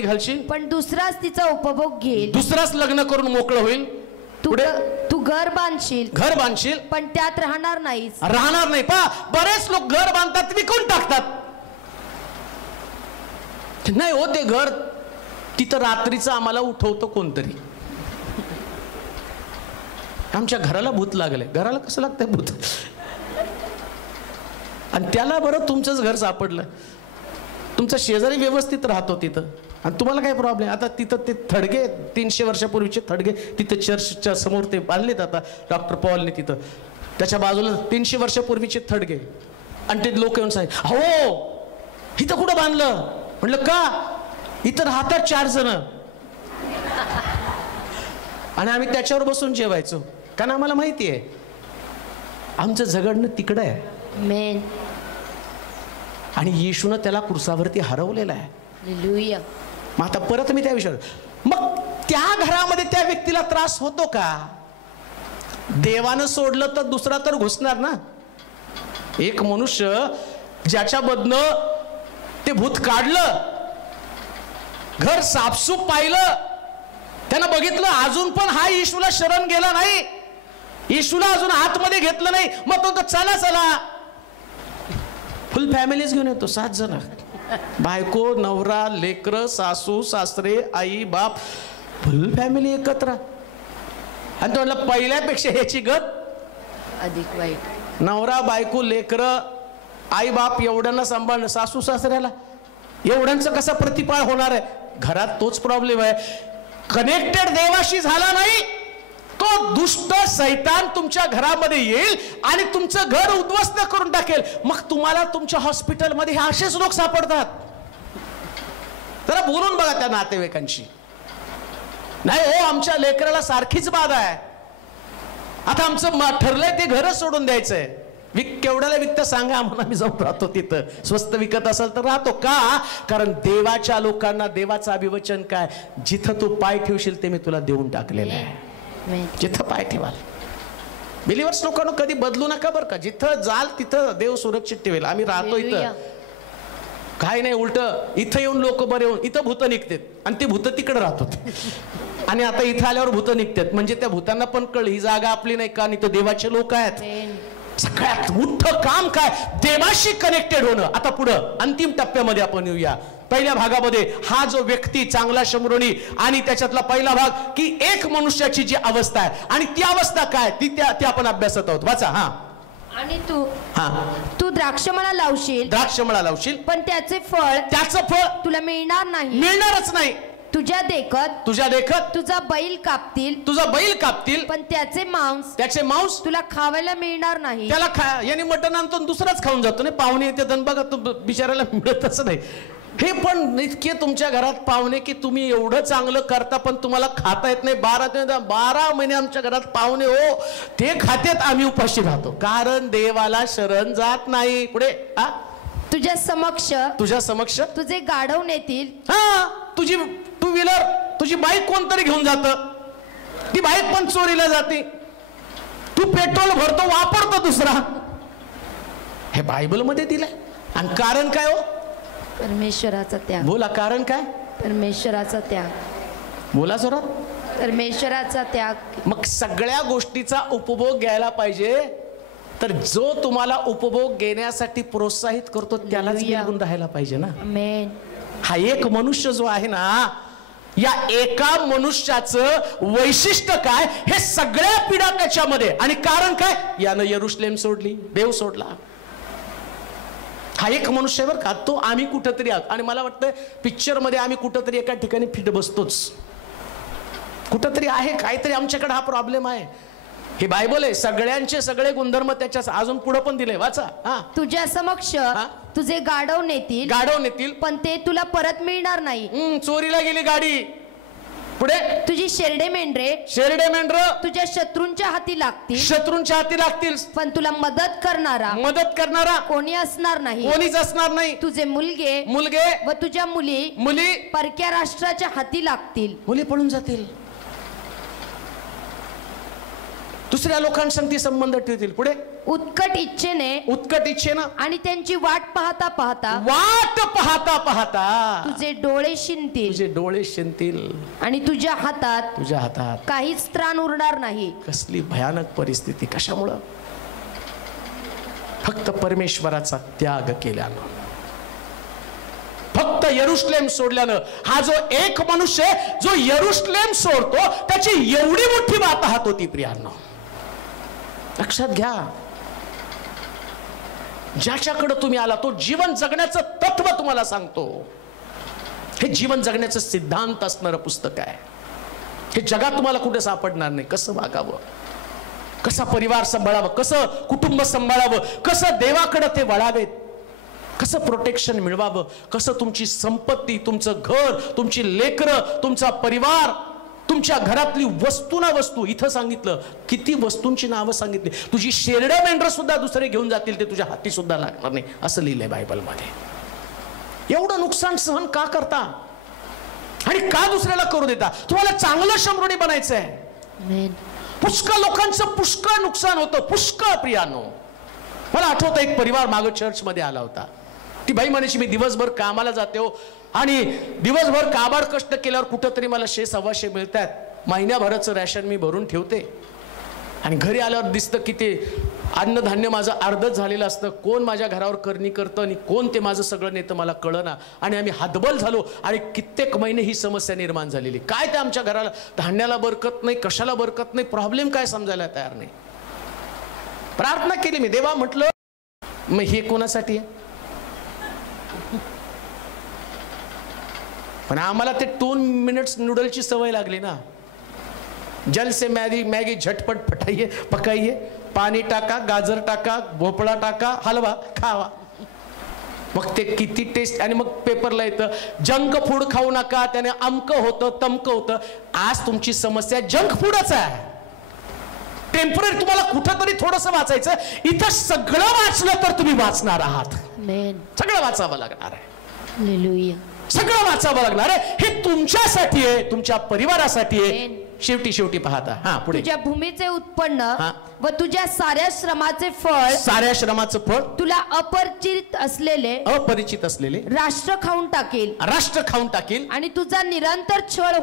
घालशील, पण दुसराच तिचा उपभोग घेईल, दुसराच लग्न करून मोकळं होईल. तू घर बांधशील, पण त्यात राहणार नाही. पहा, बरेच लोक घर बांधतात, विकून टाकतात. नाही हो, ते घर तिथं रात्रीचं आम्हाला उठवतो कोणतरी. आमच्या घराला भूत लागलंय. घराला कसं लागतंय भूत, आणि त्याला बरं तुमचंच घर सापडलं. तुमचा शेजारी व्यवस्थित राहतो तिथं, आणि तुम्हाला काय प्रॉब्लेम. आता तिथं ते थडगे, 300 वर्षापूर्वीचे थडगे तिथं चर्चच्या समोर ते बांधलेत. आता डॉक्टर पॉलने तिथं त्याच्या बाजूला 300 वर्षापूर्वीचे थडगे, आणि ते लोक येऊन सांगितलं, हो इथं कुठं बांधलं. म्हटलं का, इथं राहतात 4 जण, आणि आम्ही त्याच्यावर बसून जेवायचो, कारण आम्हाला माहिती आहे आमचं झगडणं तिकडं आहे. आमेन. आणि येशूनं त्याला क्रुसावरती हरवलेलं आहे. हालेलुया. मग आता परत मी त्या विषयावर, मग त्या घरामध्ये त्या व्यक्तीला त्रास होतो का. देवानं सोडलं तर दुसरा तर घुसणार ना. एक मनुष्य ज्याच्यामधनं ते भूत काढलं, घर साफसूफ पाहिलं, त्यानं बघितलं अजून पण हा येशूला शरण गेला नाही, येशूला अजून आतमध्ये घेतलं नाही, मग तो चला चला फुल फॅमिलीज घेऊन येतो. 7 जण, बायको, नवरा, लेकरं, सासू सासरे, आई बाप, फुल फॅमिली एकत्र. आणि तो म्हणलं पहिल्यापेक्षा ह्याची गत अधिक वाईट. नवरा, बायको, लेकरं, आई बाप एवढ्यांना सांभाळणं, सासू सासऱ्याला एवढ्यांचं कसा प्रतिपाळ होणार आहे. घरात तोच प्रॉब्लेम आहे. कनेक्टेड देवाशी झाला नाही, तो दुष्ट सैतान तुमच्या घरामध्ये येईल आणि तुमचं घर उद्ध्वस्त करून टाकेल. मग तुम्हाला तुमच्या हॉस्पिटलमध्ये हे असेच लोक सापडतात. जरा बोलून बघा त्या नातेवाईकांशी. नाही हो, आमच्या लेकराला सारखीच बाधा आहे, आता आमचं ठरलंय ते घरच सोडून द्यायचंय. केवढ्याला विकत सांगा आम्हाला, मी जाऊन राहतो तिथं. स्वस्त विकत असेल तर राहतो. का, कारण देवाच्या लोकांना देवाचं अभिवचन काय, जिथं तू पाय ठेवशील ते मी तुला देऊन टाकलेलं आहे. जिथं पाय ठेवाल. बिलिव्हर्स लोकांना कधी बदलू नका बरं का. जिथं जाल तिथं देव सुरक्षित ठेवेल. आम्ही राहतो इथं, काय नाही, उलट इथं येऊन लोक बरे होऊन इथं भूत निघतात, आणि ते भूत तिकडे राहतात, आणि आता इथं आल्यावर भूत निघतात. म्हणजे त्या भूतांना पण कळ ही जागा आपली नाही का, आणि तो देवाचे लोक आहेत. सगळ्यात मोठं काम काय, देवाशी कनेक्टेड होणं. आता पुढं अंतिम टप्प्यामध्ये आपण येऊया. पहिल्या भागामध्ये हा जो व्यक्ती चांगला शमरोनी, आणि त्याच्यातला पहिला भाग की एक मनुष्याची जी अवस्था आहे, आणि ती अवस्था काय ती आपण अभ्यासत आहोत. वाचा. आणि तू हा तू द्राक्षमळा लावशील, द्राक्षमळा लावशील, पण त्याचे फळ त्याचं फळ तुला मिळणार नाही, मिळणारच नाही. तुझ्या देखत तुझा बैल कापतील, पण त्याचे मांस तुला खावायला मिळणार नाही. त्याला याने मटण आणतो दुसराच खाऊन जातो. नाही पाहुणे येते बघा तो बिचारायला मिळतच नाही. हे पण इतके तुमच्या घरात पाहुणे की तुम्ही एवढं चांगलं करता पण तुम्हाला खाता येत नाही. 12 महिने आमच्या घरात पाहुणे हो ते खात्यात, आम्ही उपाशी राहतो कारण देवाला शरण जात नाही. पुढे तुझ्या समक्ष तुझे गाढव नेतील. हा तुझी टू व्हीलर तुझी बाईक कोणतरी घेऊन जात, ती बाईक पण चोरीला जाते. तू पेट्रोल भरतो वापरतो दुसरा. हे बायबल मध्ये दिलंय. आणि कारण काय हो? परमेश्वराचा त्याग. बोला कारण काय? परमेश्वराचा त्याग. बोला जरा. परमेश्वराचा त्याग. मग सगळ्या गोष्टीचा उपभोग घ्यायला पाहिजे तर जो तुम्हाला उपभोग घेण्यासाठी प्रोत्साहित करतो त्यालाच गिळून राहायला पाहिजे ना. आमेन. हा एक मनुष्य जो आहे ना, या एका मनुष्याचं वैशिष्ट्य काय हे सगळ्या पिढ्या त्याच्यामध्ये. आणि कारण काय? यानं यरुशलेम सोडली, देव सोडला. हा एक मनुष्य बर का, तो आम्ही कुठंतरी आहोत. आणि मला वाटतं पिक्चर मध्ये आम्ही कुठंतरी एका ठिकाणी फिट बसतोच. कुठंतरी आहे काहीतरी आमच्याकडे हा प्रॉब्लेम आहे. हे बायबल आहे, सगळ्यांचे सगळे गुणधर्म त्याच्या अजून पुढे पण दिले. वाचा. तुझ्या समक्ष तुझे गाढव नेतील, पण ते तुला परत मिळणार नाही. चोरीला गेली गाडी. पुढे तुझी शेरडे मेंढर तुझ्या शत्रूंच्या हाती लागतील, पण तुला मदत करणारा कोणीच असणार नाही. तुझे मुलगे व तुझ्या मुली परक्या राष्ट्राच्या हाती लागतील. मुली पळून जातील, दुसऱ्या लोकांसंगती संबंध ठेवतील. पुढे उत्कट इच्छेने आणि त्यांची वाट पाहता पाहता तुझे डोळे शिंतील आणि तुझ्या हातात काहीच त्राण उरणार नाही. कसली भयानक परिस्थिती. कशामुळं? फक्त परमेश्वराचा त्याग केल्यानं, फक्त यरुशलेम सोडल्यानं. हा जो एक मनुष्य जो यरुशलेम सोडतो त्याची एवढी मोठी वाताहत होती प्रियांनो. लक्षात घ्या, ज्याच्याकडे तुम्ही आला तो जीवन जगण्याचं तत्व तुम्हाला सांगतो. हे जीवन जगण्याचं सिद्धांत असणारं पुस्तक आहे. हे जगात तुम्हाला कुठे सापडणार नाही. कसं वागावं, कसा परिवार सांभाळावं, कसं कुटुंब सांभाळावं, कसं देवाकडे ते वळावेत, कसं प्रोटेक्शन मिळवावं, कसं तुमची संपत्ती, तुमचं घर, तुमची लेकरं, तुमचा परिवार, तुमच्या घरातली वस्तू ना वस्तू. इथं सांगितलं किती वस्तूंची नावं सांगितली. तुझी शेरडे मेंढर सुद्धा दुसरे घेऊन जातील, ते तुझ्या हाती सुद्धा लागणार नाही असं लिहिलंय बायबल मध्ये. एवढं नुकसान सहन का करता आणि का दुसऱ्याला करू देता? तुम्हाला चांगलं शंभरुणी बनायचंय. पुष्कळ लोकांचं पुष्कळ नुकसान होतं, पुष्कळ प्रियानो. मला आठवतं एक परिवार मागे चर्च मध्ये आला होता. ती बाई म्हणायची मी दिवसभर कामाला जाते हो आणि दिवसभर काबाड कष्ट केल्यावर कुठंतरी मला 600-125 मिळतात. महिन्याभराचं रॅशन मी भरून ठेवते आणि घरी आल्यावर दिसतं की ते अन्नधान्य माझं अर्धच झालेलं असतं. कोण माझ्या घरावर करणी करतं आणि कोण ते माझं सगळं नेतं मला कळना. आणि आम्ही हातबल झालो आणि कित्येक महिने ही समस्या निर्माण झालेली. काय ते आमच्या घराला धान्याला बरकत नाही, कशाला बरकत नाही, प्रॉब्लेम काय समजायला तयार नाही. प्रार्थना केली मी, देवा म्हटलं मग हे कोणासाठी आहे? पण आम्हाला ते 2 मिनिट्स नूडलची सवय लागली ना. जल से मैगी झटपट पकाइए, पाणी टाका, गाजर टाका, भोपळा टाका, हलवा, खावा. मग ते किती टेस्ट. आणि मग पेपरला येतं जंक फूड खाऊ नका, त्याने अमकं होतं तमकं होतं. आज तुमची समस्या जंक फूडच आहे. टेम्पररी तुम्हाला कुठंतरी थोडंसं वाचायचं, इथं सगळं वाचलं तर तुम्ही वाचणार आहात. सगळं वाचावं लागणार आहे. सगळं वाचावं लागणार आहे. हे तुमच्यासाठी आहे, तुमच्या परिवारासाठी आहे. शेवटी पाहता पुढे तुझ्या भूमीचे उत्पन्न व तुझ्या साऱ्या श्रमाचं फळ तुला अपरिचित असलेले राष्ट्र खाऊन टाकेल आणि तुझा निरंतर छळ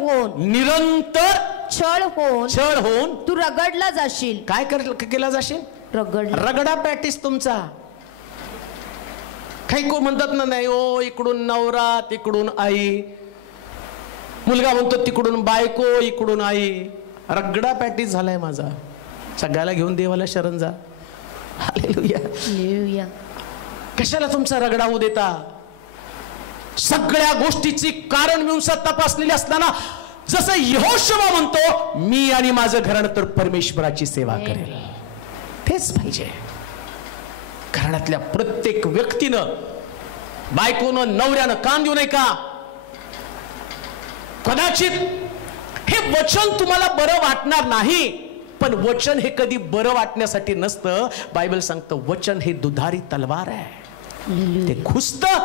होऊन तू रगडला जाशील. काय केला जाशील? रगडा पॅटीस तुमचा. काही को म्हणतात ना, नाही ओ इकडून नवरा तिकडून आई, मुलगा म्हणतो तिकडून बायको इकडून आई. रगडा पॅटीस झालाय माझा. सगळ्याला घेऊन देवाला शरण जा. हालेलुया. कशाला तुमचा रगडा होऊ देता? सगळ्या गोष्टीची कारण मीमांसा तपासलेली असताना जसं यहोशुवा म्हणतो, मी आणि माझं घराणं तर परमेश्वराची सेवा करेल. तेच पाहिजे. घराण्यातल्या प्रत्येक व्यक्तीनं, बायकोनं, नवऱ्यानं कान देऊ नये का? कदाचित हे वचन तुम्हाला बरं वाटणार नाही, पण वचन हे कधी बरं वाटण्यासाठी नसतं. बायबल सांगतं वचन हे दुधारी तलवार आहे. ते घुसतं,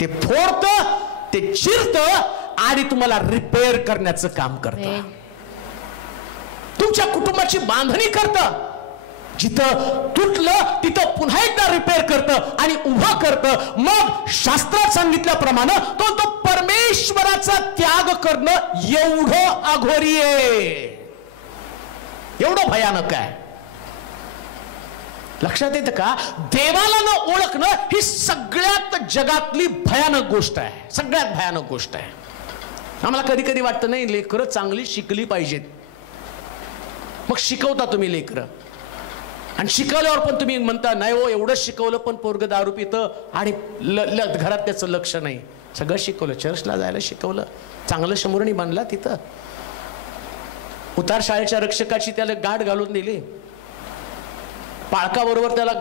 ते फोडतं, ते चिरतं आणि तुम्हाला रिपेअर करण्याचं काम करतं. तुमच्या कुटुंबाची बांधणी करतं. जिथं तुटलं तिथं पुन्हा एकदा रिपेअर करतं आणि उभं करतं. मग शास्त्रात सांगितल्याप्रमाणे तो परमेश्वराचा त्याग करणं एवढं अघोरी आहे, एवढं भयानक आहे. लक्षात येतं का? देवाला न ओळखणं ही सगळ्यात जगातली भयानक गोष्ट आहे. सगळ्यात भयानक गोष्ट आहे. आम्हाला कधी कधी वाटतं नाही लेकरं चांगली शिकली पाहिजेत. मग शिकवता तुम्ही लेकरं, आणि शिकवल्यावर पण तुम्ही म्हणता नाही हो एवढं शिकवलं पण पोरगं दारू पितं आणि घरात त्याचं लक्ष नाही. सगळं शिकवलं, चर्चला जायला शिकवलं, चांगलं शंभरणी बांधला, तिथं उतार शाळेच्या रक्षकाची त्याला गाठ घालून दिली, पाळकाबरोबर त्याला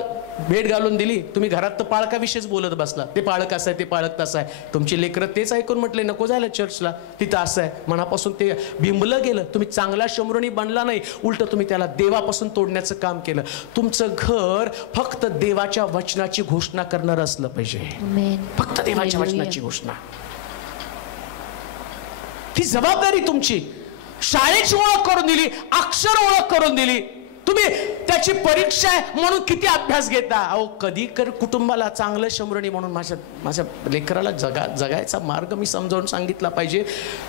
भेट घालून दिली. तुम्ही घरात तर पाळकाविषयीच बोलत बसला. ते पाळक असं आहे, ते पाळक तसं आहे. तुमची लेकरं तेच ऐकून म्हटले नको जायला चर्चला, तिथं असं आहे. मनापासून ते बिंबलं गेलं. तुम्ही चांगला शंभरणी बनला नाही, उलट तुम्ही त्याला देवापासून तोडण्याचं काम केलं. तुमचं घर फक्त देवाच्या वचनाची घोषणा करणार असलं पाहिजे. फक्त देवाच्या वचनाची घोषणा. ही जबाबदारी तुमची. शाळेची ओळख करून दिली, अक्षर ओळख करून दिली. तुम्ही त्याची परीक्षा आहे म्हणून किती अभ्यास घेता. अहो कधी कुटुंबाला चांगलं शंभरणी म्हणून माझ्या लेकराला जगायचा मार्ग मी समजावून सांगितला पाहिजे.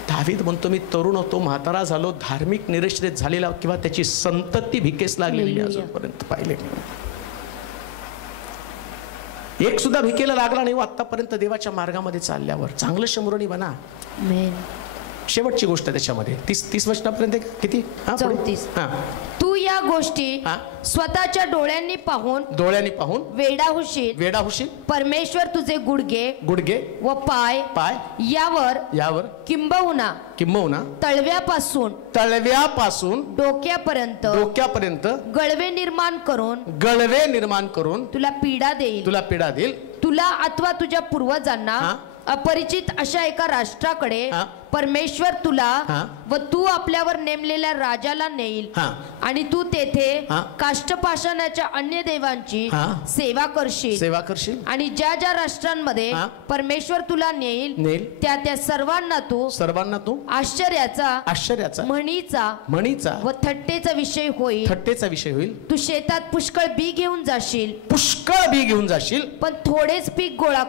दावीद म्हणतो मी तरुण होतो, म्हातारा झालो, धार्मिक निरश्रित झालेला किंवा त्याची संतती भिकेस लागलेली अजूनपर्यंत पाहिले एक सुद्धा भिकेला लागला नाही आतापर्यंत. देवाच्या मार्गामध्ये चालल्यावर चांगलं शंभरणी बना. शेवटची गोष्ट त्याच्यामध्ये 30 वचनापर्यंत किती? 34. तू या गोष्टी स्वतःच्या डोळ्यांनी पाहून वेडा होशील. परमेश्वर तुझे गुडघे व पाय यावर किंबहुना तळव्यापासून डोक्यापर्यंत गळवे निर्माण करून तुला पीडा देईल. तुला अथवा तुझ्या पूर्वजांना अपरिचित अशा एका राष्ट्राकडे परमेश्वर तुला व तू आपल्यावर नेमलेल्या राजाला नेईल आणि तू तेथे काष्ठपाषाणाच्या अन्य देवांची सेवा करशील आणि ज्या ज्या राष्ट्रांमध्ये परमेश्वर तुला नेईल त्या सर्वांना तू आश्चर्याचा म्हणीचा व थट्टेचा विषय होईल. तू शेतात पुष्कळ बी घेऊन जाशील पण थोडेच पीक गोळा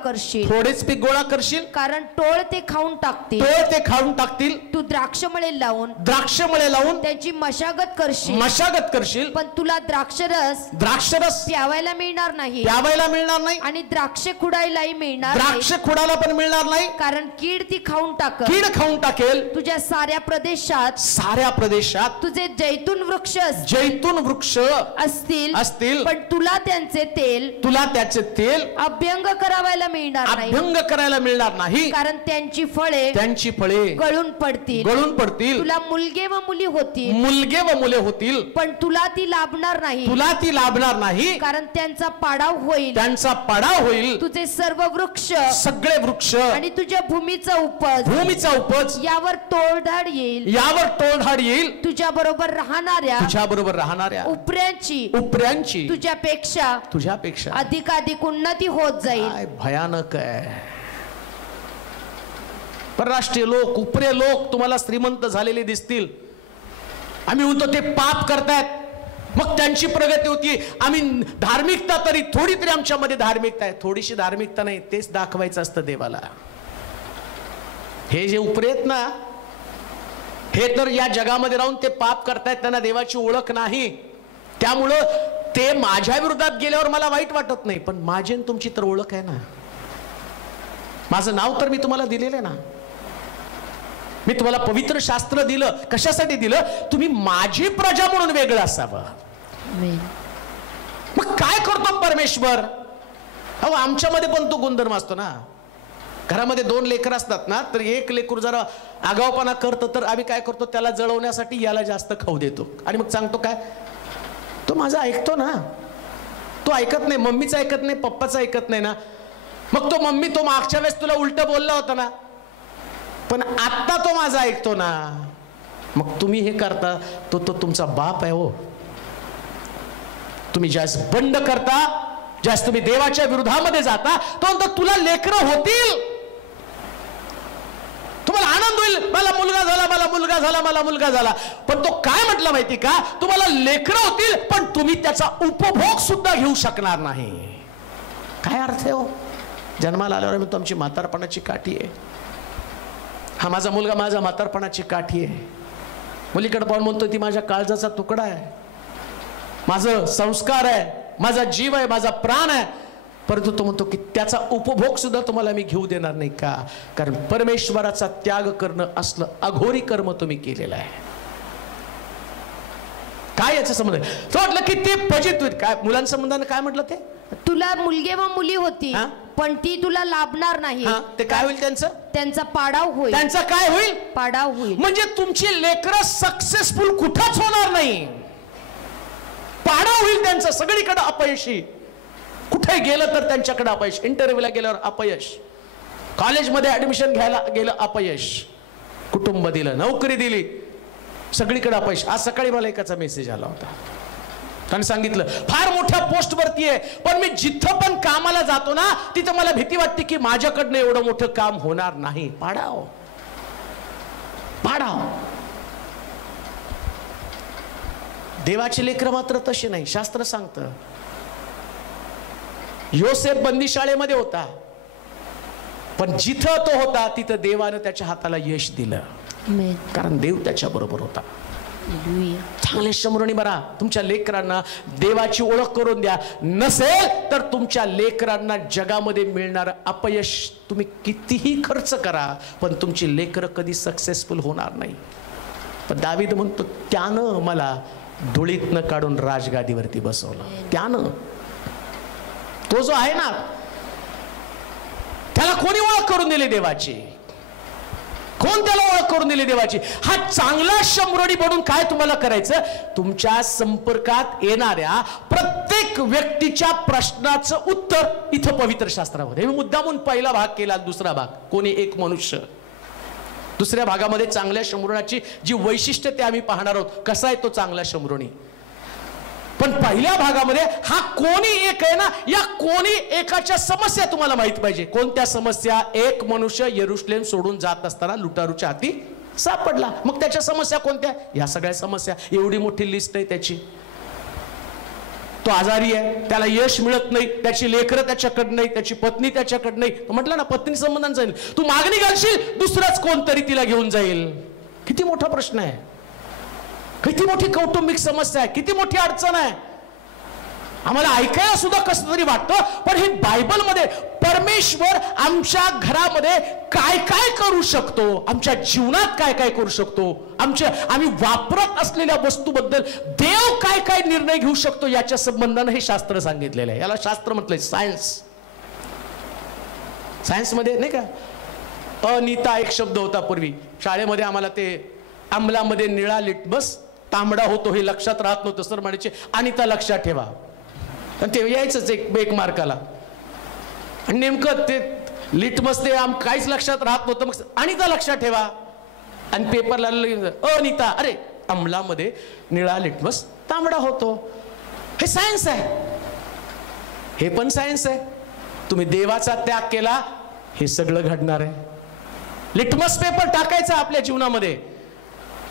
करशील कारण टोळ ते खाऊन टाकतील. तू द्राक्षमळे लावून त्याची मशागत करशील पण तुला द्राक्षरस प्यावायला मिळणार नाही आणि द्राक्ष खुडायलाही मिळणार नाही कारण कीड ती खाऊन टाकेल. तुझ्या साऱ्या प्रदेशात तुझे जैतून वृक्ष असतील पण तुला त्याचे तेल अभ्यंग करायला मिळणार नाही कारण त्यांची फळे गळून पडतील. तुला मुलगे व मुले होतील पण तुला ती लाभणार नाही कारण त्यांचा पाडाव होईल. तुझे सर्व सगळे वृक्ष आणि तुझ्या भूमीचा उपज यावर तोडधाड येईल. तुझ्या बरोबर राहणाऱ्या उपऱ्यांची तुझ्यापेक्षा अधिकाधिक उन्नती होत जाईल. भयानक आहे. परराष्ट्रीय लोक, उपरे लोक तुम्हाला श्रीमंत झालेले दिसतील. आम्ही म्हणतो ते पाप करतायत, मग त्यांची प्रगती होती. आम्ही धार्मिकता तरी थोडी तरी आमच्यामध्ये धार्मिकता आहे. थोडीशी धार्मिकता नाही, तेच दाखवायचं असतं देवाला. हे जे उपरे आहेत ना, हे तर या जगामध्ये राहून ते पाप करतायत, त्यांना देवाची ओळख नाही. त्यामुळं ते माझ्या विरोधात गेल्यावर मला वाईट वाटत नाही, पण माझी आणि तुमची तर ओळख आहे ना. माझं नाव तर मी तुम्हाला दिलेलं आहे ना. मी तुम्हाला पवित्र शास्त्र दिलं. कशासाठी दिलं? तुम्ही माझी प्रजा म्हणून वेगळं असावं. मग काय करतो परमेश्वर? अहो आमच्यामध्ये पण तो गुणधर्म असतो ना. घरामध्ये 2 लेकर असतात ना, तर एक लेकूर जरा आगाऊपणा करतो तर आम्ही काय करतो, त्याला जळवण्यासाठी याला जास्त खाऊ देतो आणि मग सांगतो काय, तो माझा ऐकतो ना. तो ऐकत नाही, मम्मीचं ऐकत नाही, पप्पाचं ऐकत नाही ना. मग तो मम्मी तो मागच्या वेळेस तुला उलट बोलला होता ना, पण आता तो माझा ऐकतो ना. मग तुम्ही हे करता, तो तुमचा बाप आहे हो. तुम्ही ज्यास बंड करता, ज्यास तुम्ही देवाच्या विरोधामध्ये जाता, तो म्हणतो तुला लेकरं होतील, तुम्हाला आनंद होईल, मला मुलगा झाला, मला मुलगा झाला, मला मुलगा झाला. पण तो काय म्हटला माहिती का, तुम्हाला लेकरं होतील पण तुम्ही त्याचा उपभोग सुद्धा घेऊ शकणार नाही. काय अर्थ आहे हो? जन्माला आल्यावर मी तुमची म्हातारपणाची काठी आहे. हा माझा मुलगा माझा म्हातारपणाची काठी आहे. मुलीकडे पाहून म्हणतो ती माझ्या काळजाचा तुकडा आहे, माझं संस्कार आहे, माझा जीव आहे, माझा प्राण आहे. परंतु तो म्हणतो की त्याचा उपभोग सुद्धा तुम्हाला मी घेऊ देणार नाही. का? कारण परमेश्वराचा त्याग करणं असलं अघोरी कर्म तुम्ही केलेलं आहे. काय याचं संबंध? तो म्हटलं की ते फजित होईल. काय मुलांसंबंधाने काय म्हटलं ते? तुला मुलगे व मुली होती पण ती तुला लाभणार नाही. ते काय होईल? त्यांचा पाडाव होईल. त्यांचा काय होईल? पाडाव होईल. म्हणजे तुमची लेकरं सक्सेसफुल कुठंच होणार नाही, पाडाव होईल त्यांचं. सगळीकडे अपयशी, कुठे गेलं तर त्यांच्याकडे अपयश. इंटरव्ह्यूला गेल्यावर अपयश, कॉलेजमध्ये ऍडमिशन घ्यायला गेलं अपयश, कुटुंब दिलं, नोकरी दिली, सगळीकडे अपयश. आज सकाळी मला एकाचा मेसेज आला होता, त्याने सांगितलं फार मोठ्या पोस्ट वरती आहे, पण मी जिथं पण कामाला जातो ना तिथं मला भीती वाटते की माझ्याकडनं एवढं मोठं काम होणार नाही. पाडाव पाडाव. देवाचे लेकरं मात्र तसे नाही. शास्त्र सांगतं योसेफ बंदीशाळेमध्ये होता, पण जिथं तो होता तिथं देवानं त्याच्या हाताला यश दिलं, कारण देव त्याच्या बरोबर होता. चांगले शमरोनी बरा. तुमच्या लेकरांना देवाची ओळख करून द्या. नसेल तर तुमच्या लेकरांना जगामध्ये मिळणारं अपयश तुम्ही कितीही खर्च करा, पण तुमची लेकरं कधी सक्सेसफुल होणार नाही. पण दावीद म्हणतो त्यानं मला धुळीतनं काढून राजगादीवरती बसवलं. त्यानं, तो जो आहे ना त्याला कोणी ओळख करून दिली देवाची? कोण त्याला ओळख करून दिली देवाची? हा चांगला शंभरोनी बनून काय तुम्हाला करायचं? तुमच्या संपर्कात येणाऱ्या प्रत्येक व्यक्तीच्या प्रश्नाचं उत्तर इथं पवित्र शास्त्रामध्ये. मी मुद्दामून पहिला भाग केला, दुसरा भाग कोणी एक मनुष्य. दुसऱ्या भागामध्ये चांगल्या शंभरोनाची जी वैशिष्ट्य ते आम्ही पाहणार आहोत, कसा आहे तो चांगला शंभरोनी. पण पहिल्या भागामध्ये हा कोणी एक आहे ना, या कोणी एकाच्या समस्या तुम्हाला माहित पाहिजे. कोणत्या समस्या? एक मनुष्य यरुशलेम सोडून जात असताना लुटारूच्या हाती सापडला. मग त्याच्या समस्या कोणत्या? या सगळ्या समस्या. एवढी मोठी लिस्ट आहे त्याची. तो आजारी आहे, त्याला यश मिळत नाही, त्याची लेकरं त्याच्याकडे नाही, त्याची पत्नी त्याच्याकडे नाही. तो म्हटलं ना पत्नी संबंधान जाईल, तू मागणी घालशील दुसराच कोणतरी तिला घेऊन जाईल. किती मोठा प्रश्न आहे, किती मोठी कौटुंबिक समस्या आहे, किती मोठी अडचण आहे. आम्हाला ऐकायला सुद्धा कसं तरी वाटतं, पण हे बायबलमध्ये परमेश्वर आमच्या घरामध्ये काय काय करू शकतो, आमच्या जीवनात काय काय करू शकतो, आम्ही वापरत असलेल्या वस्तूबद्दल देव काय काय निर्णय घेऊ शकतो, याच्या संबंधाने हे शास्त्र सांगितलेलं आहे. याला शास्त्र म्हटलंय सायन्स. सायन्स मध्ये नाही का अनिता एक शब्द होता पूर्वी शाळेमध्ये. आम्हाला ते आंबलामध्ये निळा लिटमस तांबडा होतो हे लक्षात राहत नव्हतं. सर म्हणायचे अनिता लक्षात ठेवा, आणि ते यायचंच एक मार्काला. आणि नेमकं ते लिटमस ते काहीच लक्षात राहत नव्हतं. मग अनिता लक्षात ठेवा, आणि पेपरला अनिता, अरे आंबलामध्ये निळा लिटमस तांबडा होतो. हे सायन्स आहे, हे पण सायन्स आहे. तुम्ही देवाचा त्याग केला, हे सगळं घडणार आहे. लिटमस पेपर टाकायचा आपल्या जीवनामध्ये.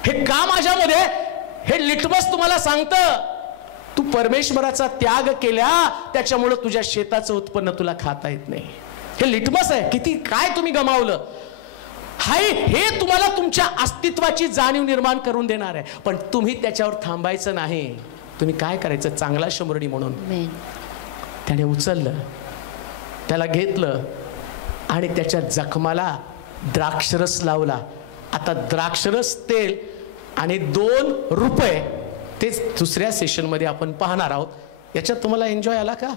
हे का माझ्यामध्ये? हे लिटमस तुम्हाला सांगतं तू परमेश्वराचा त्याग केला, त्याच्यामुळे तुझ्या शेताचं उत्पन्न तुला खाता येत नाही. हे लिटमस आहे, किती काय तुम्ही गमावलं. हे तुम्हाला तुमच्या अस्तित्वाची जाणीव निर्माण करून देणार आहे. पण तुम्ही त्याच्यावर थांबायचं नाही. तुम्ही काय करायचं? चांगला शंभरणी म्हणून त्याने उचललं, त्याला घेतलं आणि त्याच्या जखमाला द्राक्षरस लावला. आता द्राक्षरस, तेल आणि 2 रुपये, तेच दुसऱ्या सेशनमध्ये आपण पाहणार आहोत. याच्यात तुम्हाला एन्जॉय आला का?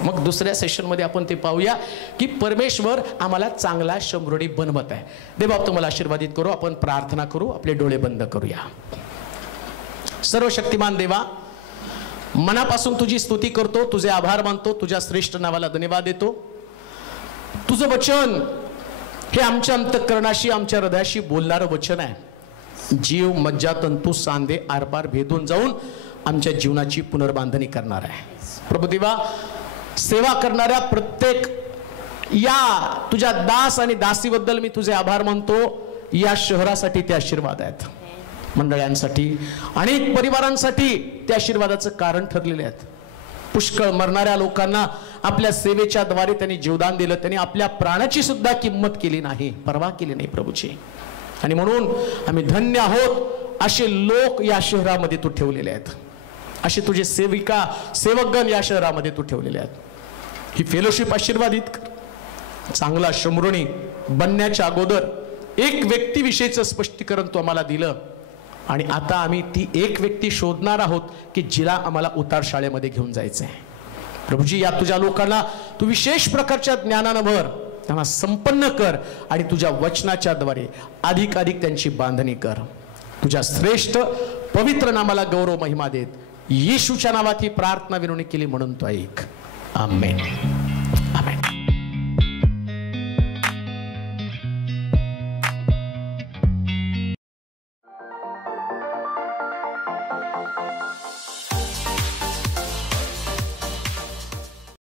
मग दुसऱ्या सेशनमध्ये आपण ते पाहूया की परमेश्वर आम्हाला चांगला शंभरुणी बनवत आहे. देव तुम्हाला आशीर्वादित करू. आपण प्रार्थना करू, आपले डोळे बंद करूया. सर्वशक्तिमान देवा, मनापासून तुझी स्तुती करतो, तुझे आभार मानतो, तुझ्या श्रेष्ठ नावाला धन्यवाद देतो. तुझं वचन हे आमच्या अंतःकरणाशी, आमच्या हृदयाशी बोलणारं वचन आहे. जीव, मज्जा, तंतू, सांधे आरपार भेदून जाऊन आमच्या जीवनाची पुनर्बांधणी करणार आहे. प्रभू देवा, सेवा करणाऱ्या प्रत्येक या तुझ्या दास आणि दासीबद्दल मी तुझे आभार मानतो. या शहरासाठी ते आशीर्वाद आहेत, मंडळांसाठी, अनेक परिवारांसाठी ते आशीर्वादाचं कारण ठरलेले आहेत. पुष्कळ मरणाऱ्या लोकांना आपल्या सेवेच्या द्वारे त्यांनी जीवदान दिलं. त्यांनी आपल्या प्राणाची सुद्धा किंमत केली नाही, पर्वा केली नाही प्रभूची. आणि म्हणून आम्ही धन्य आहोत असे लोक या शहरामध्ये तू ठेवलेले आहेत. असे तुझे सेविका, सेवकगण या शहरामध्ये तू ठेवलेले आहेत. ही फेलोशिप आशीर्वादित कर. चांगला शंभरुणी बनण्याच्या अगोदर एक व्यक्तीविषयीचं स्पष्टीकरण तू आम्हाला दिलं. आणि आता आम्ही ती एक व्यक्ती शोधणार आहोत की जिला आम्हाला उतार शाळेमध्ये घेऊन जायचं आहे. प्रभूजी, या तुझ्या लोकांना तू विशेष प्रकारच्या ज्ञानानं भर, त्यांना संपन्न कर आणि तुझ्या वचनाच्या द्वारे अधिकाधिक त्यांची बांधणी कर. तुझ्या श्रेष्ठ पवित्र नामाला गौरव महिमा देत येशूच्या नावात ही प्रार्थना विनवणी केली म्हणून तो ऐक. आमेन. आमेन.